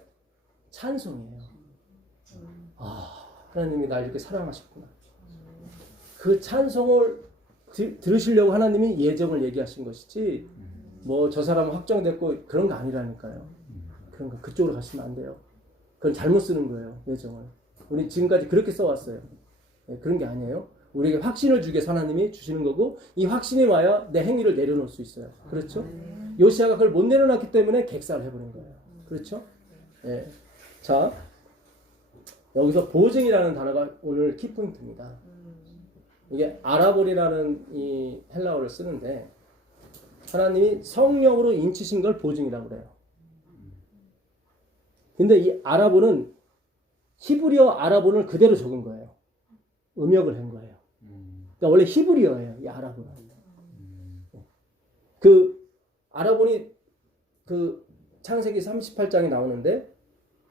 찬송이에요. 아, 하나님이 날 이렇게 사랑하셨구나. 그 찬송을 들으시려고 하나님이 예정을 얘기하신 것이지 뭐 저 사람은 확정됐고 그런 거 아니라니까요. 그런 거 그쪽으로 가시면 안 돼요. 그건 잘못 쓰는 거예요. 예정을. 우리 지금까지 그렇게 써왔어요. 네, 그런 게 아니에요. 우리에게 확신을 주게 해서 하나님이 주시는 거고 이 확신이 와야 내 행위를 내려놓을 수 있어요. 그렇죠? 요시아가 그걸 못 내려놨기 때문에 객사를 해버린 거예요. 그렇죠? 네. 자, 여기서 보증이라는 단어가 오늘 키포인트입니다. 이게 아라볼이라는 이 헬라어를 쓰는데 하나님이 성령으로 인치신 걸 보증이라고 그래요. 근데 이 아라볼은 히브리어 아라볼을 그대로 적은 거예요. 음역을 한 거예요. 그러니까 원래 히브리어예요. 이 아라볼은. 그 아라볼이 그 창세기 38장에 나오는데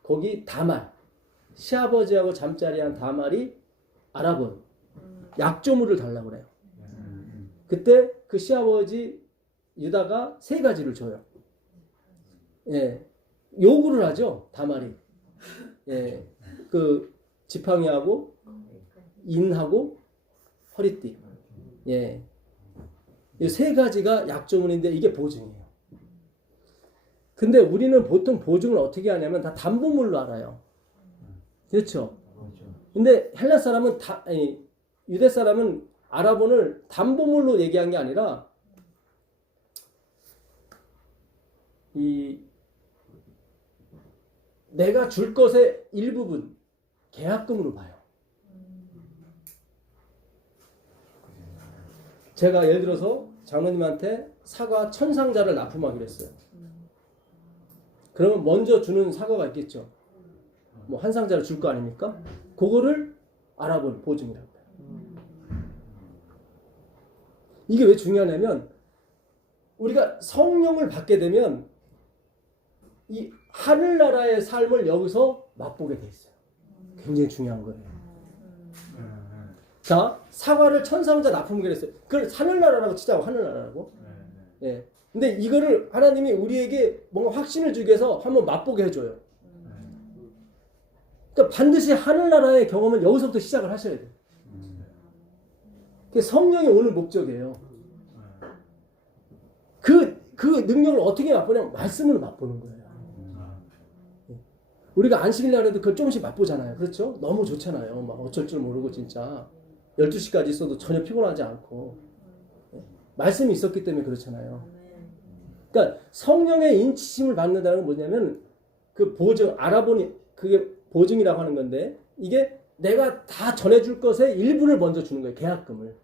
거기 다말 시아버지하고 잠자리한 다말이 아라볼 약조물을 달라고 그래요. 그때 그 시아버지 유다가 3가지를 줘요. 예. 요구를 하죠. 다말이. 예. 그 지팡이하고 인하고 허리띠. 예. 이 3가지가 약조물인데 이게 보증이에요. 근데 우리는 보통 보증을 어떻게 하냐면 다 담보물로 알아요. 그렇죠? 근데 헬라 사람은 유대 사람은 아라본을 담보물로 얘기한 게 아니라 내가 줄 것의 일부분 계약금으로 봐요. 제가 예를 들어서 장로님한테 사과 1000상자를 납품하기로 했어요. 그러면 먼저 주는 사과가 있겠죠. 뭐 한 상자를 줄 거 아닙니까? 그거를 알아본 보증이라고 해요. 이게 왜 중요하냐면 우리가 성령을 받게 되면 이 하늘나라의 삶을 여기서 맛보게 돼 있어요. 굉장히 중요한 거예요. 자, 사과를 1000상자 납품하기로 했어요. 그걸 하늘나라라고 치자고, 하늘나라라고. 예. 근데 이거를 하나님이 우리에게 뭔가 확신을 주기 위해서 한번 맛보게 해줘요. 그러니까 반드시 하늘나라의 경험은 여기서부터 시작을 하셔야 돼요. 그게 성령이 오는 목적이에요. 그 능력을 어떻게 맛보냐면 말씀으로 맛보는 거예요. 우리가 안식일 날에도 그걸 조금씩 맛보잖아요. 그렇죠? 너무 좋잖아요. 막 어쩔 줄 모르고 진짜 12시까지 있어도 전혀 피곤하지 않고 말씀이 있었기 때문에 그렇잖아요. 그러니까 성령의 인치심을 받는다는 건 뭐냐면 그 보증, 알아보니 그게 보증이라고 하는 건데 이게 내가 다 전해줄 것의 일부를 먼저 주는 거예요. 계약금을.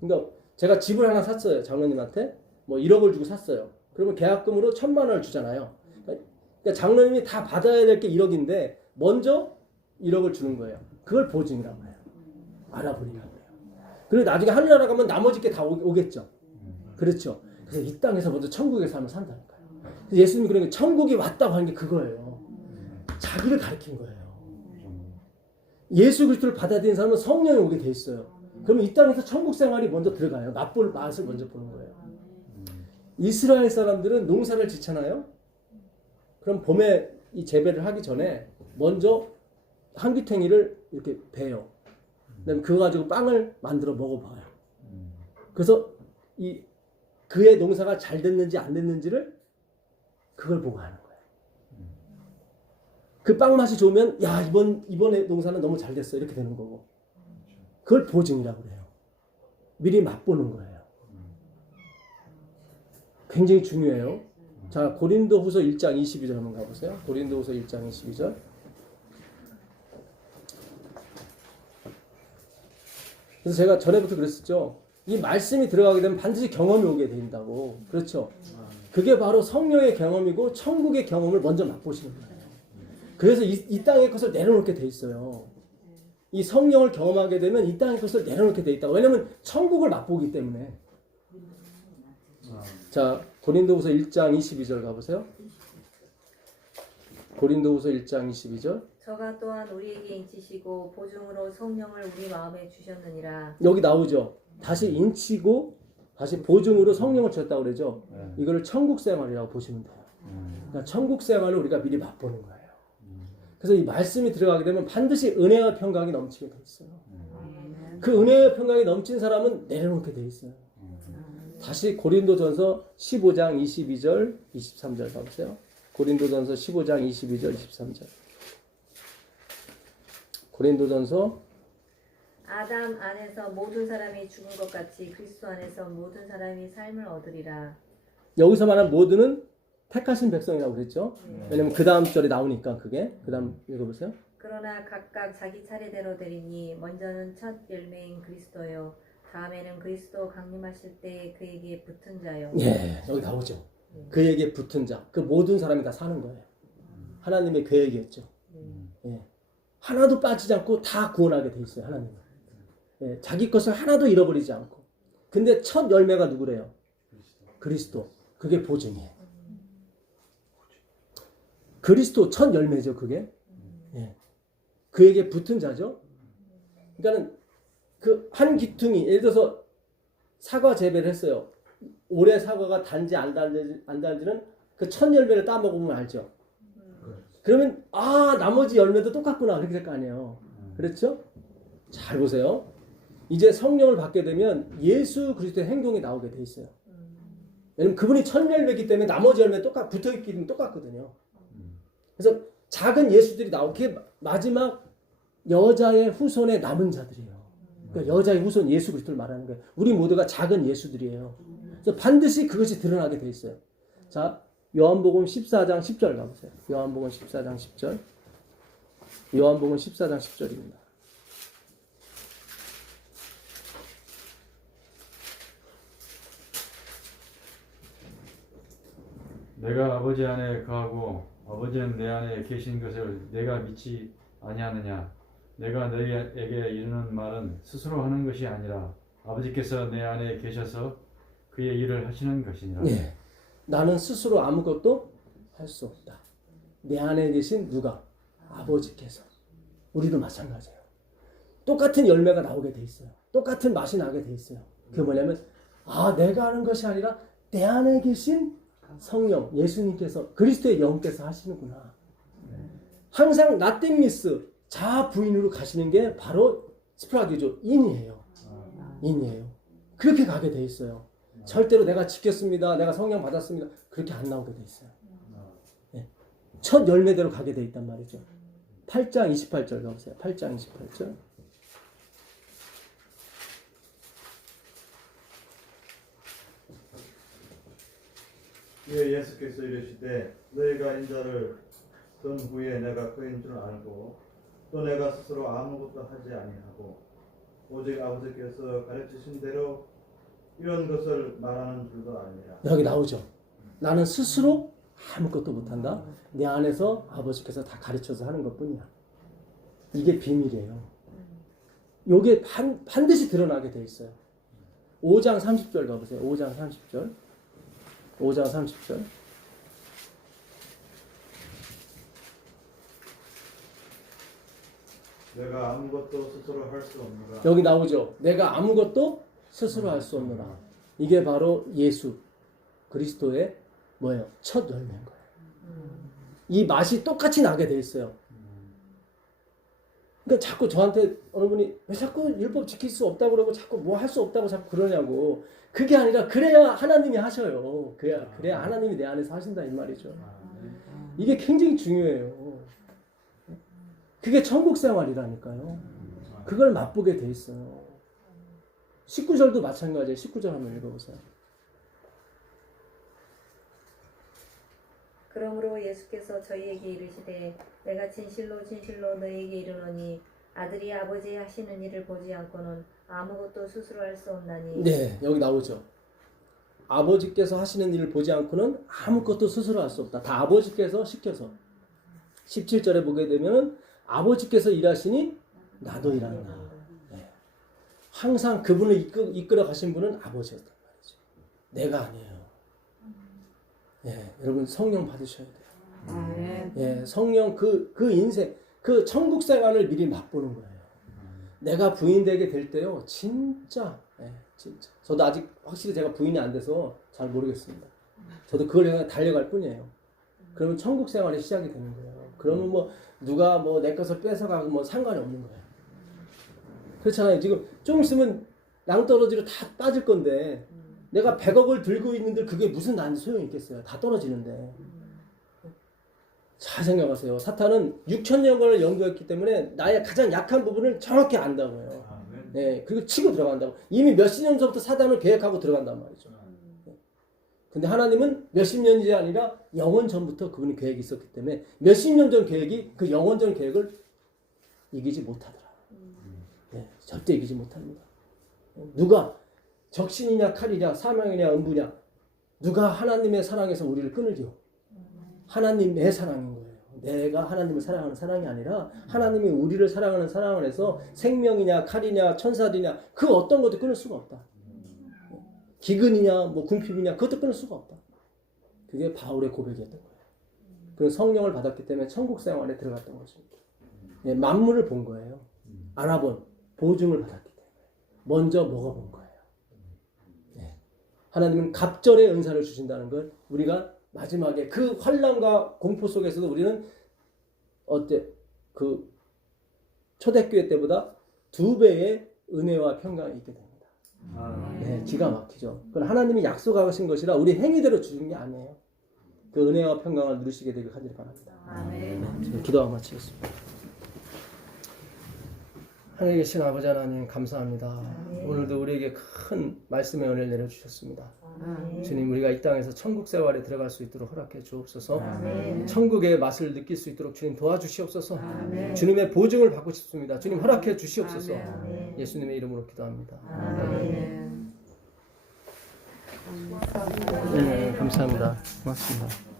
그러니까 제가 집을 하나 샀어요. 장로님한테 뭐 1억을 주고 샀어요. 그러면 계약금으로 1000만 원을 주잖아요. 그러니까 장로님이 다 받아야 될 게 1억인데 먼저 1억을 주는 거예요. 그걸 보증이라고 해요. 알아보리라고 해요. 그리고 나중에 하늘나라 가면 나머지 게 다 오겠죠. 그렇죠. 그래서 이 땅에서 먼저 천국에서 하면 산다니까요. 예수님이 그런 게 천국이 왔다고 하는 게 그거예요. 자기를 가리킨 거예요. 예수 그리스도를 받아들인 사람은 성령이 오게 돼 있어요. 그러면 이 땅에서 천국 생활이 먼저 들어가요. 맛볼 맛을 먼저 보는 거예요. 이스라엘 사람들은 농사를 짓잖아요. 그럼 봄에 이 재배를 하기 전에 먼저 한귀탱이를 이렇게 베요. 그다음에 그거 가지고 빵을 만들어 먹어봐요. 그래서 그의 농사가 잘 됐는지 안 됐는지를 그걸 보고 하는 거예요. 그 빵 맛이 좋으면 야 이번에 농사는 너무 잘 됐어 이렇게 되는 거고 그걸 보증이라고 그래요. 미리 맛보는 거예요. 굉장히 중요해요. 자, 고린도후서 1장 22절 한번 가보세요. 고린도후서 1장 22절. 그래서 제가 전에부터 그랬었죠. 이 말씀이 들어가게 되면 반드시 경험이 오게 된다고. 그렇죠. 그게 바로 성령의 경험이고 천국의 경험을 먼저 맛보시는 거예요. 그래서 이 땅의 것을 내려놓게 돼 있어요. 이 성령을 경험하게 되면 이 땅의 것을 내려놓게 돼 있다고. 왜냐면 천국을 맛보기 때문에. 자, 고린도후서 1장 22절 가보세요. 고린도후서 1장 22절. 저가 또한 우리에게 인치시고 보증으로 성령을 우리 마음에 주셨느니라. 여기 나오죠. 다시 인치고 다시 보증으로 성령을 주셨다고 그러죠. 이거를 천국 생활이라고 보시면 돼요. 그러니까 천국 생활을 우리가 미리 맛보는 거예요. 그래서 이 말씀이 들어가게 되면 반드시 은혜와 평강이 넘치게 돼 있어요. 그 은혜와 평강이 넘친 사람은 내려놓게 돼 있어요. 다시 고린도전서 15장 22절 23절 가보세요. 고린도전서 15장 22절 23절. 고린도전서 아담 안에서 모든 사람이 죽은 것 같이 그리스도 안에서 모든 사람이 삶을 얻으리라. 여기서 말한 모두는 택하신 백성이라고 그랬죠. 왜냐면 그 다음 절에 나오니까 그게. 그 다음 읽어보세요. 그러나 각각 자기 차례대로 되리니 먼저는 첫 열매인 그리스도요 다음에는 그리스도 강림하실 때 그에게 붙은 자요. 예, 여기 나오죠. 그에게 붙은 자. 그 모든 사람이 다 사는 거예요. 하나님의 계획이었죠. 예. 하나도 빠지지 않고 다 구원하게 돼 있어요. 하나님은. 예, 자기 것을 하나도 잃어버리지 않고. 근데 첫 열매가 누구래요? 그리스도. 그게 보증이에요. 그리스도 첫 열매죠. 그게. 예. 그에게 붙은 자죠. 그러니까는 그 한 기퉁이 예를 들어서 사과 재배를 했어요. 올해 사과가 단지 안 단지는 그 첫 열매를 따먹으면 알죠. 그러면 아 나머지 열매도 똑같구나 그렇게 될 거 아니에요. 그렇죠? 잘 보세요. 이제 성령을 받게 되면 예수 그리스도의 행동이 나오게 돼 있어요. 왜냐면 그분이 첫 열매이기 때문에 나머지 열매 붙어있기는 똑같거든요. 그래서 작은 예수들이 나오게 마지막 여자의 후손에 남은 자들이에요. 그러니까 여자의 후손 예수 그리스도를 말하는 거예요. 우리 모두가 작은 예수들이에요. 그래서 반드시 그것이 드러나게 돼 있어요. 자, 요한복음 14장 10절 가보세요. 요한복음 14장 10절. 요한복음 14장 10절입니다. 내가 아버지 안에 거하고 아버지는 내 안에 계신 것을 내가 믿지 아니하느냐. 내가 너희에게 이르는 말은 스스로 하는 것이 아니라 아버지께서 내 안에 계셔서 그의 일을 하시는 것이니라. 예. 나는 스스로 아무것도 할 수 없다. 내 안에 계신 누가? 아버지께서. 우리도 마찬가지예요. 똑같은 열매가 나오게 돼 있어요. 똑같은 맛이 나게 돼 있어요. 그게 뭐냐면 아 내가 하는 것이 아니라 내 안에 계신 성령 예수님께서 그리스도의 영께서 하시는구나. 항상 나띵 미스 자아 부인으로 가시는 게 바로 스프라디죠. 인이에요. 인이에요. 그렇게 가게 돼 있어요. 절대로 내가 지켰습니다. 내가 성령 받았습니다. 그렇게 안 나오게 돼 있어요. 네. 첫 열매대로 가게 돼 있단 말이죠. 8장 28절 가보세요. 8장 28절. 이에 예수께서 이르시되 너희가 인자를 든 후에 내가 그인 줄 알고 또 내가 스스로 아무것도 하지 아니하고 오직 아버지께서 가르치신 대로 이런 것을 말하는 줄도 아니라. 여기 나오죠. 나는 스스로 아무것도 못한다. 내 안에서 아버지께서 다 가르쳐서 하는 것뿐이야. 이게 비밀이에요. 이게 반드시 드러나게 돼 있어요. 5장 30절 가보세요. 5장 30절. 5장 30절. 내가 아무것도 스스로 할 수 없노라. 여기 나오죠. 내가 아무것도 스스로 할 수 없노라. 이게 바로 예수 그리스도의 뭐예요? 첫 열매인 거예요. 이 맛이 똑같이 나게 돼 있어요. 그러니까 자꾸 저한테 어느 분이 왜 자꾸 율법 지킬 수 없다고 그러고 자꾸 뭐 할 수 없다고 자꾸 그러냐고. 그게 아니라 그래야 하나님이 하셔요. 그래야 하나님이 내 안에서 하신다 이 말이죠. 이게 굉장히 중요해요. 그게 천국 생활이라니까요. 그걸 맛보게 돼 있어요. 19절도 마찬가지예요. 19절 한번 읽어보세요. 그러므로 예수께서 저희에게 이르시되 내가 진실로 진실로 너희에게 이르노니 아들이 아버지 하시는 일을 보지 않고는 아무것도 스스로 할 수 없나니 네, 여기 나오죠. 아버지께서 하시는 일을 보지 않고는 아무것도 스스로 할 수 없다. 다 아버지께서 시켜서. 17절에 보게 되면 아버지께서 일하시니 나도 일한다. 네. 항상 그분을 이끌어 가신 분은 아버지였단 말이죠. 내가 아니에요. 예, 여러분 성령 받으셔야 돼요. 예, 성령 그 인생, 그 천국 생활을 미리 맛보는 거예요. 내가 부인 되게 될 때요, 진짜, 진짜. 저도 아직 확실히 제가 부인이 안 돼서 잘 모르겠습니다. 저도 그걸 향해 달려갈 뿐이에요. 그러면 천국 생활이 시작이 되는 거예요. 그러면 뭐 누가 뭐 내 것을 뺏어가고 뭐 상관이 없는 거예요. 그렇잖아요. 지금 좀 있으면 낭떠러지로 다 빠질 건데 내가 100억을 들고 있는데 그게 무슨 나한테 소용이 있겠어요. 다 떨어지는데. 잘 생각하세요. 사탄은 6,000년간을 연구했기 때문에 나의 가장 약한 부분을 정확히 안다고요. 네, 그리고 치고 들어간다고. 이미 몇십 년 전부터 사단을 계획하고 들어간단 말이죠. 근데 하나님은 몇십 년이 아니라 영원 전부터 그분이 계획이 있었기 때문에 몇십 년 전 계획이 그 영원 전 계획을 이기지 못하더라. 네, 절대 이기지 못합니다. 누가 적신이냐 칼이냐 사망이냐 음부냐 누가 하나님의 사랑에서 우리를 끊을지요? 하나님의 사랑인 거예요. 내가 하나님을 사랑하는 사랑이 아니라 하나님이 우리를 사랑하는 사랑 안에서 생명이냐 칼이냐 천사들이냐 그 어떤 것도 끊을 수가 없다. 기근이냐 뭐 궁핍이냐 그것도 끊을 수가 없다. 그게 바울의 고백이었던 거예요. 그 성령을 받았기 때문에 천국 생활에 들어갔던 것입니다. 예, 만물을 본 거예요. 알아본 보증을 받았기 때문에 먼저 먹어본 거예요. 예. 하나님은 갑절의 은사를 주신다는 걸 우리가 마지막에 그 환난과 공포 속에서도 우리는 그 초대교회 때보다 2배의 은혜와 평강이 있게 됩니다. 네, 기가 막히죠. 그건 하나님이 약속하신 것이라 우리 행위대로 주신 게 아니에요. 그 은혜와 평강을 누리시게 되길 하기를 바랍니다. 네, 기도하고 마치겠습니다. 하늘에 계신 아버지 하나님 감사합니다. 오늘도 우리에게 큰 말씀의 은혜를 내려주셨습니다. 주님 우리가 이 땅에서 천국 생활에 들어갈 수 있도록 허락해 주옵소서. 천국의 맛을 느낄 수 있도록 주님 도와주시옵소서. 주님의 보증을 받고 싶습니다. 주님 허락해 주시옵소서. 예수님의 이름으로 기도합니다. 네, 감사합니다. 고맙습니다.